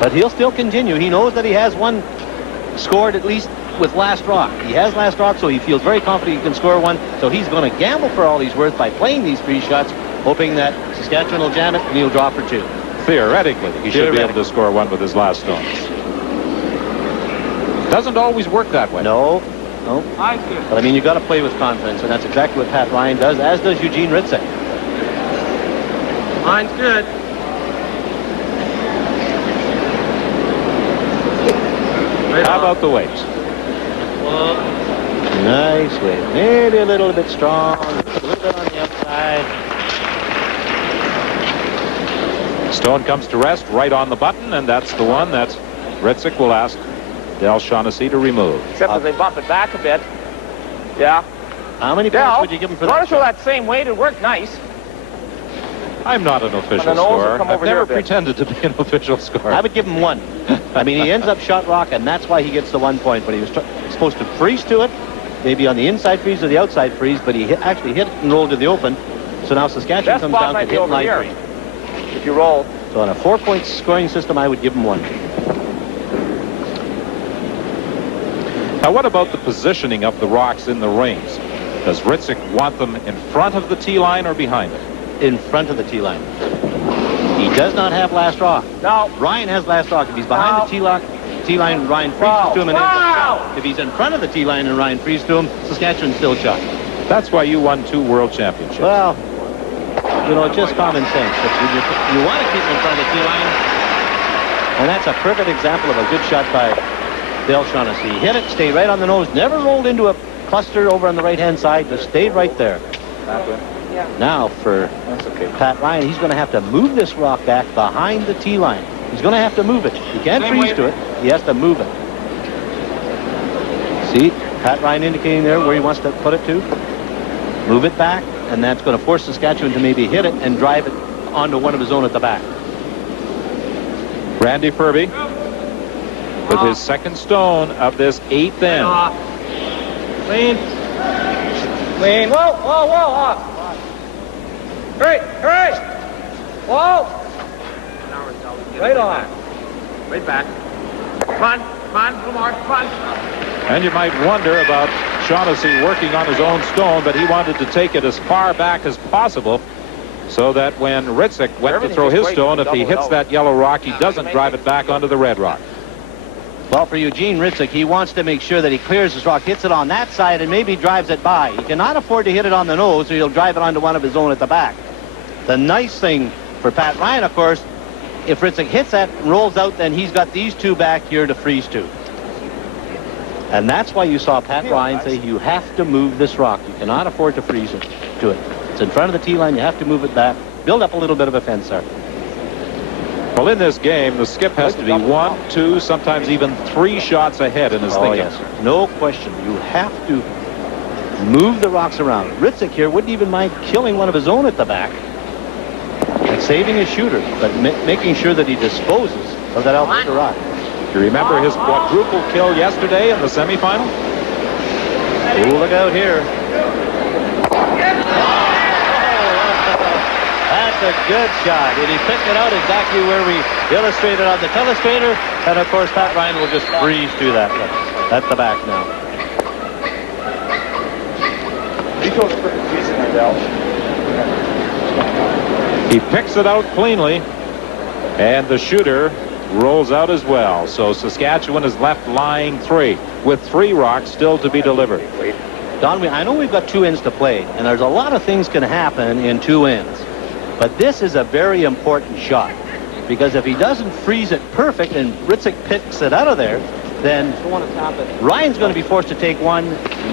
But he'll still continue. He knows that he has one scored at least with last rock. He has last rock, so he feels very confident he can score one. So he's going to gamble for all he's worth by playing these three shots, hoping that Saskatchewan will jam it and he'll draw for two. Theoretically, he should be able to score one with his last stones. Doesn't always work that way. No. But I mean, you've got to play with confidence, and that's exactly what Pat Ryan does, as does Eugene Hritzuk. Mine's good. How about the weight? Nice weight. Maybe a little bit strong, a little bit on the outside. Stone comes to rest right on the button, and that's the one that Hritzuk will ask Del Shaughnessy to remove. Except as they bump it back a bit. Yeah. How many points would you give him for that? Throw that same weight. It worked nice. I'm not an official scorer. I've never pretended to be an official scorer. I would give him one. I mean, he ends up shot rock, and that's why he gets the 1 point. But he was supposed to freeze to it, maybe on the inside freeze or the outside freeze, but he actually hit it and rolled to the open. So now Saskatchewan Best comes spot down might to be hit over line here. 3. If you roll. So on a 4-point scoring system, I would give him 1. Now, what about the positioning of the rocks in the rings? Does Hritzuk want them in front of the tee line or behind it? In front of the tee line. He does not have last rock. No. Ryan has last rock. If he's behind the tee line, Ryan freezes to him and ends up shot. If he's in front of the tee line and Ryan freezes to him, Saskatchewan still shot. That's why you won 2 world championships. Well, you know, it's just common sense. But you want to keep him in front of the tee line. And that's a perfect example of a good shot by Dale Shaughnessy. He hit it, stayed right on the nose, never rolled into a cluster over on the right-hand side, just stayed right there. Now for Pat Ryan, he's going to have to move this rock back behind the tee line. He's going to have to move it. He can't freeze to it. He has to move it. See, Pat Ryan indicating there where he wants to put it to. Move it back, and that's going to force Saskatchewan to maybe hit it and drive it onto one of his own at the back. Randy Ferbey with his second stone of this 8th end. Clean. Clean. Whoa, whoa, whoa, off. Hurry, hurry. Whoa. Right off. Right back. Come on, a little more, come on. And you might wonder about Shaughnessy working on his own stone, but he wanted to take it as far back as possible so that when Hritzuk went to throw his stone, if he hits that yellow rock, he doesn't drive it back onto the red rock. Well, for Eugene Hritzuk, he wants to make sure that he clears his rock, hits it on that side, and maybe drives it by. He cannot afford to hit it on the nose, or he'll drive it onto one of his own at the back. The nice thing for Pat Ryan, of course, if Hritzuk hits that and rolls out, then he's got these 2 back here to freeze to. And that's why you saw Pat Ryan say you have to move this rock. You cannot afford to freeze it to it. It's in front of the tee line. You have to move it back. Build up a little bit of a fence there. Well, in this game, the skip has to be 1, 2, sometimes even 3 shots ahead in his thinking. Yes, no question. You have to move the rocks around. Hritzuk here wouldn't even mind killing one of his own at the back and saving his shooter, but making sure that he disposes of that Alberta rock. You remember his quadruple kill yesterday in the semifinal? Oh, look out here. That's a good shot. And he picked it out exactly where we illustrated on the telestrator. And, of course, Pat Ryan will just breeze through that. At the back now. He goes perfect freezing there, Del. He picks it out cleanly, and the shooter rolls out as well. So Saskatchewan is left lying 3 with 3 rocks still to be delivered. Don, I know we've got 2 ends to play, and there's a lot of things can happen in 2 ends. But this is a very important shot, because if he doesn't freeze it perfect and Hritzuk picks it out of there, then Ryan's going to be forced to take 1.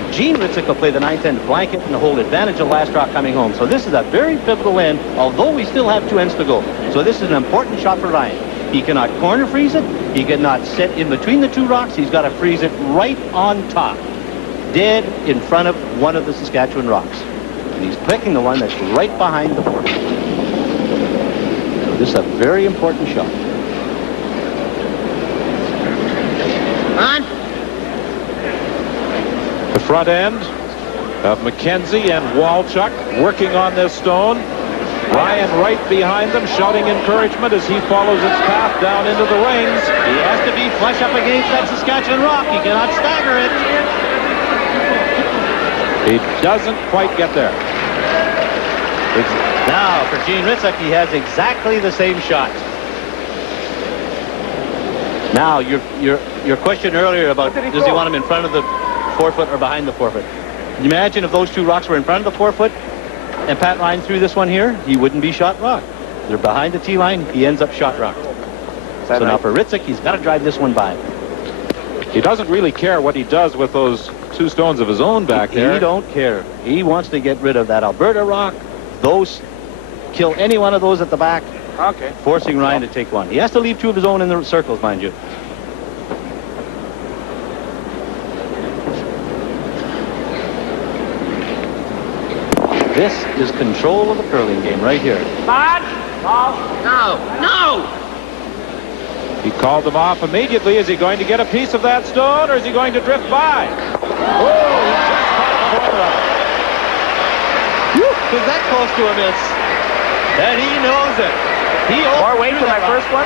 Eugene Hritzuk will play the 9th end blanket and hold advantage of last rock coming home. So this is a very pivotal end, although we still have 2 ends to go. So this is an important shot for Ryan. He cannot corner freeze it. He cannot sit in between the 2 rocks. He's got to freeze it right on top, dead in front of one of the Saskatchewan rocks. And he's picking the one that's right behind the fort. So this is a very important shot. On. The front end of McKenzie and Walchuk working on this stone. Ryan right behind them, shouting encouragement as he follows its path down into the rings. He has to be flush up against that Saskatchewan rock. He cannot stagger it. He doesn't quite get there. Now, for Gene Hritzuk, he has exactly the same shot. Now, your question earlier about does he want him in front of the 4-foot or behind the 4-foot? Imagine if those 2 rocks were in front of the 4-foot and Pat Ryan threw this one here, he wouldn't be shot rock. They're behind the tee line, he ends up shot rock. So now for Hritzuk, he's got to drive this one by. He doesn't really care what he does with those 2 stones of his own back there. He don't care. He wants to get rid of that Alberta rock. Those, kill any one of those at the back. Okay. Forcing Ryan to take 1. He has to leave 2 of his own in the circles, mind you. This is control of the curling game right here. Bud? No. No. He called them off immediately. Is he going to get a piece of that stone, or is he going to drift by? Oh, he just caught a corner of it. was that close to a miss. And he knows it. More weight to my first one.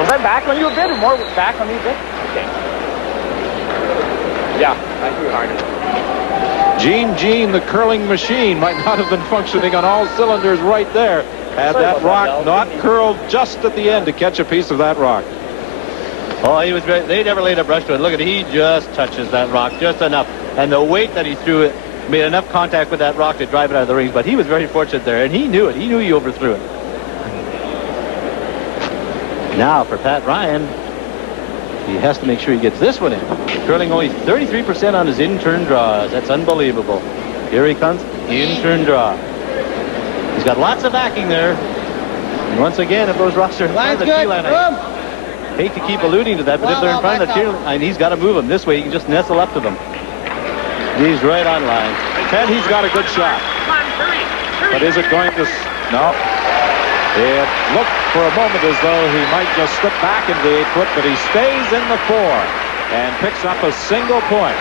Was I back on you a bit or more back on you a bit? Okay. Yeah, I threw harder. Gene, the curling machine, might not have been functioning on all cylinders right there had that rock not curled just at the end to catch a piece of that rock. Oh, he was great. They never laid a brush to it. Look at it. He just touches that rock just enough. And the weight that he threw it made enough contact with that rock to drive it out of the rings. But he was very fortunate there, and he knew it. He knew he overthrew it. Now for Pat Ryan, he has to make sure he gets this one in. Curling only 33% on his in-turn draws. That's unbelievable. Here he comes, in-turn draw. He's got lots of backing there. And once again, if those rocks are in front of the tee line, I hate to keep alluding to that, but if they're in front of the tee line, he's got to move them. This way, he can just nestle up to them. He's right on line. And he's got a good shot. But is it going to... No. It looked for a moment as though he might just slip back into the 8-foot, but he stays in the 4 and picks up a single point.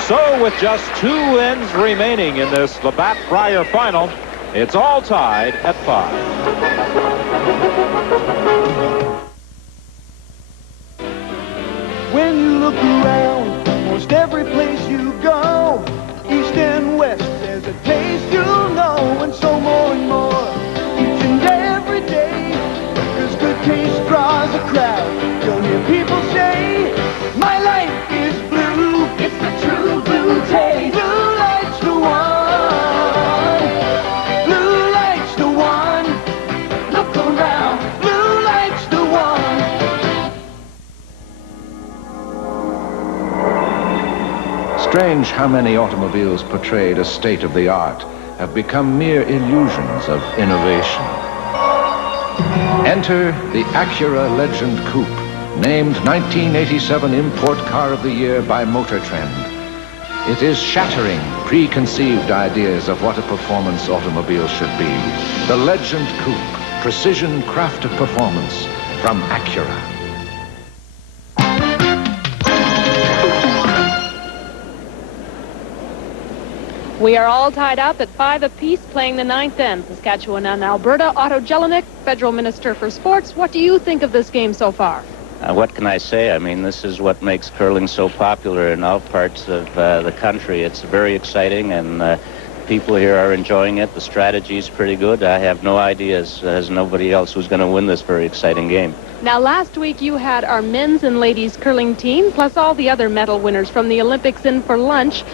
So with just 2 ends remaining in this Labatt Brier final, it's all tied at 5. When you look around, most every place you go, east and west, there's a taste you'll know, and so more and more, each and every day, because good taste draws a crowd. You'll hear people say, my life is blue, it's the true blue taste. Blue light's the one, blue light's the one, look around, blue light's the one. Strange how many automobiles portrayed as state-of-the-art have become mere illusions of innovation. Enter the Acura Legend Coupe, named 1987 Import Car of the Year by Motor Trend. It is shattering preconceived ideas of what a performance automobile should be. The Legend Coupe, precision craft of performance from Acura. We are all tied up at 5 apiece, playing the 9th end. Saskatchewan and Alberta. Otto Jelinek, Federal Minister for Sports. What do you think of this game so far? What can I say? I mean, this is what makes curling so popular in all parts of the country. It's very exciting, and people here are enjoying it. The strategy is pretty good. I have no ideas, as nobody else, who's going to win this very exciting game. Now, last week you had our men's and ladies curling team, plus all the other medal winners from the Olympics in for lunch.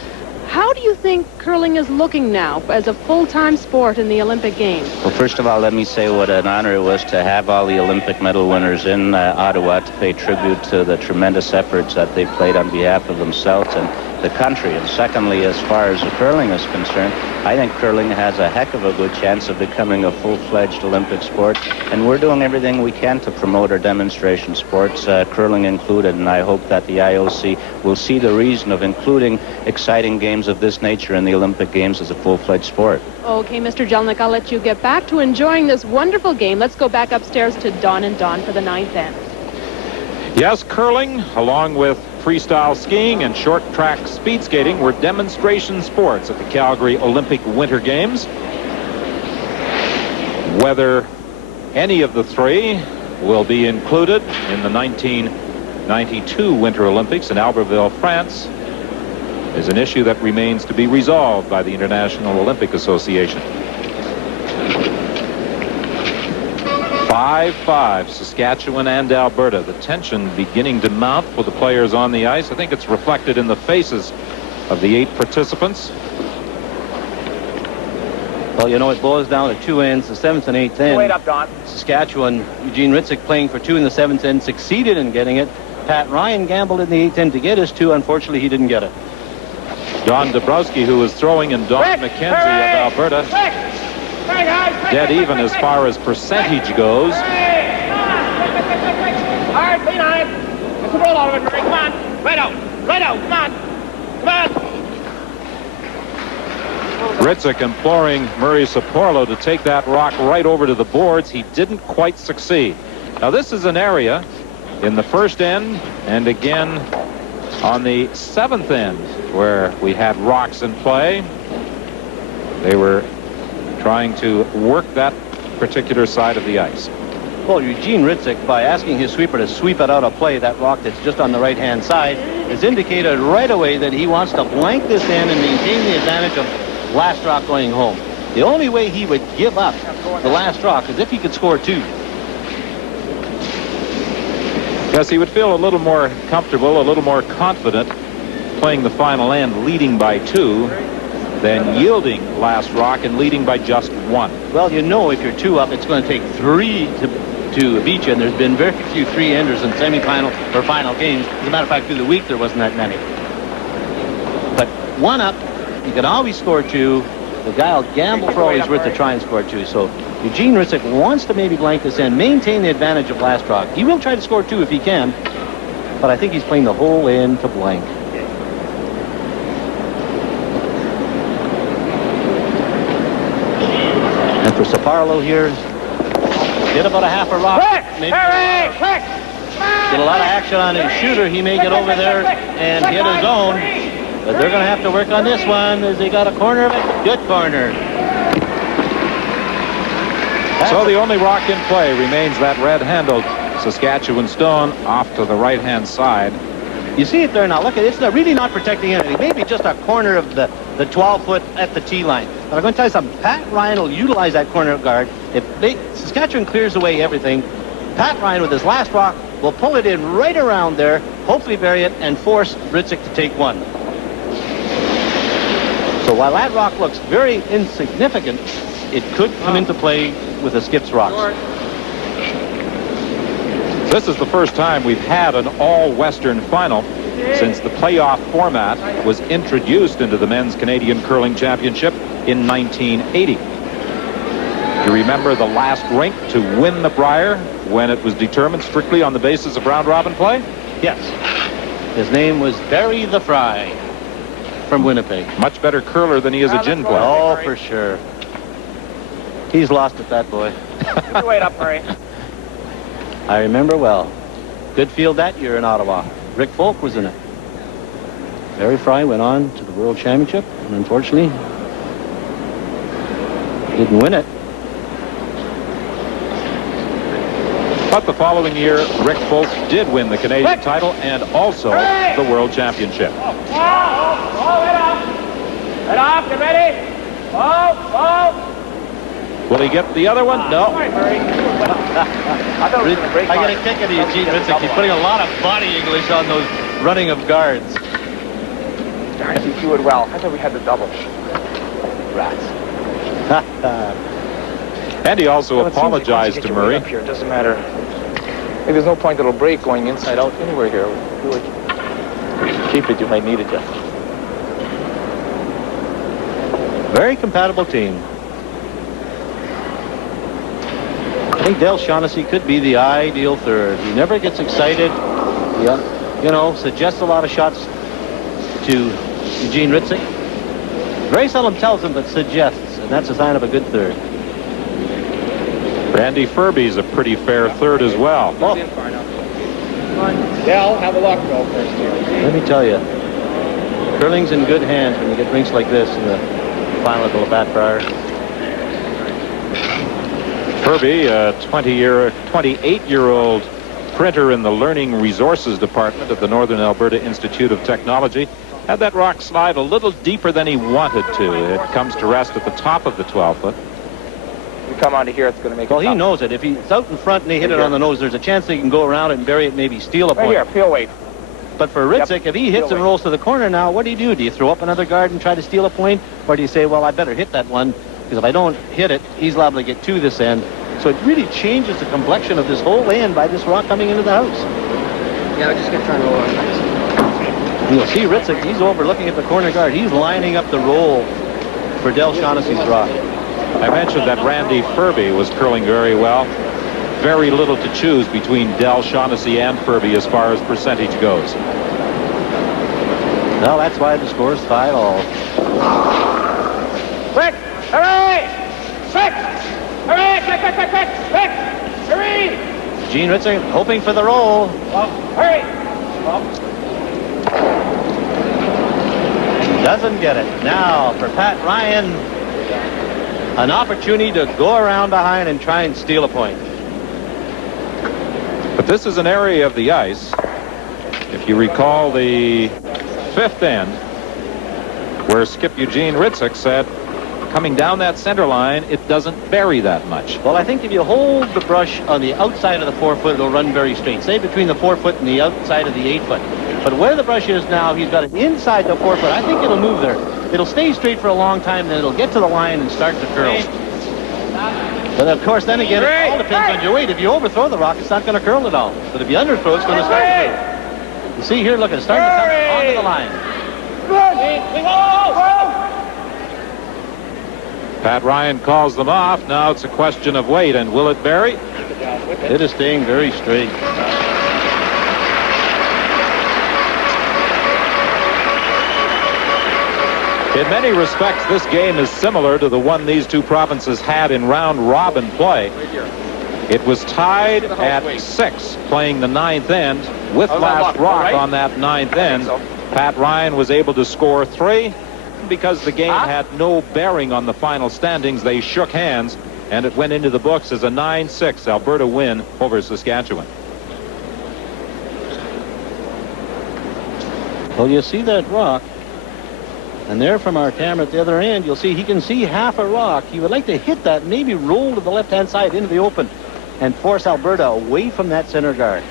How do you think curling is looking now as a full-time sport in the Olympic Games? Well, first of all, let me say what an honor it was to have all the Olympic medal winners in Ottawa to pay tribute to the tremendous efforts that they played on behalf of themselves and the country. And secondly, as far as the curling is concerned, I think curling has a heck of a good chance of becoming a full-fledged Olympic sport. And we're doing everything we can to promote our demonstration sports, curling included. And I hope that the IOC will see the reason of including exciting games of this nature in the Olympic Games as a full-fledged sport. Okay, Mr. Jelinek, I'll let you get back to enjoying this wonderful game. Let's go back upstairs to Don and Don for the 9th end. Yes, curling, along with freestyle skiing and short track speed skating, were demonstration sports at the Calgary Olympic Winter Games. Whether any of the three will be included in the 1992 Winter Olympics in Albertville, France, is an issue that remains to be resolved by the International Olympic Association. 5-5, Saskatchewan and Alberta. The tension beginning to mount for the players on the ice. I think it's reflected in the faces of the 8 participants. Well, you know, it boils down to 2 ends, the 7th and 8th end. Wait up, Don. Saskatchewan, Eugene Hritzuk playing for 2 in the 7th end, succeeded in getting it. Pat Ryan gambled in the 8th end to get his 2. Unfortunately, he didn't get it. Don Dabrowski, who was throwing, and Don McKenzie of Alberta, dead even as far as percentage goes. All right, clean on it. Let's roll out of it, Murray. Come on. Right out. Right out. Come on. Come on. Hritzuk imploring Murray Saporlo to take that rock right over to the boards. He didn't quite succeed. Now, this is an area in the first end and again on the 7th end where we had rocks in play. They were trying to work that particular side of the ice. Well, Eugene Hritzuk, by asking his sweeper to sweep it out of play, that rock that's just on the right-hand side, has indicated right away that he wants to blank this in and maintain the advantage of last rock going home. The only way he would give up the last rock is if he could score 2. Yes, he would feel a little more comfortable, a little more confident playing the final end leading by 2 than yielding last rock and leading by just 1. Well, you know if you're 2 up, it's going to take 3 to beat you, and there's been very few 3-enders in semifinal or final games. As a matter of fact, through the week, there wasn't that many. But 1 up, you can always score 2. The guy will gamble for all he's worth to try and score 2. So Eugene Hritzuk wants to maybe blank this in, maintain the advantage of last rock. He will try to score 2 if he can, but I think he's playing the whole end to blank. And for Saparlo here, get about a half a rock. Maybe get a lot of action on his shooter. He may get over there and hit his own. But they're going to have to work on this one as they got a corner of it. Good corner. So the only rock in play remains that red-handled Saskatchewan stone off to the right-hand side. You see it there now. Look, it's really not protecting anything. Maybe just a corner of the 12-foot at the tee line. But I'm going to tell you something. Pat Ryan will utilize that corner guard. If Saskatchewan clears away everything, Pat Ryan with his last rock will pull it in right around there, hopefully bury it, and force Hritzuk to take 1. So while that rock looks very insignificant, it could come into play with the Skips rocks. This is the first time we've had an all-Western final since the playoff format was introduced into the Men's Canadian Curling Championship in 1980. Do you remember the last rink to win the Brier when it was determined strictly on the basis of round-robin play? Yes. His name was Barry the Fry from Winnipeg. Much better curler than he is a gin player. Oh, for sure. He's lost it, that boy. Keep your weight up, Murray. I remember well. Good field that year in Ottawa. Rick Folk was in it. Barry Fry went on to the World Championship, and unfortunately, didn't win it. But the following year, Rick Folk did win the Canadian title and also the World Championship. Head off, get ready. Ball. Will he get the other one? No. I got a kick at Eugene Hritzuk. He's putting a lot of body English on those running of guards. I think you would well. I thought we had the double. Rats. And he also apologized to Murray. Up here, it doesn't matter. Maybe there's no point it'll break going inside out anywhere here. You should keep it. You might need it, Jeff. Very compatible team. I think Del Shaughnessy could be the ideal third. He never gets excited. Suggests a lot of shots to Eugene Hritzuk. Very seldom tells him, but suggests, and that's a sign of a good third. Randy Furby's a pretty fair third as well. Oh. Del, have a look. Go first here. Let me tell you, curling's in good hands when you get rinks like this in the final of the Labatt Brier. Furby, a 28-year-old printer in the Learning Resources Department of the Northern Alberta Institute of Technology, had that rock slide a little deeper than he wanted to. It comes to rest at the top of the 12-foot. You come onto here, it's going to make it Well, he tough. knows it. If he's out in front and they hit it on the nose, there's a chance they can go around it and bury it, maybe steal a point. Right here, feel weight. But for Hritzuk, if he hits and rolls to the corner now, what do you do? Do you throw up another guard and try to steal a point? Or do you say, well, I better hit that one, because if I don't hit it, he's liable to get 2 this end. So it really changes the complexion of this whole end by this rock coming into the house. Yeah, just get trying to roll on. You'll see Hritzuk, he's over looking at the corner guard. He's lining up the roll for Del Shaughnessy's rock. I mentioned that Randy Furby was curling very well. Very little to choose between Del Shaughnessy and Furby as far as percentage goes. Well, that's why the score's 5-all. Quick! Hurry! Quick! Hurry! Quick! Quick! Hurry! Gene Hritzuk hoping for the roll. Hurry! Doesn't get it. Now for Pat Ryan, an opportunity to go around behind and try and steal a point. But this is an area of the ice, if you recall the fifth end, where skip Eugene Hritzuk said, coming down that center line, it doesn't bury that much. Well, I think if you hold the brush on the outside of the 4 foot, it'll run very straight. Say between the 4 foot and the outside of the 8 foot. But where the brush is now, he's got it inside the 4 foot. I think it'll move there. It'll stay straight for a long time, then it'll get to the line and start to curl. But of course, then again, it all depends on your weight. If you overthrow the rock, it's not going to curl at all. But if you underthrow, it's going to start to curl. You see here, look, it's starting to come onto the line. Pat Ryan calls them off. Now it's a question of weight, and will it bury? It is staying very straight. In many respects, this game is similar to the one these two provinces had in round-robin play. It was tied at 6, playing the 9th end, with last rock on that 9th end. Pat Ryan was able to score 3. Because the game had no bearing on the final standings, they shook hands, and it went into the books as a 9-6 Alberta win over Saskatchewan. Well, you see that rock. And there from our camera at the other end, you'll see he can see half a rock. He would like to hit that, maybe roll to the left-hand side into the open and force Alberta away from that center guard.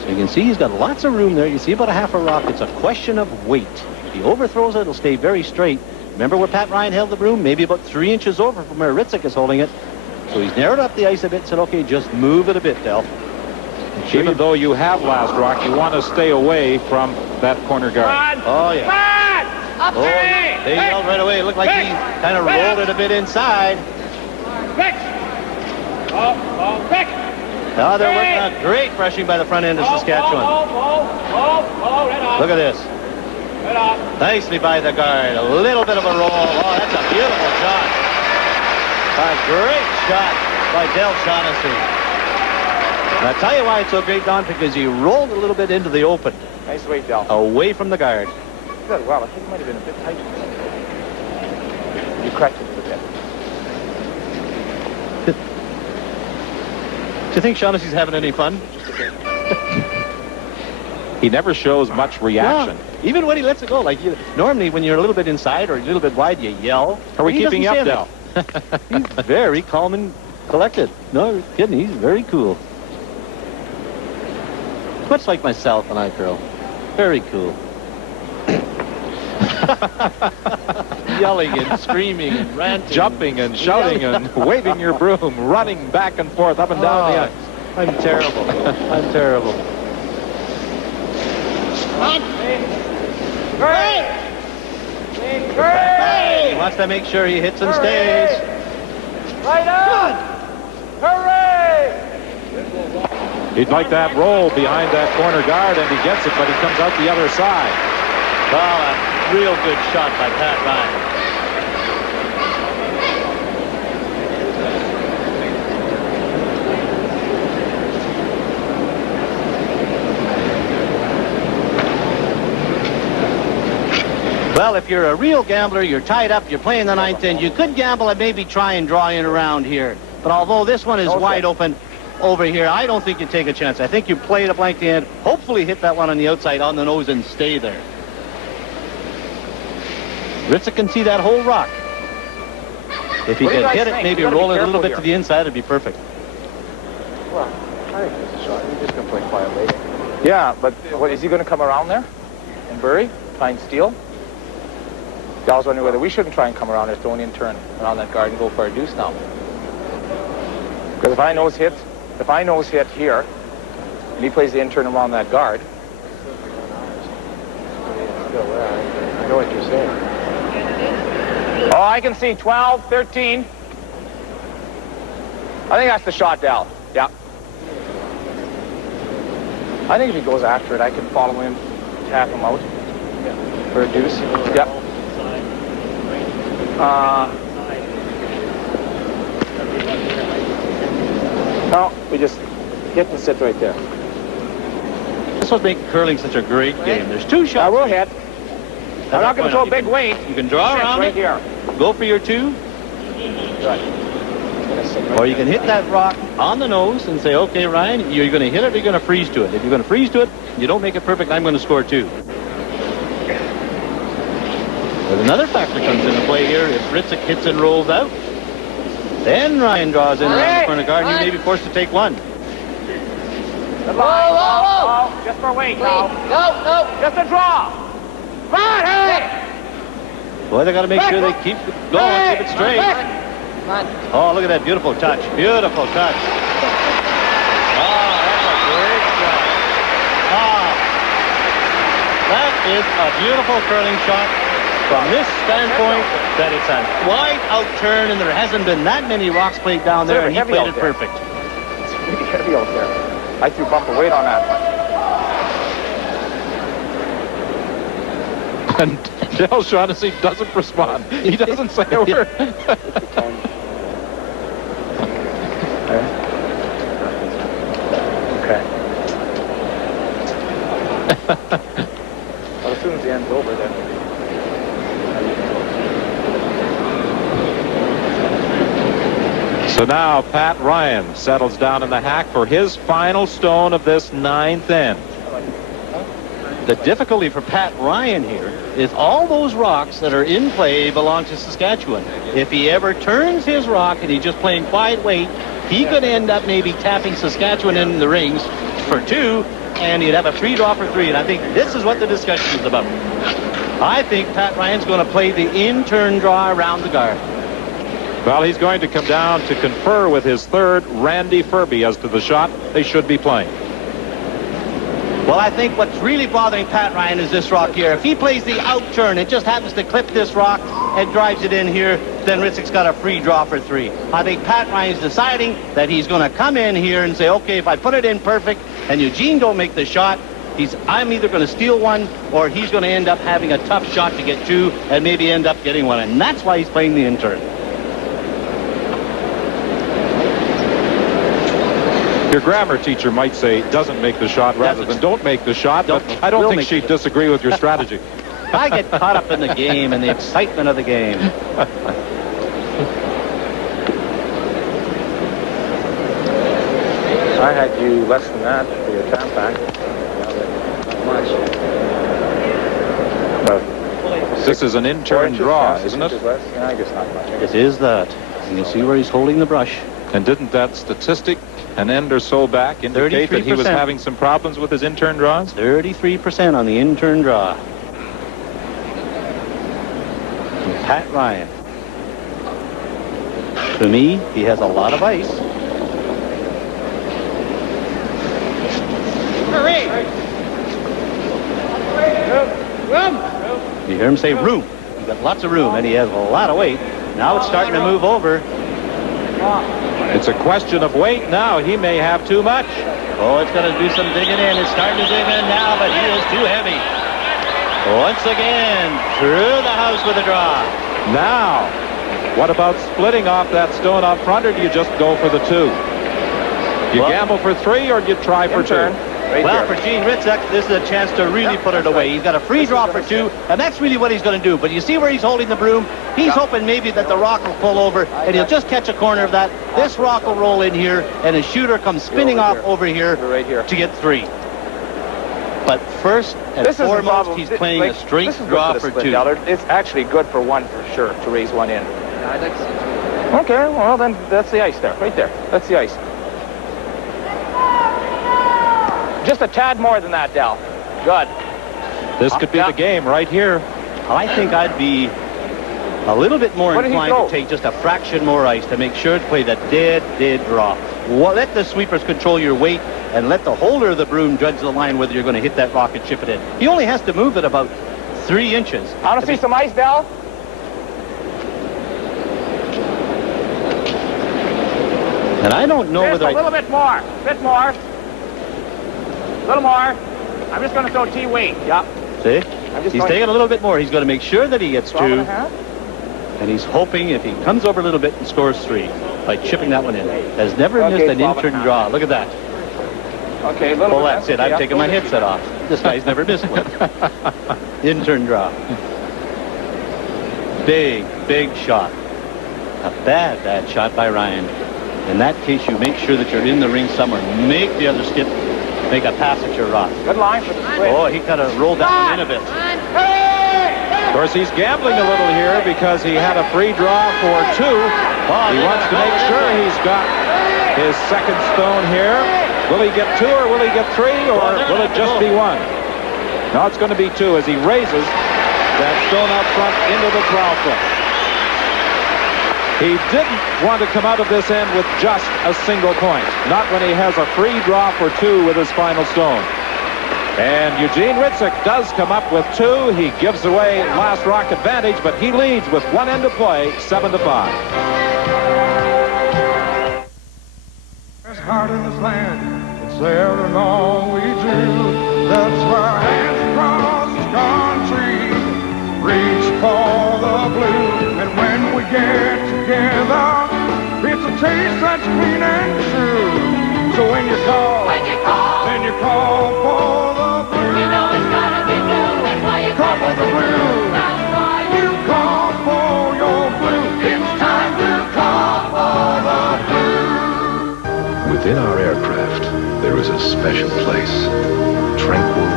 So you can see he's got lots of room there. You see about a half a rock. It's a question of weight. If he overthrows it, it'll stay very straight. Remember where Pat Ryan held the broom? Maybe about 3 inches over from where Hritzuk is holding it. So he's narrowed up the ice a bit, said, okay, just move it a bit, Del. Even though you have last rock, you want to stay away from that corner guard. Oh, yeah. Up Oh, they yelled right away. It looked like he kind of rolled it a bit inside. Oh, they're working on great brushing by the front end of Saskatchewan. Look at this. Nicely by the guard. A little bit of a roll. Oh, that's a beautiful shot. A great shot by Del Shaughnessy. And I'll tell you why it's so great, Don, because he rolled a little bit into the open. Nice weight, Del. Away from the guard. Good. Well, I think it might have been a bit tight. You cracked it a bit. Do you think Shaughnessy's having any fun? He never shows much reaction. Yeah, even when he lets it go. Like normally when you're a little bit inside or a little bit wide, you yell. Are we keeping up, Del? He's very calm and collected. No kidding, he's very cool. Much like myself when I curl. Very cool. Yelling and screaming and ranting. Jumping and shouting and waving your broom, running back and forth, up and down the ice. I'm terrible. I'm terrible. He wants to make sure he hits and stays. Right on! Hooray! He'd like that roll behind that corner guard, and he gets it, but he comes out the other side. Well, a real good shot by Pat Ryan. Well, if you're a real gambler, you're tied up, you're playing the 9th end, you could gamble and maybe try and draw in around here. But although this one is wide open over here, I don't think you take a chance. I think you play the blank end, hopefully hit that one on the outside on the nose and stay there. Hritzuk can see that whole rock. If he could hit it, maybe roll it a little bit to the inside, it'd be perfect. Well, I think it's a shot. You're just going to play quietly. Yeah, but what, is he going to come around there and bury, try and steal? I was wondering whether we shouldn't try and come around there, throw an in-turn around that guard and go for a deuce now. Because if I nose hit here, and he plays the in-turn around that guard. I know what you're saying. Oh, I can see 12, 13. I think that's the shot, Del. Yeah. I think if he goes after it, I can follow him, tap him out for a deuce. Yep. No, we just hit and sit right there. That's what makes curling such a great game. There's 2 shots. I will hit. I'm not going to throw a big weight. You can draw around right it. Here. Go for your 2. Good. Or you can hit that rock on the nose and say, okay, Ryan, you're going to hit it or you're going to freeze to it. If you're going to freeze to it, you don't make it perfect, I'm going to score 2. But another factor comes into play here. If Hritzuk hits and rolls out, then Ryan draws in around the corner guard and you may be forced to take 1. Whoa. Just for weight now. No. Just a draw. Come on, hey! Boy, they got to make sure they keep it going, keep it straight. Come on. Oh, look at that beautiful touch. Beautiful touch. Oh, that's a great shot. Ah, that is a beautiful curling shot. From this standpoint, that it's a wide out turn, and there hasn't been that many rocks played down there, and he played it perfect. It's really heavy out there. I threw bumper weight on that one. And Dale Shaughnessy doesn't respond. He doesn't say a word. Okay. Well, as soon as the end's over, then. So now Pat Ryan settles down in the hack for his final stone of this 9th end. The difficulty for Pat Ryan here is all those rocks that are in play belong to Saskatchewan. If he ever turns his rock and he's just playing quiet weight, he could end up maybe tapping Saskatchewan in the rings for 2, and he'd have a free draw for 3. And I think this is what the discussion is about. I think Pat Ryan's going to play the in-turn draw around the guard. Well, he's going to come down to confer with his 3rd, Randy Furby, as to the shot they should be playing. Well, I think what's really bothering Pat Ryan is this rock here. If he plays the out turn, it just happens to clip this rock and drives it in here, then Hritzuk's got a free draw for 3. I think Pat Ryan's deciding that he's going to come in here and say, okay, if I put it in perfect and Eugene don't make the shot, I'm either going to steal 1 or he's going to end up having a tough shot to get 2 and maybe end up getting 1. And that's why he's playing the in turn. Your grammar teacher might say doesn't make the shot rather than don't make the shot, but I don't think she'd disagree with your strategy. I get caught up in the game and the excitement of the game. I had you less than that for your tap back. Not much. This is an in-turn draw, isn't it? Yeah, I guess not much. It is that. And you see where he's holding the brush. And didn't that statistic, an end or so back, indicate that he was having some problems with his in-turn draws? 33% on the in-turn draw. And Pat Ryan. To me, he has a lot of ice. You hear him say room. He's got lots of room, and he has a lot of weight. Now it's starting to move over. It's a question of weight now. He may have too much. Oh, it's going to do some digging in. It's starting to dig in now, but he is too heavy. Once again, through the house with a draw. Now, what about splitting off that stone up front, or do you just go for the 2? You gamble for 3, or do you try for 2? Well, for Gene Hritzuk, this is a chance to really put it away. He's got a free draw for 2, and that's really what he's going to do. But you see where he's holding the broom? He's hoping maybe that the rock will pull over, and he'll just catch a corner of that. This rock will roll in here, and his shooter comes spinning off over here to get 3. But first and foremost, he's playing a straight draw for 2. It's actually good for 1 for sure, to raise 1 in. Yeah, I'd like to see 2. Okay, well, then that's the ice there, right there. That's the ice. Just a tad more than that, Del. Good. This could be the game right here. I think I'd be a little bit more inclined to take just a fraction more ice to make sure to play the dead draw. Well, let the sweepers control your weight and let the holder of the broom judge the line whether you're going to hit that rock and chip it in. He only has to move it about 3 inches. I want to see some ice, Del. And I don't know whether a little bit more. Bit more. A little more. I'm just going to throw T weight. Yeah. See? He's taking a little bit more. He's going to make sure that he gets 2. And he's hoping if he comes over a little bit and scores 3 by chipping that one in. Has never missed an in-turn draw. Look at that. Okay, a little well, that's it. I've taken my headset off. This guy's never missed one. In-turn draw. big shot. A bad shot by Ryan. In that case, you make sure that you're in the ring somewhere. Make the other skip. Make a pass at your rock. Good line for the switch. Oh, he kind of rolled that one in a bit. Of course, he's gambling a little here because he had a free draw for 2. He wants to make sure he's got his second stone here. Will he get 2 or will he get 3 or will it just be 1? No, it's going to be 2 as he raises that stone out front into the 12-foot. He didn't want to come out of this end with just a single point. Not when he has a free draw for 2 with his final stone. And Eugene Hritzuk does come up with 2. He gives away last rock advantage, but he leads with 1 end to play, 7-5. There's heart in this land. It's there in all we do. That's why hands across this country reach for the blue. And when we get together, it's a taste that's clean and true. So when you call, then you call for the blue. You know it's gotta be blue. That's why you call for the blue. That's why you call for your blue. It's time to call for the blue. Within our aircraft, there is a special place. Tranquil,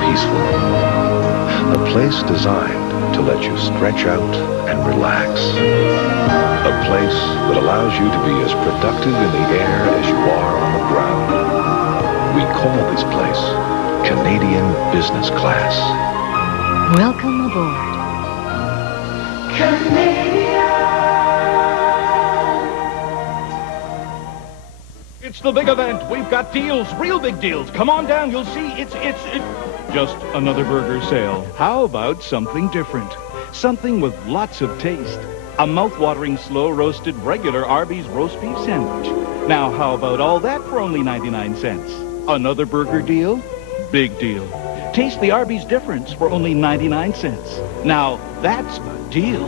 peaceful. A place designed to let you stretch out and relax. A place that allows you to be as productive in the air as you are on the ground. We call this place Canadian Business Class. Welcome aboard. It's the big event. We've got deals, real big deals. Come on down. You'll see. It's just another burger sale. How about something different? Something with lots of taste. A mouth-watering, slow-roasted, regular Arby's roast beef sandwich. Now, how about all that for only 99 cents? Another burger deal? Big deal. Taste the Arby's difference for only 99 cents. Now, that's a deal.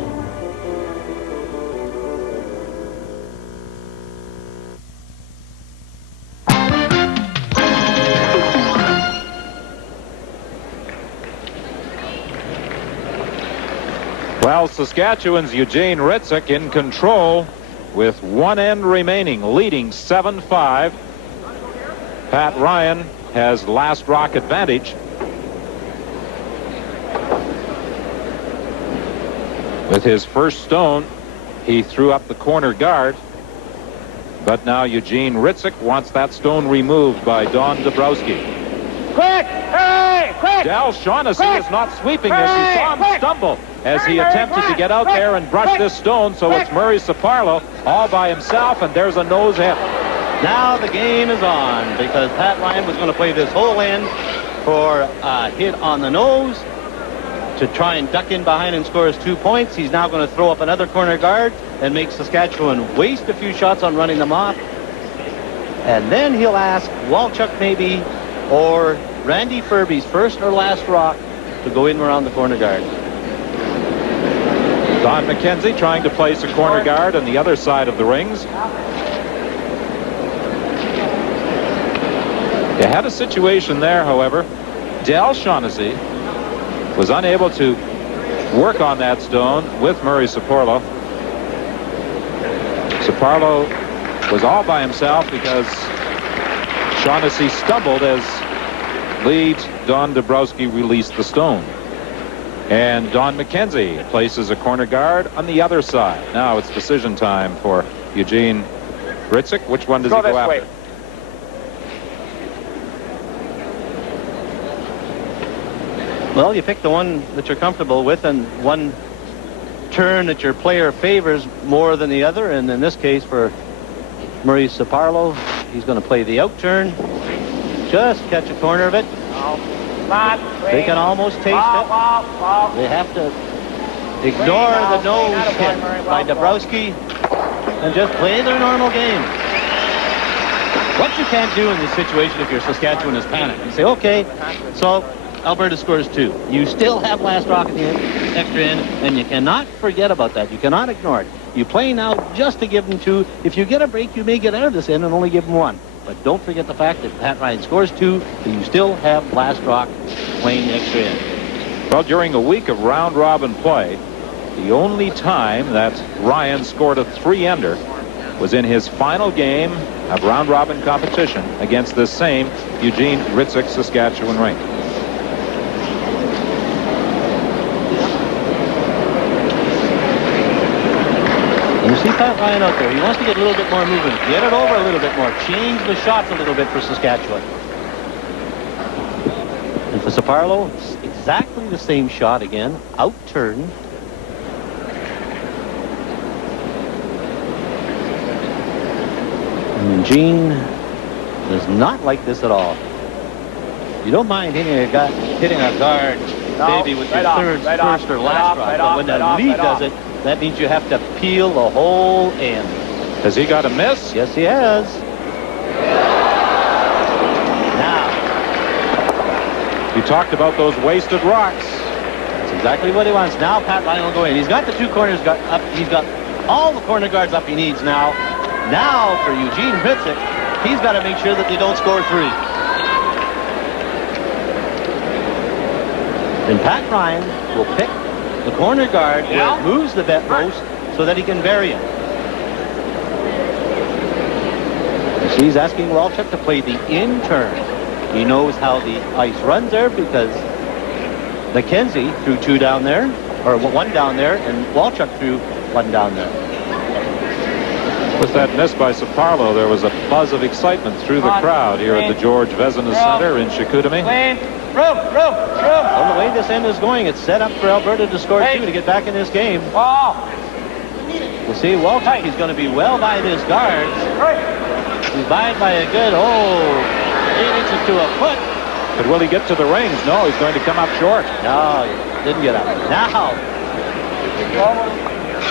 Well, Saskatchewan's Eugene Hritzuk in control with 1 end remaining, leading 7-5. Pat Ryan has last rock advantage. With his first stone, he threw up the corner guard. But now Eugene Hritzuk wants that stone removed by Don Dabrowski. Quick! Hurry! Quick! Del Shaughnessy is not sweeping this. He saw him stumble as he attempted to get out there and brush this stone, so it's Murray Saparlo all by himself, and there's a nose hit. Now the game is on because Pat Ryan was going to play this whole end for a hit on the nose to try and duck in behind and score his 2 points. He's now going to throw up another corner guard and make Saskatchewan waste a few shots on running them off. And then he'll ask Walchuk maybe or Randy Furby's first or last rock to go in around the corner guard. Don McKenzie trying to place a corner guard on the other side of the rings. You had a situation there, however. Del Shaughnessy was unable to work on that stone with Murray Saparlo. Saparlo was all by himself because Shaughnessy stumbled as lead Don Dabrowski released the stone. And Don McKenzie places a corner guard on the other side. Now it's decision time for Eugene Hritzuk. Which one does he go after? Well, you pick the one that you're comfortable with and one turn that your player favors more than the other. And in this case, for Murray Saparlo, he's going to play the out turn. Just catch a corner of it. They can almost taste it. They have to ignore the nose hit by Dabrowski and just play their normal game. What you can't do in this situation if you're Saskatchewan is panic. You say, okay, so Alberta scores 2. You still have last rock at the extra end, and you cannot forget about that. You cannot ignore it. You play now just to give them 2. If you get a break, you may get out of this end and only give them 1. But don't forget the fact that Pat Ryan scores 2, but you still have last rock playing the extra end. Well, during a week of round-robin play, The only time that Ryan scored a 3-ender was in his final game of round-robin competition against this same Eugene Hritzuk Saskatchewan rink. You see Pat Ryan out there. He wants to get a little bit more movement. Get it over a little bit more. Change the shots a little bit for Saskatchewan. And for Saparlo, it's exactly the same shot again. Out-turn. And Eugene does not like this at all. You don't mind hitting a guard, maybe with your third, first, or last rod. But when the lead does it, that means you have to peel the whole end. Has he got a miss? Yes, he has. Now. You talked about those wasted rocks. That's exactly what he wants. Now Pat Ryan will go in. He's got the two corners up. He's got all the corner guards up he needs now. Now for Eugene Hritzuk, he's got to make sure that they don't score 3. And Pat Ryan will pick the corner guard where it moves the bet most so that he can vary it. You see, he's asking Walchuk to play the in-turn. He knows how the ice runs there because McKenzie threw 2 down there, or 1 down there, and Walchuk threw 1 down there. With that miss by Saparlo, there was a buzz of excitement through the crowd here at the Georges-Vézina Center in Chicoutimi. Well, the way this end is going, it's set up for Alberta to score 2 to get back in this game. We'll see, Walchuk, he's going to be well by his guards. He's by a good, 8 inches to a foot. But will he get to the rings? No, he's going to come up short. No, he didn't get up. Now,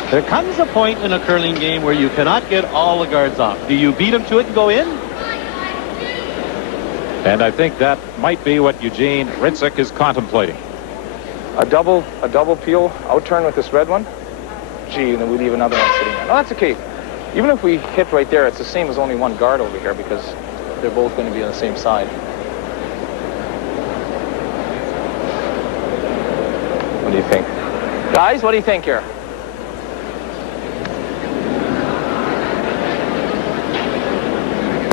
there comes a point in a curling game where you cannot get all the guards off. Do you beat them to it and go in? And I think that might be what Eugene Hritzuk is contemplating. A double peel, out-turn with this red one. Gee, and then we leave another one sitting there. No, that's okay. Even if we hit right there, it's the same as only one guard over here because they're both going to be on the same side. What do you think? Guys, what do you think here?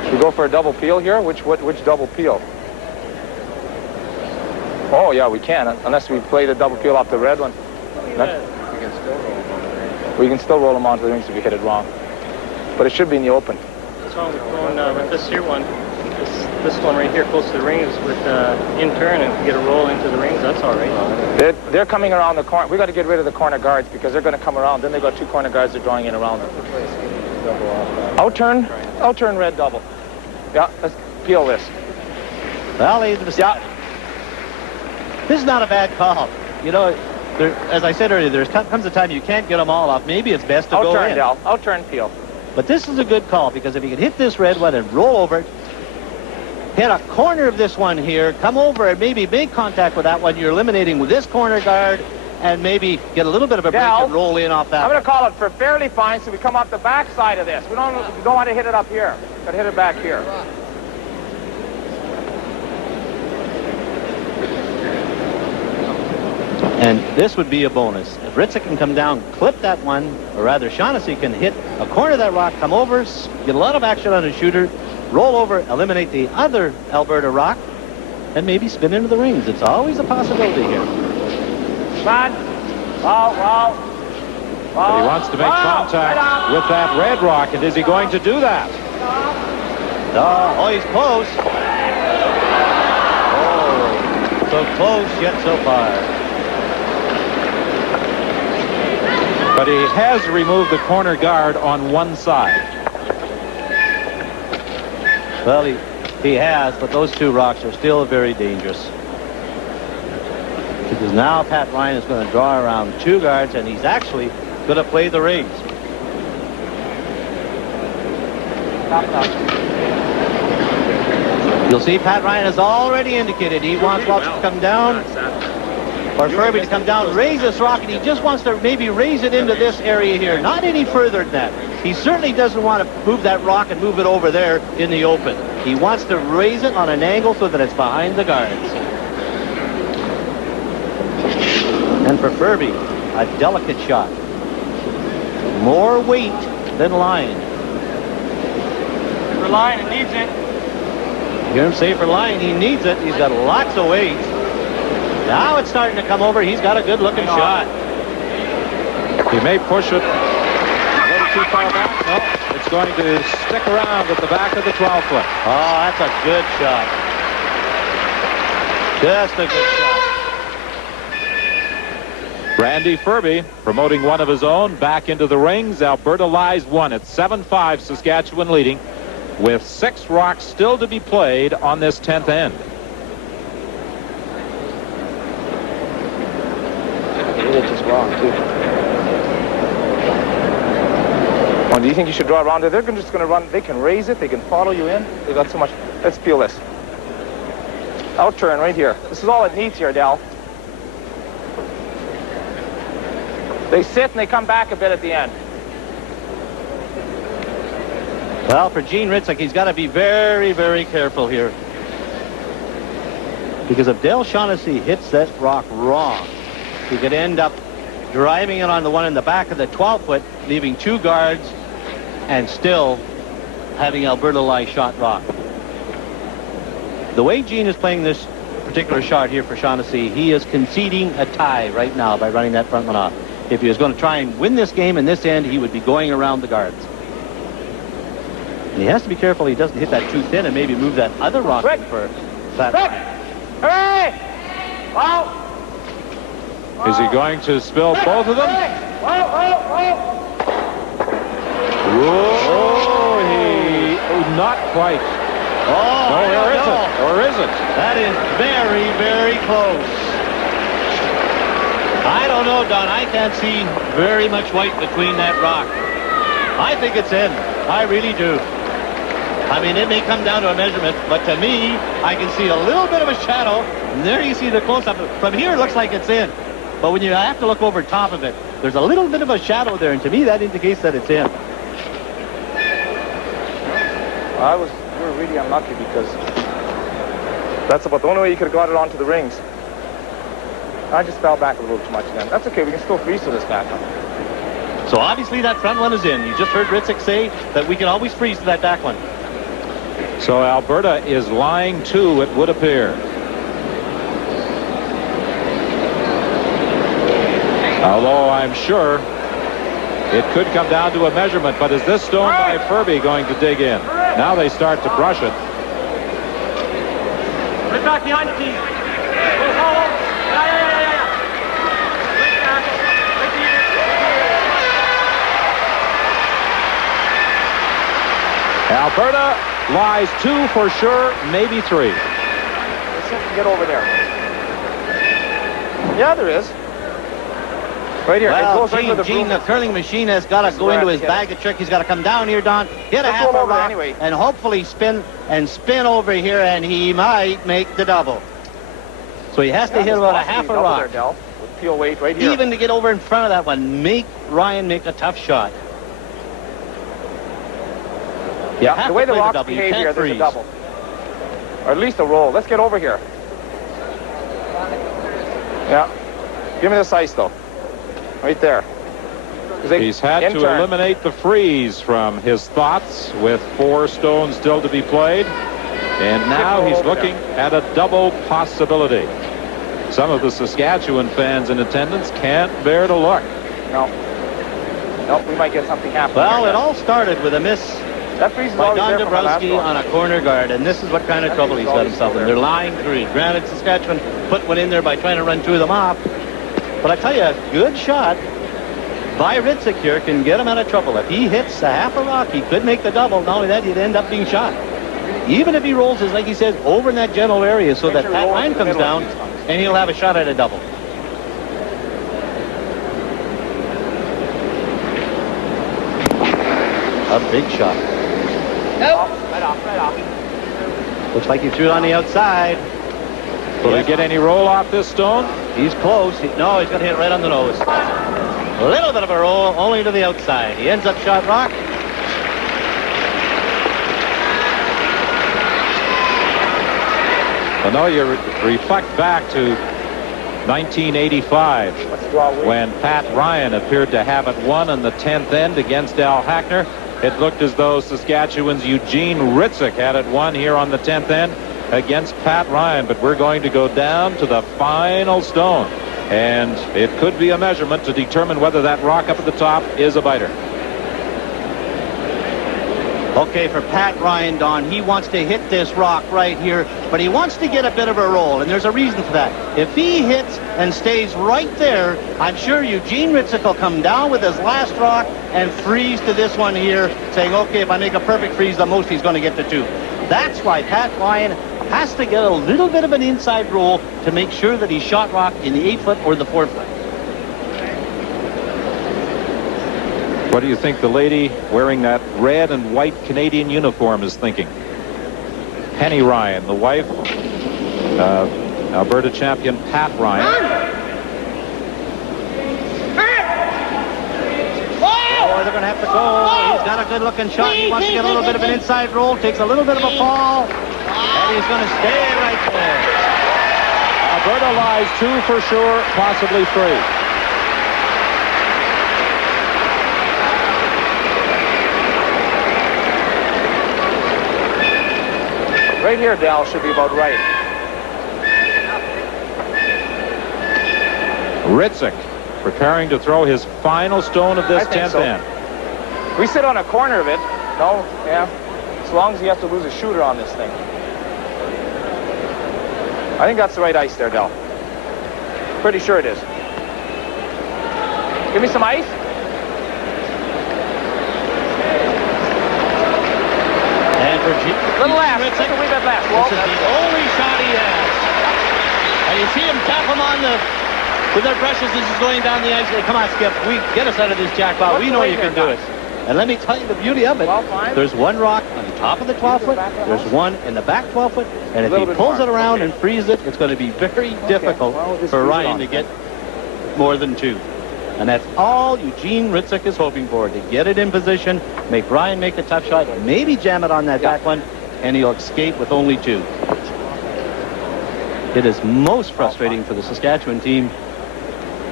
Should we go for a double peel here? Which double peel? Oh, yeah, we can, unless we play the double peel off the red one. We can still roll them onto the rings if we hit it wrong. But it should be in the open. What's wrong with going with this here one? This one right here close to the rings with in turn, and if we get a roll into the rings, that's all right. They're coming around the corner. We got to get rid of the corner guards because they're going to come around. Then they got 2 corner guards they're drawing in around them. Out-turn red double. Yeah, let's peel this. Well, this is not a bad call. You know, as I said earlier, there comes a time you can't get them all off. Maybe it's best to go in. Out-turn peel. But this is a good call because if you can hit this red one and roll over it, hit a corner of this one here, come over and maybe make contact with that one, you're eliminating with this corner guard and maybe get a little bit of a break and roll in off that. I'm going to call it for fairly fine, so we come off the back side of this. We don't want to hit it up here. Got to hit it back here. And this would be a bonus. If Hritzuk can come down, clip that one, or rather Shaughnessy can hit a corner of that rock, come over, get a lot of action on a shooter, roll over, eliminate the other Alberta rock, and maybe spin into the rings. It's always a possibility here. Come on. Wow. But he wants to make contact with that red rock, and is he going to do that? Oh, he's close. Oh, so close yet so far. But he has removed the corner guard on one side. Well, he has, but those 2 rocks are still very dangerous. Because now Pat Ryan is going to draw around 2 guards, and he's actually going to play the rings. You'll see Pat Ryan has already indicated he wants Walchuk to come down, or Furby to come down, raise this rock, and he just wants to maybe raise it into this area here, not any further than that. He certainly doesn't want to move that rock and move it over there in the open. He wants to raise it on an angle so that it's behind the guards. And for Furby, a delicate shot. More weight than line. For line, it needs it. You hear him say for line, he needs it. He's got lots of weight. Now it's starting to come over. He's got a good-looking shot. He may push it a little too far back. No, it's going to stick around at the back of the 12-foot. Oh, that's a good shot. Just a good shot. Randy Furby promoting one of his own back into the rings. Alberta lies one at 7-5, Saskatchewan leading, with 6 rocks still to be played on this 10th end. It is just wrong, too. Well, do you think you should draw around it? They're just going to run. They can raise it. They can follow you in. They've got so much. Let's peel this. Out turn right here. This is all it needs here, Dal. They sit and they come back a bit at the end. Well, for Gene Hritzuk, he's got to be very, very careful here. Because if Dale Shaughnessy hits that rock wrong, he could end up driving it on the one in the back of the 12-foot, leaving 2 guards, and still having Alberta lie shot rock. The way Gene is playing this particular shot here for Shaughnessy, he is conceding a tie right now by running that front one off. If he was going to try and win this game in this end, he would be going around the guards. And he has to be careful he doesn't hit that too thin and maybe move that other rock in for that. Hooray! Whoa! Is he going to spill both of them? Whoa, not quite. Oh, or is it? Or is it? That is very, very close. I don't know, Don. I can't see very much white between that rock. I think it's in. I really do. I mean, it may come down to a measurement, but to me, I can see a little bit of a shadow. And there you see the close-up. From here, it looks like it's in. But when you have to look over top of it, there's a little bit of a shadow there, and to me, that indicates that it's in. We were really unlucky because that's about the only way you could have got it onto the rings. I just fell back a little too much then. That's okay, we can still freeze to this back one. So obviously that front one is in. You just heard Hritzuk say that we can always freeze to that back one. So Alberta is lying 2, it would appear. Although I'm sure it could come down to a measurement, but is this stone by Furby going to dig in? Now they start to brush it. Put it back behind the team. Alberta lies 2 for sure, maybe 3. Let's get over there. Yeah, there is. Right here. Well, it goes right where Gene, the curling machine has got to go into his bag of trick. He's got to come down here, Don, hit a half a rock, anyway, and hopefully spin over here, and he might make the double. So he has to hit about a half a rock. There, Del, with peel weight right here. Even to get over in front of that one, make Ryan make a tough shot. Yeah, the way the rocks behave here, there's a double. Or at least a roll. Let's get over here. Yeah. Give me this ice, though. Right there. He's had to eliminate the freeze from his thoughts with 4 stones still to be played. And now he's looking at a double possibility. Some of the Saskatchewan fans in attendance can't bear to look. No. Nope, we might get something happening. Well, it all started with a miss that freeze is by Don Dabrowski on a corner guard, and this is what kind of trouble he's got himself in. They're lying 3. Granted, Saskatchewan put one in there by trying to run 2 of them off. But I tell you, a good shot by Hritzuk here can get him out of trouble. If he hits a half a rock, he could make the double. Not only that, he'd end up being shot. Even if he rolls, like he says, over in that general area so that Pat Ryan comes down, and he'll have a shot at a double. A big shot. Nope. Right off. Looks like he threw it on the outside. Will he get any roll off this stone? He's close. No, he's going to hit right on the nose. A little bit of a roll, only to the outside. He ends up shot rock. Well, no, you reflect back to 1985, when Pat Ryan appeared to have it won on the 10th end against Al Hackner. It looked as though Saskatchewan's Eugene Hritzuk had it won here on the 10th end against Pat Ryan. But we're going to go down to the final stone, and it could be a measurement to determine whether that rock up at the top is a biter. Okay, for Pat Ryan, Don, he wants to hit this rock right here, but he wants to get a bit of a roll, and there's a reason for that. If he hits and stays right there, I'm sure Eugene Hritzuk will come down with his last rock and freeze to this one here, saying, okay, if I make a perfect freeze, the most he's going to get to 2. That's why Pat Ryan has to get a little bit of an inside roll to make sure that he's shot rock in the 8-foot or the 4-foot. What do you think the lady wearing that red and white Canadian uniform is thinking? Penny Ryan, the wife of Alberta champion Pat Ryan. Oh, they're going to have to go. He's got a good-looking shot. He wants to get a little bit of an inside roll, takes a little bit of a fall, and he's going to stay right there. Alberta lies 2 for sure, possibly 3. Right here, Dal, should be about right. Hritzuk preparing to throw his final stone of this 10th end. We sit on a corner of it. No, yeah. As long as he has to lose a shooter on this thing. I think that's the right ice there, Dal. Pretty sure it is. Give me some ice. Little left. Just a wee bit left. This is the only shot he has. And you see him tap him on with their brushes as he's going down the ice. Say, come on, Skip. Get us out of this jackpot. We know you can do it. And let me tell you the beauty of it. There's one rock on the top of the 12-foot. There's one in the back 12-foot. And if he pulls it around and freezes it, it's going to be very difficult for Ryan to get more than 2. And that's all Eugene Hritzuk is hoping for, to get it in position, make Ryan make the tough shot, maybe jam it on that back one, and he'll escape with only 2. It is most frustrating for the Saskatchewan team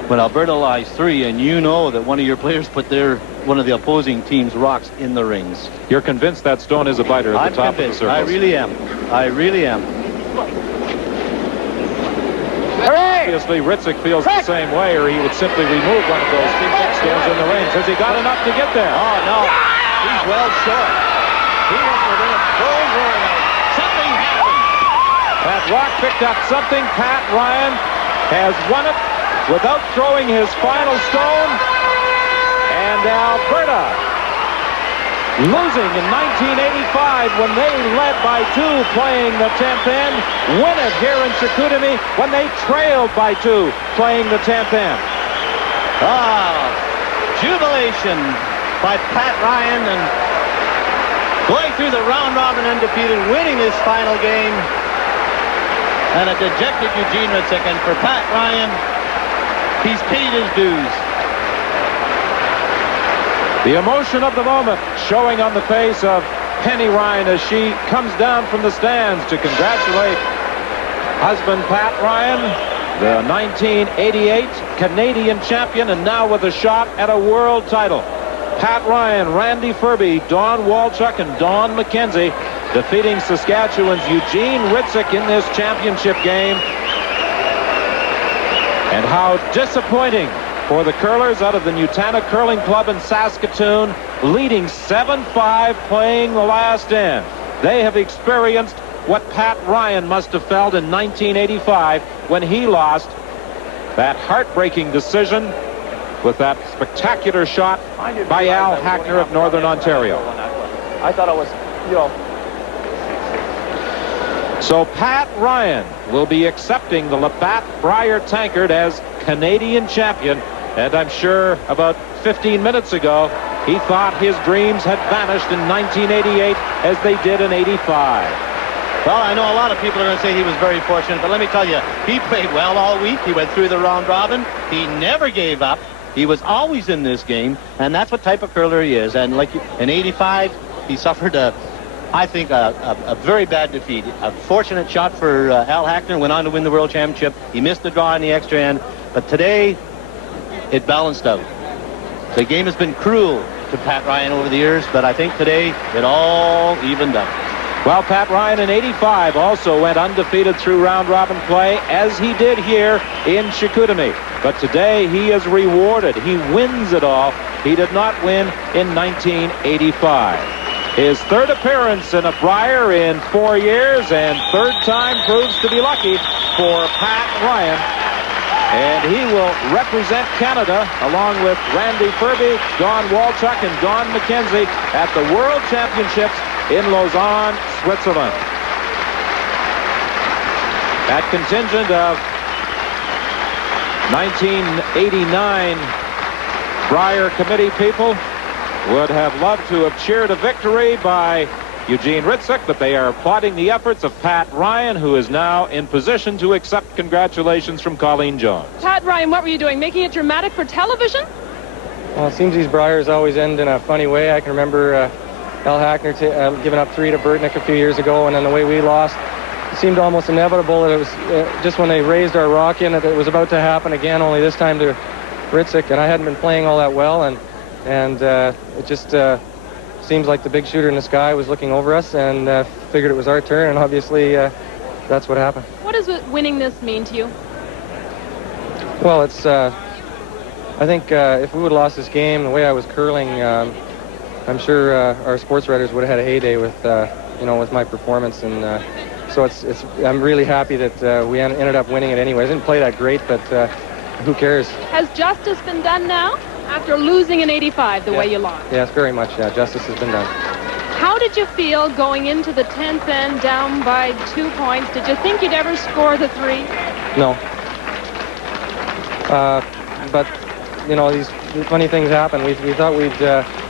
when Alberta lies 3, and you know that one of your players put one of the opposing team's rocks in the rings. You're convinced that stone is a biter at the top of the circle? I really am. I really am. Obviously, Hritzuk feels the same way, or he would simply remove one of those stones in the rings. Has he got enough to get there? Oh, no. He's well short. He is within a full word of something happened. That rock picked up something. Pat Ryan has won it without throwing his final stone. And Alberta, losing in 1985 when they led by 2 playing the 10th end, win it here in Chicoutimi when they trailed by 2 playing the 10th end. Jubilation by Pat Ryan, and going through the round robin undefeated, winning this final game. And a dejected Eugene Hritzuk, and for Pat Ryan, he's paid his dues. The emotion of the moment showing on the face of Penny Ryan as she comes down from the stands to congratulate husband Pat Ryan, the 1988 Canadian champion, and now with a shot at a world title. Pat Ryan, Randy Ferbey, Don Walchuk, and Don McKenzie defeating Saskatchewan's Eugene Hritzuk in this championship game. And how disappointing for the curlers out of the Nutana Curling Club in Saskatoon, leading 7-5 playing the last end. They have experienced what Pat Ryan must have felt in 1985 when he lost that heartbreaking decision with that spectacular shot by Al Hackner of Northern Ontario. I thought it was, So Pat Ryan will be accepting the Labatt Brier tankard as Canadian champion. And I'm sure about 15 minutes ago, he thought his dreams had vanished in 1988 as they did in 85. Well, I know a lot of people are going to say he was very fortunate, but let me tell you, he played well all week. He went through the round robin. He never gave up. He was always in this game, and that's what type of curler he is. And like in 85, he suffered a I think a very bad defeat. A fortunate shot for Al Hackner, went on to win the World Championship. He missed the draw in the extra end, but today it balanced out. The game has been cruel to Pat Ryan over the years, but I think today it all evened up. Well, Pat Ryan in 85 also went undefeated through round-robin play, as he did here in Chicoutimi. But today he is rewarded. He wins it all. He did not win in 1985. His third appearance in a Brier in 4 years, and third time proves to be lucky for Pat Ryan. And he will represent Canada along with Randy Ferbey, Don Walchuk, and Don McKenzie at the World Championships in Lausanne, Switzerland. That contingent of 1989 Brier committee people would have loved to have cheered a victory by Eugene Hritzuk, but they are applauding the efforts of Pat Ryan, who is now in position to accept congratulations from Colleen Jones. Pat Ryan, what were you doing? Making it dramatic for television? Well, it seems these Briers always end in a funny way. I can remember Al Hackner giving up 3 to Burtnick a few years ago, and then the way we lost, it seemed almost inevitable that it was just when they raised our rock in, that it was about to happen again, only this time to Hritzuk, and I hadn't been playing all that well, and it just seems like the big shooter in the sky was looking over us, and figured it was our turn, and obviously that's what happened. What does winning this mean to you? Well, it's I think if we would have lost this game the way I was curling, I'm sure our sports writers would have had a heyday with with my performance, and so I'm really happy that we ended up winning it anyway. I didn't play that great, but who cares? Has justice been done now after losing in 85 the way you lost? Yes, very much. Yeah, justice has been done. How did you feel going into the 10th end down by 2 points? Did you think you'd ever score the 3? No. But these funny things happen. We thought we'd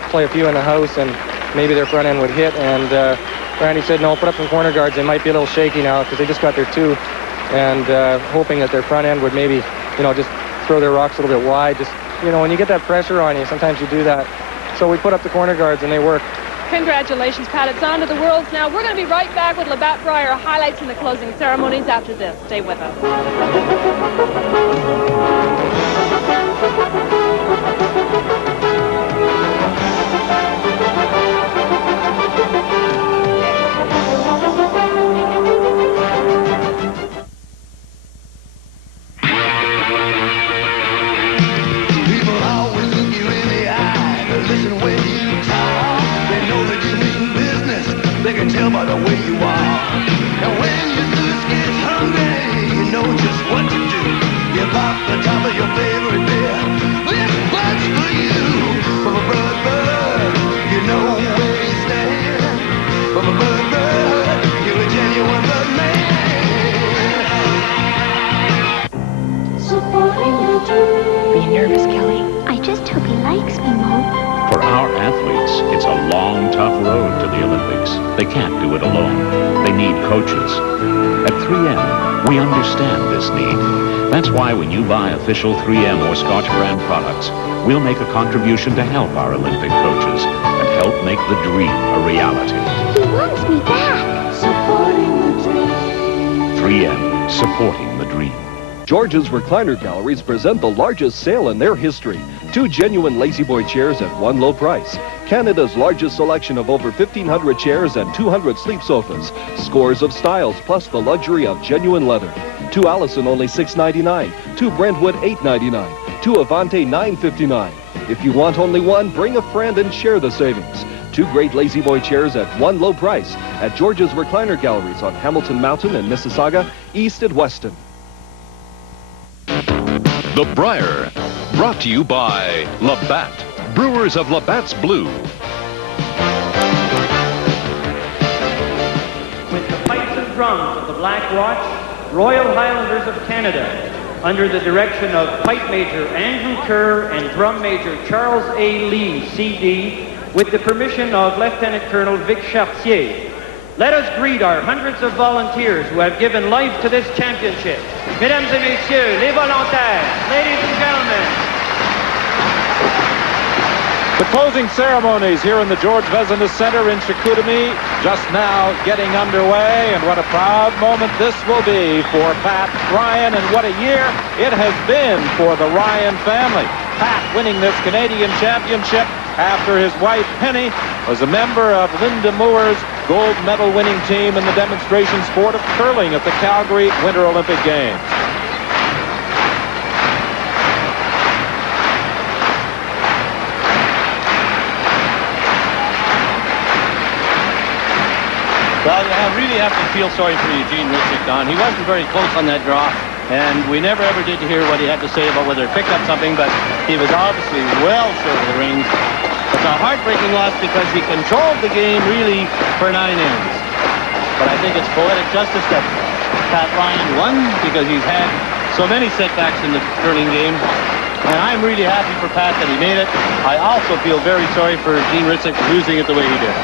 play a few in the house and maybe their front end would hit, and Randy said, no, put up some corner guards. They might be a little shaky now because they just got their 2, and hoping that their front end would maybe just throw their rocks a little bit wide. Just when you get that pressure on you, sometimes you do that. So we put up the corner guards and they worked. Congratulations, Pat. It's on to the Worlds now. We're going to be right back with Labatt Brier highlights and the closing ceremonies after this. Stay with us. They can tell by the way you are. And when your thirst gets hungry, you know just what to do. You pop the top of your favorite beer. This bunch for you. From a bird, you know where you stand. From a bird, you're a genuine bird man. Supporting the dream. Are you nervous, Kelly? I just hope he likes me, Mom. For our athletes, it's a long, tough road to the Olympics. They can't do it alone. They need coaches. At 3M, we understand this need. That's why when you buy official 3M or Scotch brand products, we'll make a contribution to help our Olympic coaches and help make the dream a reality. He wants me back. Supporting the dream. 3M, supporting the dream. George's Recliner Galleries present the largest sale in their history. 2 genuine Lazy Boy chairs at one low price. Canada's largest selection of over 1,500 chairs and 200 sleep sofas. Scores of styles plus the luxury of genuine leather. 2 Allison only $6.99. 2 Brentwood $8.99. 2 Avante $9.59. If you want only one, bring a friend and share the savings. 2 great Lazy Boy chairs at one low price at George's Recliner Galleries on Hamilton Mountain in Mississauga, East and Weston. The Brier, brought to you by Labatt, brewers of Labatt's Blue. With the pipes and drums of the Black Watch, Royal Highlanders of Canada, under the direction of Pipe Major Andrew Kerr and Drum Major Charles A. Lee, C.D., with the permission of Lieutenant Colonel Vic Chartier. Let us greet our hundreds of volunteers who have given life to this championship. Mesdames et messieurs, les volontaires, ladies and gentlemen. The closing ceremonies here in the Georges-Vézina Center in Chicoutimi just now getting underway, and what a proud moment this will be for Pat Ryan, and what a year it has been for the Ryan family. Pat winning this Canadian championship after his wife Penny was a member of Linda Moore's gold medal winning team in the demonstration sport of curling at the Calgary Winter Olympic Games. Well, you really have to feel sorry for Eugene Hritzuk, Don. He wasn't very close on that draw, and we never ever did hear what he had to say about whether he picked up something, but he was obviously well short of the rings. It's a heartbreaking loss because he controlled the game really for 9 ends. But I think it's poetic justice that Pat Ryan won because he's had so many setbacks in the curling game. And I'm really happy for Pat that he made it. I also feel very sorry for Eugene Hritzuk losing it the way he did.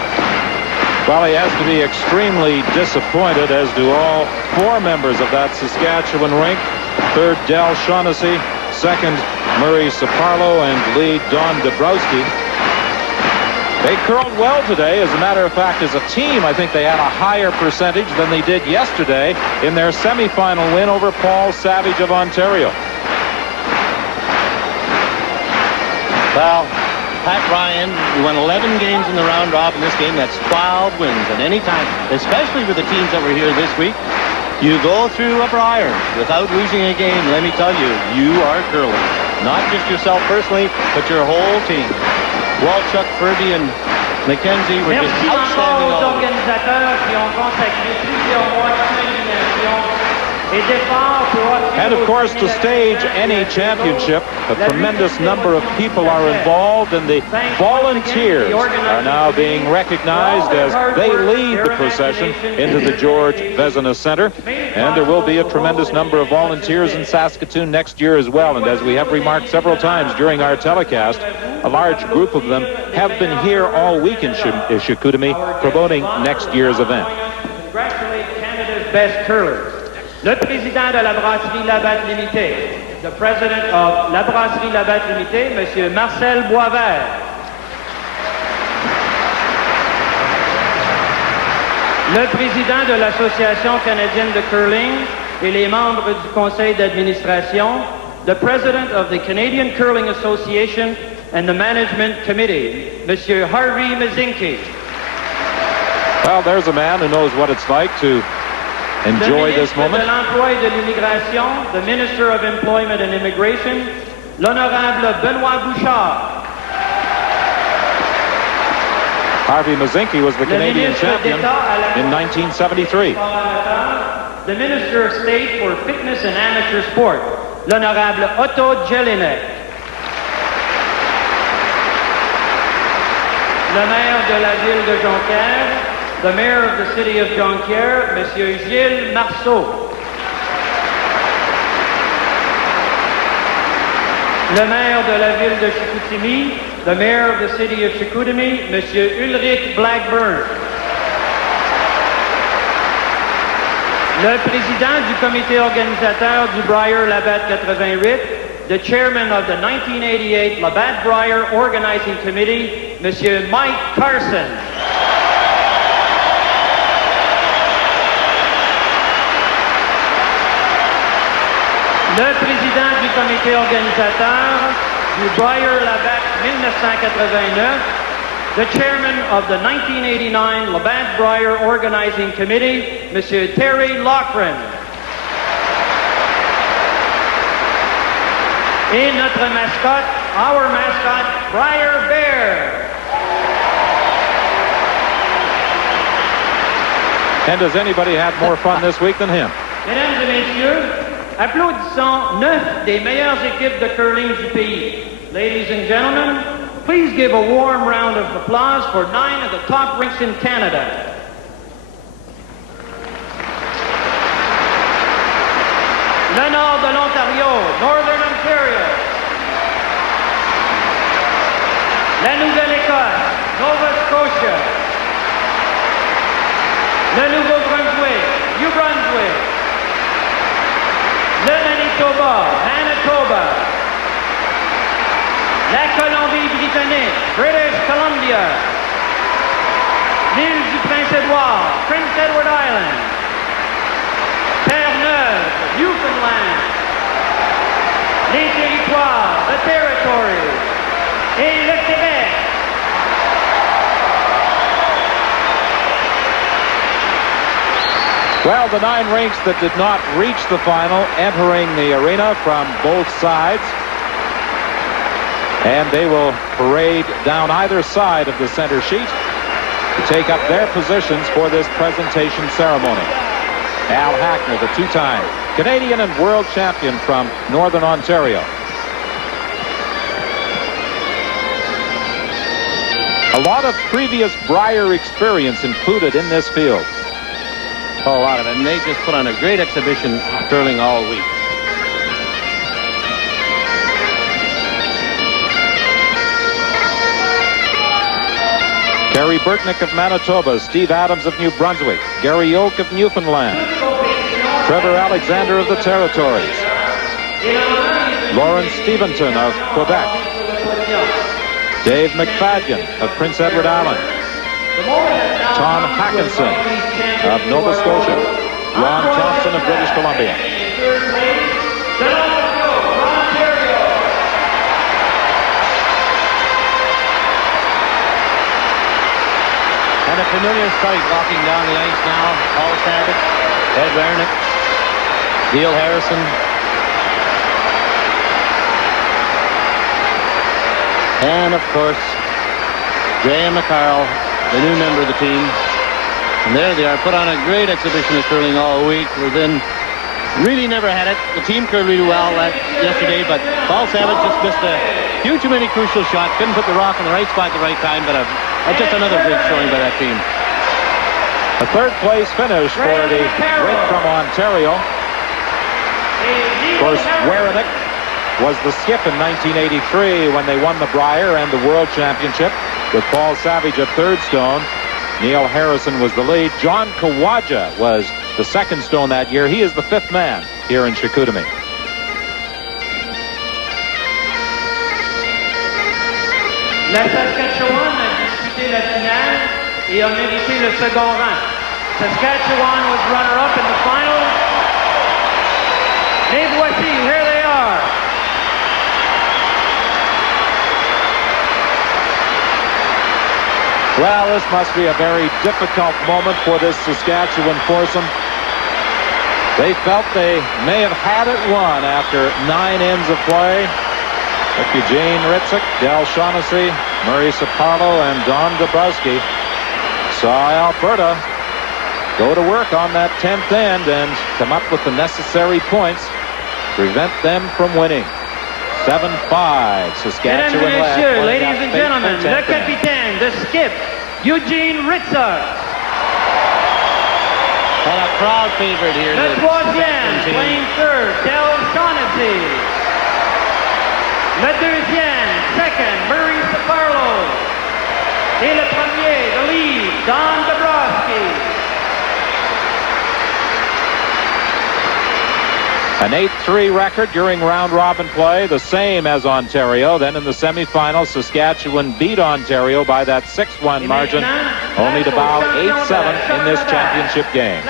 Well, he has to be extremely disappointed, as do all 4 members of that Saskatchewan rink. Third, Del Shaughnessy. Second, Murray Saparlo, and lead, Don Dabrowski. They curled well today. As a matter of fact, as a team, I think they had a higher percentage than they did yesterday in their semifinal win over Paul Savage of Ontario. Well, Pat Ryan won 11 games in the round robin. This game, that's 12 wins. And any time, especially with the teams that were here this week, you go through a Brier without losing a game. Let me tell you, you are curling. Not just yourself personally, but your whole team. Walchuk, Furby, and McKenzie were just outstanding all week. Organisateurs qui ont consacré plusieurs mois d'imagination et d'efforts pour offrir And of course, to stage any championship, a tremendous number of people are involved, and the volunteers are now being recognized as they lead the procession into the Georges-Vézina Center. And there will be a tremendous number of volunteers in Saskatoon next year as well. And as we have remarked several times during our telecast, a large group of them have been here all week in Chicoutimi promoting next year's event. Congratulate Canada's best curlers. Le président de la brasserie Labatt Limitée, the president of la brasserie Labatt Limitée, Monsieur Marcel Boisvert. Le président de l'Association canadienne de curling et les membres du conseil d'administration, the president of the Canadian Curling Association and the management committee, Monsieur Harvey Mazinke. Well, there's a man who knows what it's like to enjoy this moment. Le ministre de l'Emploi et de l'Immigration, the Minister of Employment and Immigration, l'honorable Benoît Bouchard. Harvey Mazinke was the Canadian champion in 1973. The Minister of State for Fitness and Amateur Sport, l'honorable Otto Jelinek. Le maire de la ville de Jonquière, the mayor of the city of Jonquière, Monsieur Gilles Marceau. Le maire de la ville de Chicoutimi, the mayor of the city of Chicoutimi, Monsieur Ulrich Blackburn. Le président du comité organisateur du Brier Labatt 88, the chairman of the 1988 Labatt Brier Organizing Committee, Monsieur Mike Carson. Le président du comité organisateur du Brier Labatt 1989, the chairman of the 1989 Labatt Brier Organizing Committee, Monsieur Terry Loughran. Et notre mascotte, our mascot, Brier Bear. And has anybody had more fun this week than him? Mesdames et messieurs, applaudissons 9 des meilleures équipes de curling du pays. Ladies and gentlemen, please give a warm round of applause for 9 of the top rinks in Canada. Le nord de l'Ontario, Northern Ontario. La Nouvelle-Écosse, Nova Scotia. Le Nouveau-Brunswick, New Brunswick. Le Manitoba, Manitoba. la Colombie-Britannique, British Columbia, l'île du Prince-Édouard, Prince Edward Island, Terre-Neuve, Newfoundland, les territoires, the territory, et le Québec. Well, the 9 rinks that did not reach the final entering the arena from both sides. And they will parade down either side of the center sheet to take up their positions for this presentation ceremony. Al Hackner, the 2-time Canadian and world champion from Northern Ontario. A lot of previous Brier experience included in this field. Oh, a lot of it. And they just put on a great exhibition curling all week. Gary Burtnick of Manitoba, Steve Adams of New Brunswick, Gary Oak of Newfoundland, Trevor Alexander of the Territories, Lawrence Stevenson of Quebec, Dave McFadden of Prince Edward Island, Tom Hackinson of Nova Scotia, Ron Thompson of British Columbia. And a familiar sight walking down the ice now. Paul Savage, Ed Wernick, Neil Harrison. And, of course, Graham McCarroll, the new member of the team. And there they are, put on a great exhibition of curling all week. Within really never had it. The team curled really well yesterday, but Paul Savage just missed a huge many crucial shot. Couldn't put the rock in the right spot at the right time, but just another great showing by that team. A third-place finish for the rink from Ontario. Of course, Wernick was the skip in 1983 when they won the Brier and the World Championship with Paul Savage at third stone. Neil Harrison was the lead. John Kawaja was the second stone that year. He is the 5th man here in Chicoutimi. La Saskatchewan a disputé la finale et a mérité le second rang. Saskatchewan was runner-up in the final. Les voici, here they are. Well, this must be a very difficult moment for this Saskatchewan foursome. They felt they may have had it won after 9 ends of play. With Eugene Hritzuk, Del Shaughnessy, Murray Saparlo, and Don Dabrowski saw Alberta go to work on that 10th end and come up with the necessary points, prevent them from winning. 7-5, Saskatchewan Mesdames et messieurs, led. ladies and gentlemen, le capitaine, the skip, Eugene Hritzuk. And a crowd favorite here. Le troisième, playing third, Del Shaughnessy. Le deuxième, second, Murray Saparlo. Et le premier, the lead, Don Dabrowski. An 8-3 record during round-robin play, the same as Ontario. Then in the semifinals, Saskatchewan beat Ontario by that 6-1 margin, only to bow 8-7 in this championship game.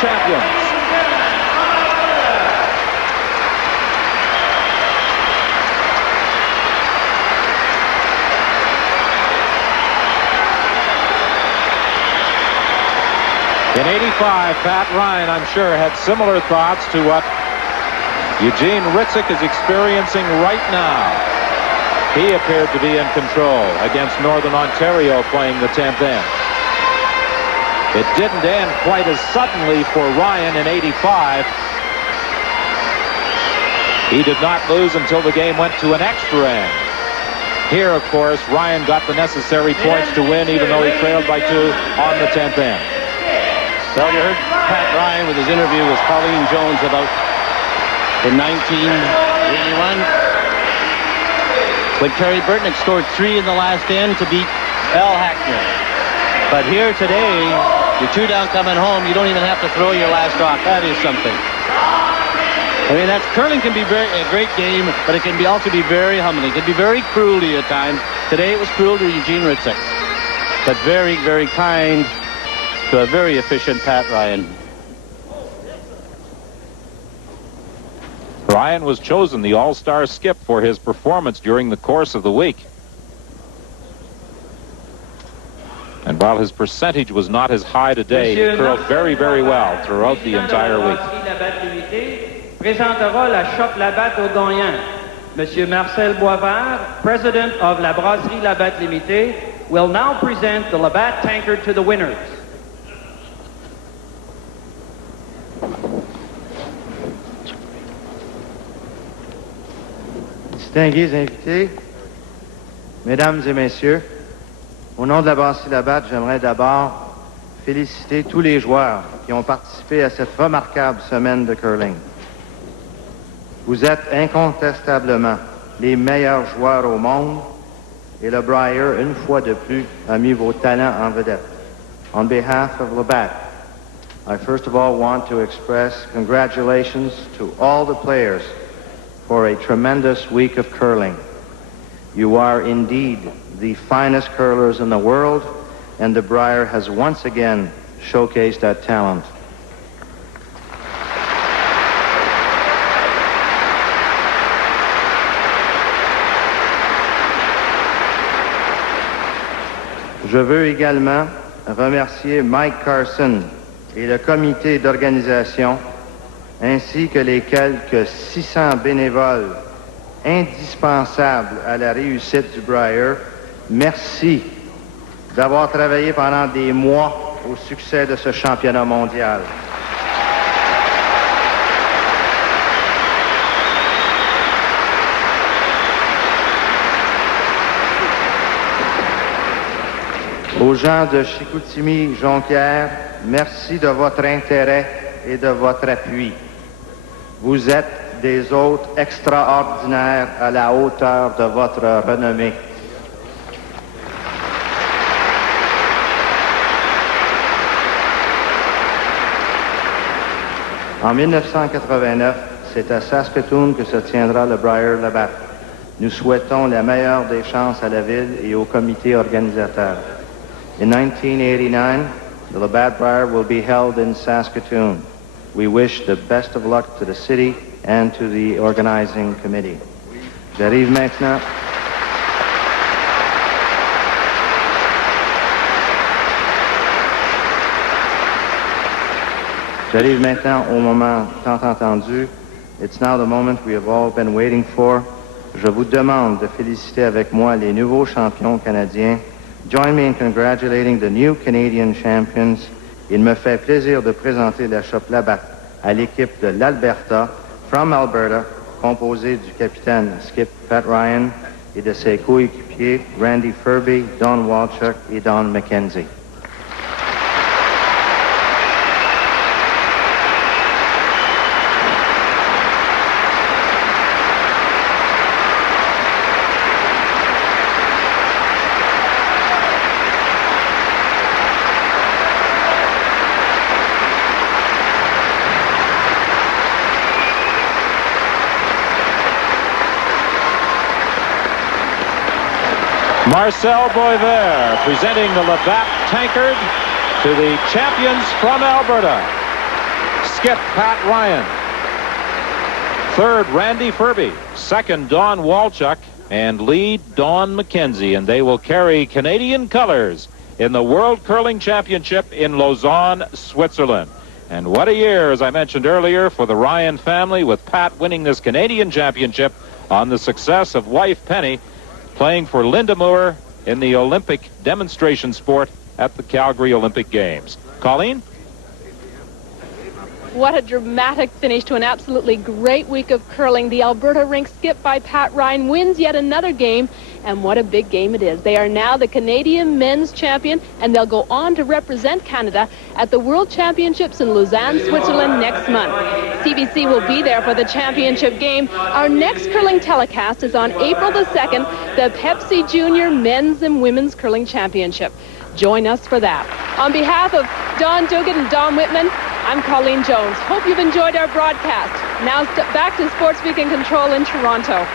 Champions. In '85, Pat Ryan, I'm sure, had similar thoughts to what Eugene Hritzuk is experiencing right now. He appeared to be in control against Northern Ontario playing the 10th end. It didn't end quite as suddenly for Ryan in '85. He did not lose until the game went to an extra end. Here, of course, Ryan got the necessary points to win, even though he trailed by 2 on the 10th end. Well, you heard Pat Ryan with his interview with Colleen Jones about in 1981 when Kerry Burtnick scored 3 in the last end to beat Al Hackner. But here today, you're 2 down coming home. You don't even have to throw your last rock. That is something. I mean, curling can be a great game, but it can also be very humbling. It can be very cruelty at times. Today it was cruel to Eugene Hritzuk, but very, very kind to a very efficient Pat Ryan. Ryan was chosen the all-star skip for his performance during the course of the week. And while his percentage was not as high today, he curled very, very well throughout the entire week. Présentera la Chope Labatt au gagnant. Monsieur Marcel Boisvert, president of La Brasserie Labatt Limitée, will now present the Labatt tankard to the winners. Distingués invités, mesdames et messieurs, au nom de la Brasserie Labatt, j'aimerais d'abord féliciter tous les joueurs qui ont participé à cette remarquable semaine de curling. Vous êtes incontestablement les meilleurs joueurs au monde et le Brier, une fois de plus, a mis vos talents en vedette. On behalf of Labatt, I first of all want to express congratulations to all the players for a tremendous week of curling. You are indeed the finest curlers in the world, and the Brier has once again showcased that talent. Je veux également remercier Mike Carson et le comité d'organisation, ainsi que les quelques 600 bénévoles indispensables à la réussite du Brier. Merci d'avoir travaillé pendant des mois au succès de ce championnat mondial. Aux gens de Chicoutimi, Jonquière, merci de votre intérêt et de votre appui. Vous êtes des hôtes extraordinaires à la hauteur de votre renommée. En 1989, c'est à Saskatoon que se tiendra le Brier Labatt. Nous souhaitons la meilleure des chances à la ville et au comité organisateur. In 1989, the Labatt Brier will be held in Saskatoon. We wish the best of luck to the city and to the organizing committee. J'arrive maintenant. J'arrive maintenant au moment tant attendu. It's now the moment we have all been waiting for. Je vous demande de féliciter avec moi les nouveaux champions canadiens. Join me in congratulating the new Canadian champions. Il me fait plaisir de présenter la Chope Labatt à l'équipe de l'Alberta, from Alberta, composée du capitaine Skip Pat Ryan et de ses coéquipiers Randy Furby, Don Walchuk et Don McKenzie. Marcel Boisvert presenting the Labatt tankard to the champions from Alberta. Skip Pat Ryan. Third, Randy Furby. Second, Don Walchuk. And lead, Don McKenzie. And they will carry Canadian colors in the World Curling Championship in Lausanne, Switzerland. And what a year, as I mentioned earlier, for the Ryan family, with Pat winning this Canadian championship on the success of wife Penny playing for Linda Moore in the Olympic demonstration sport at the Calgary Olympic Games. Colleen? What a dramatic finish to an absolutely great week of curling. The Alberta rink skipped by Pat Ryan wins yet another game, and what a big game it is. They are now the Canadian men's champion, and they'll go on to represent Canada at the World Championships in Lausanne, Switzerland next month. CBC will be there for the championship game. Our next curling telecast is on April the 2nd, the Pepsi Junior Men's and Women's Curling Championship. Join us for that. On behalf of Don Dugan and Don Whitman, I'm Colleen Jones. Hope you've enjoyed our broadcast. Now back to Sports Week in Control in Toronto.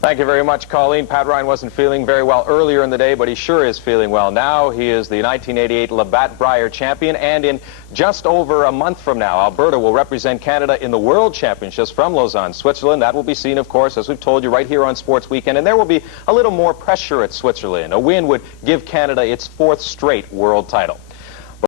Thank you very much, Colleen. Pat Ryan wasn't feeling very well earlier in the day, but he sure is feeling well now. He is the 1988 Labatt Brier champion, and in just over a month from now, Alberta will represent Canada in the World Championships from Lausanne, Switzerland. That will be seen, of course, as we've told you, right here on Sports Weekend, and there will be a little more pressure at Switzerland. A win would give Canada its 4th straight world title.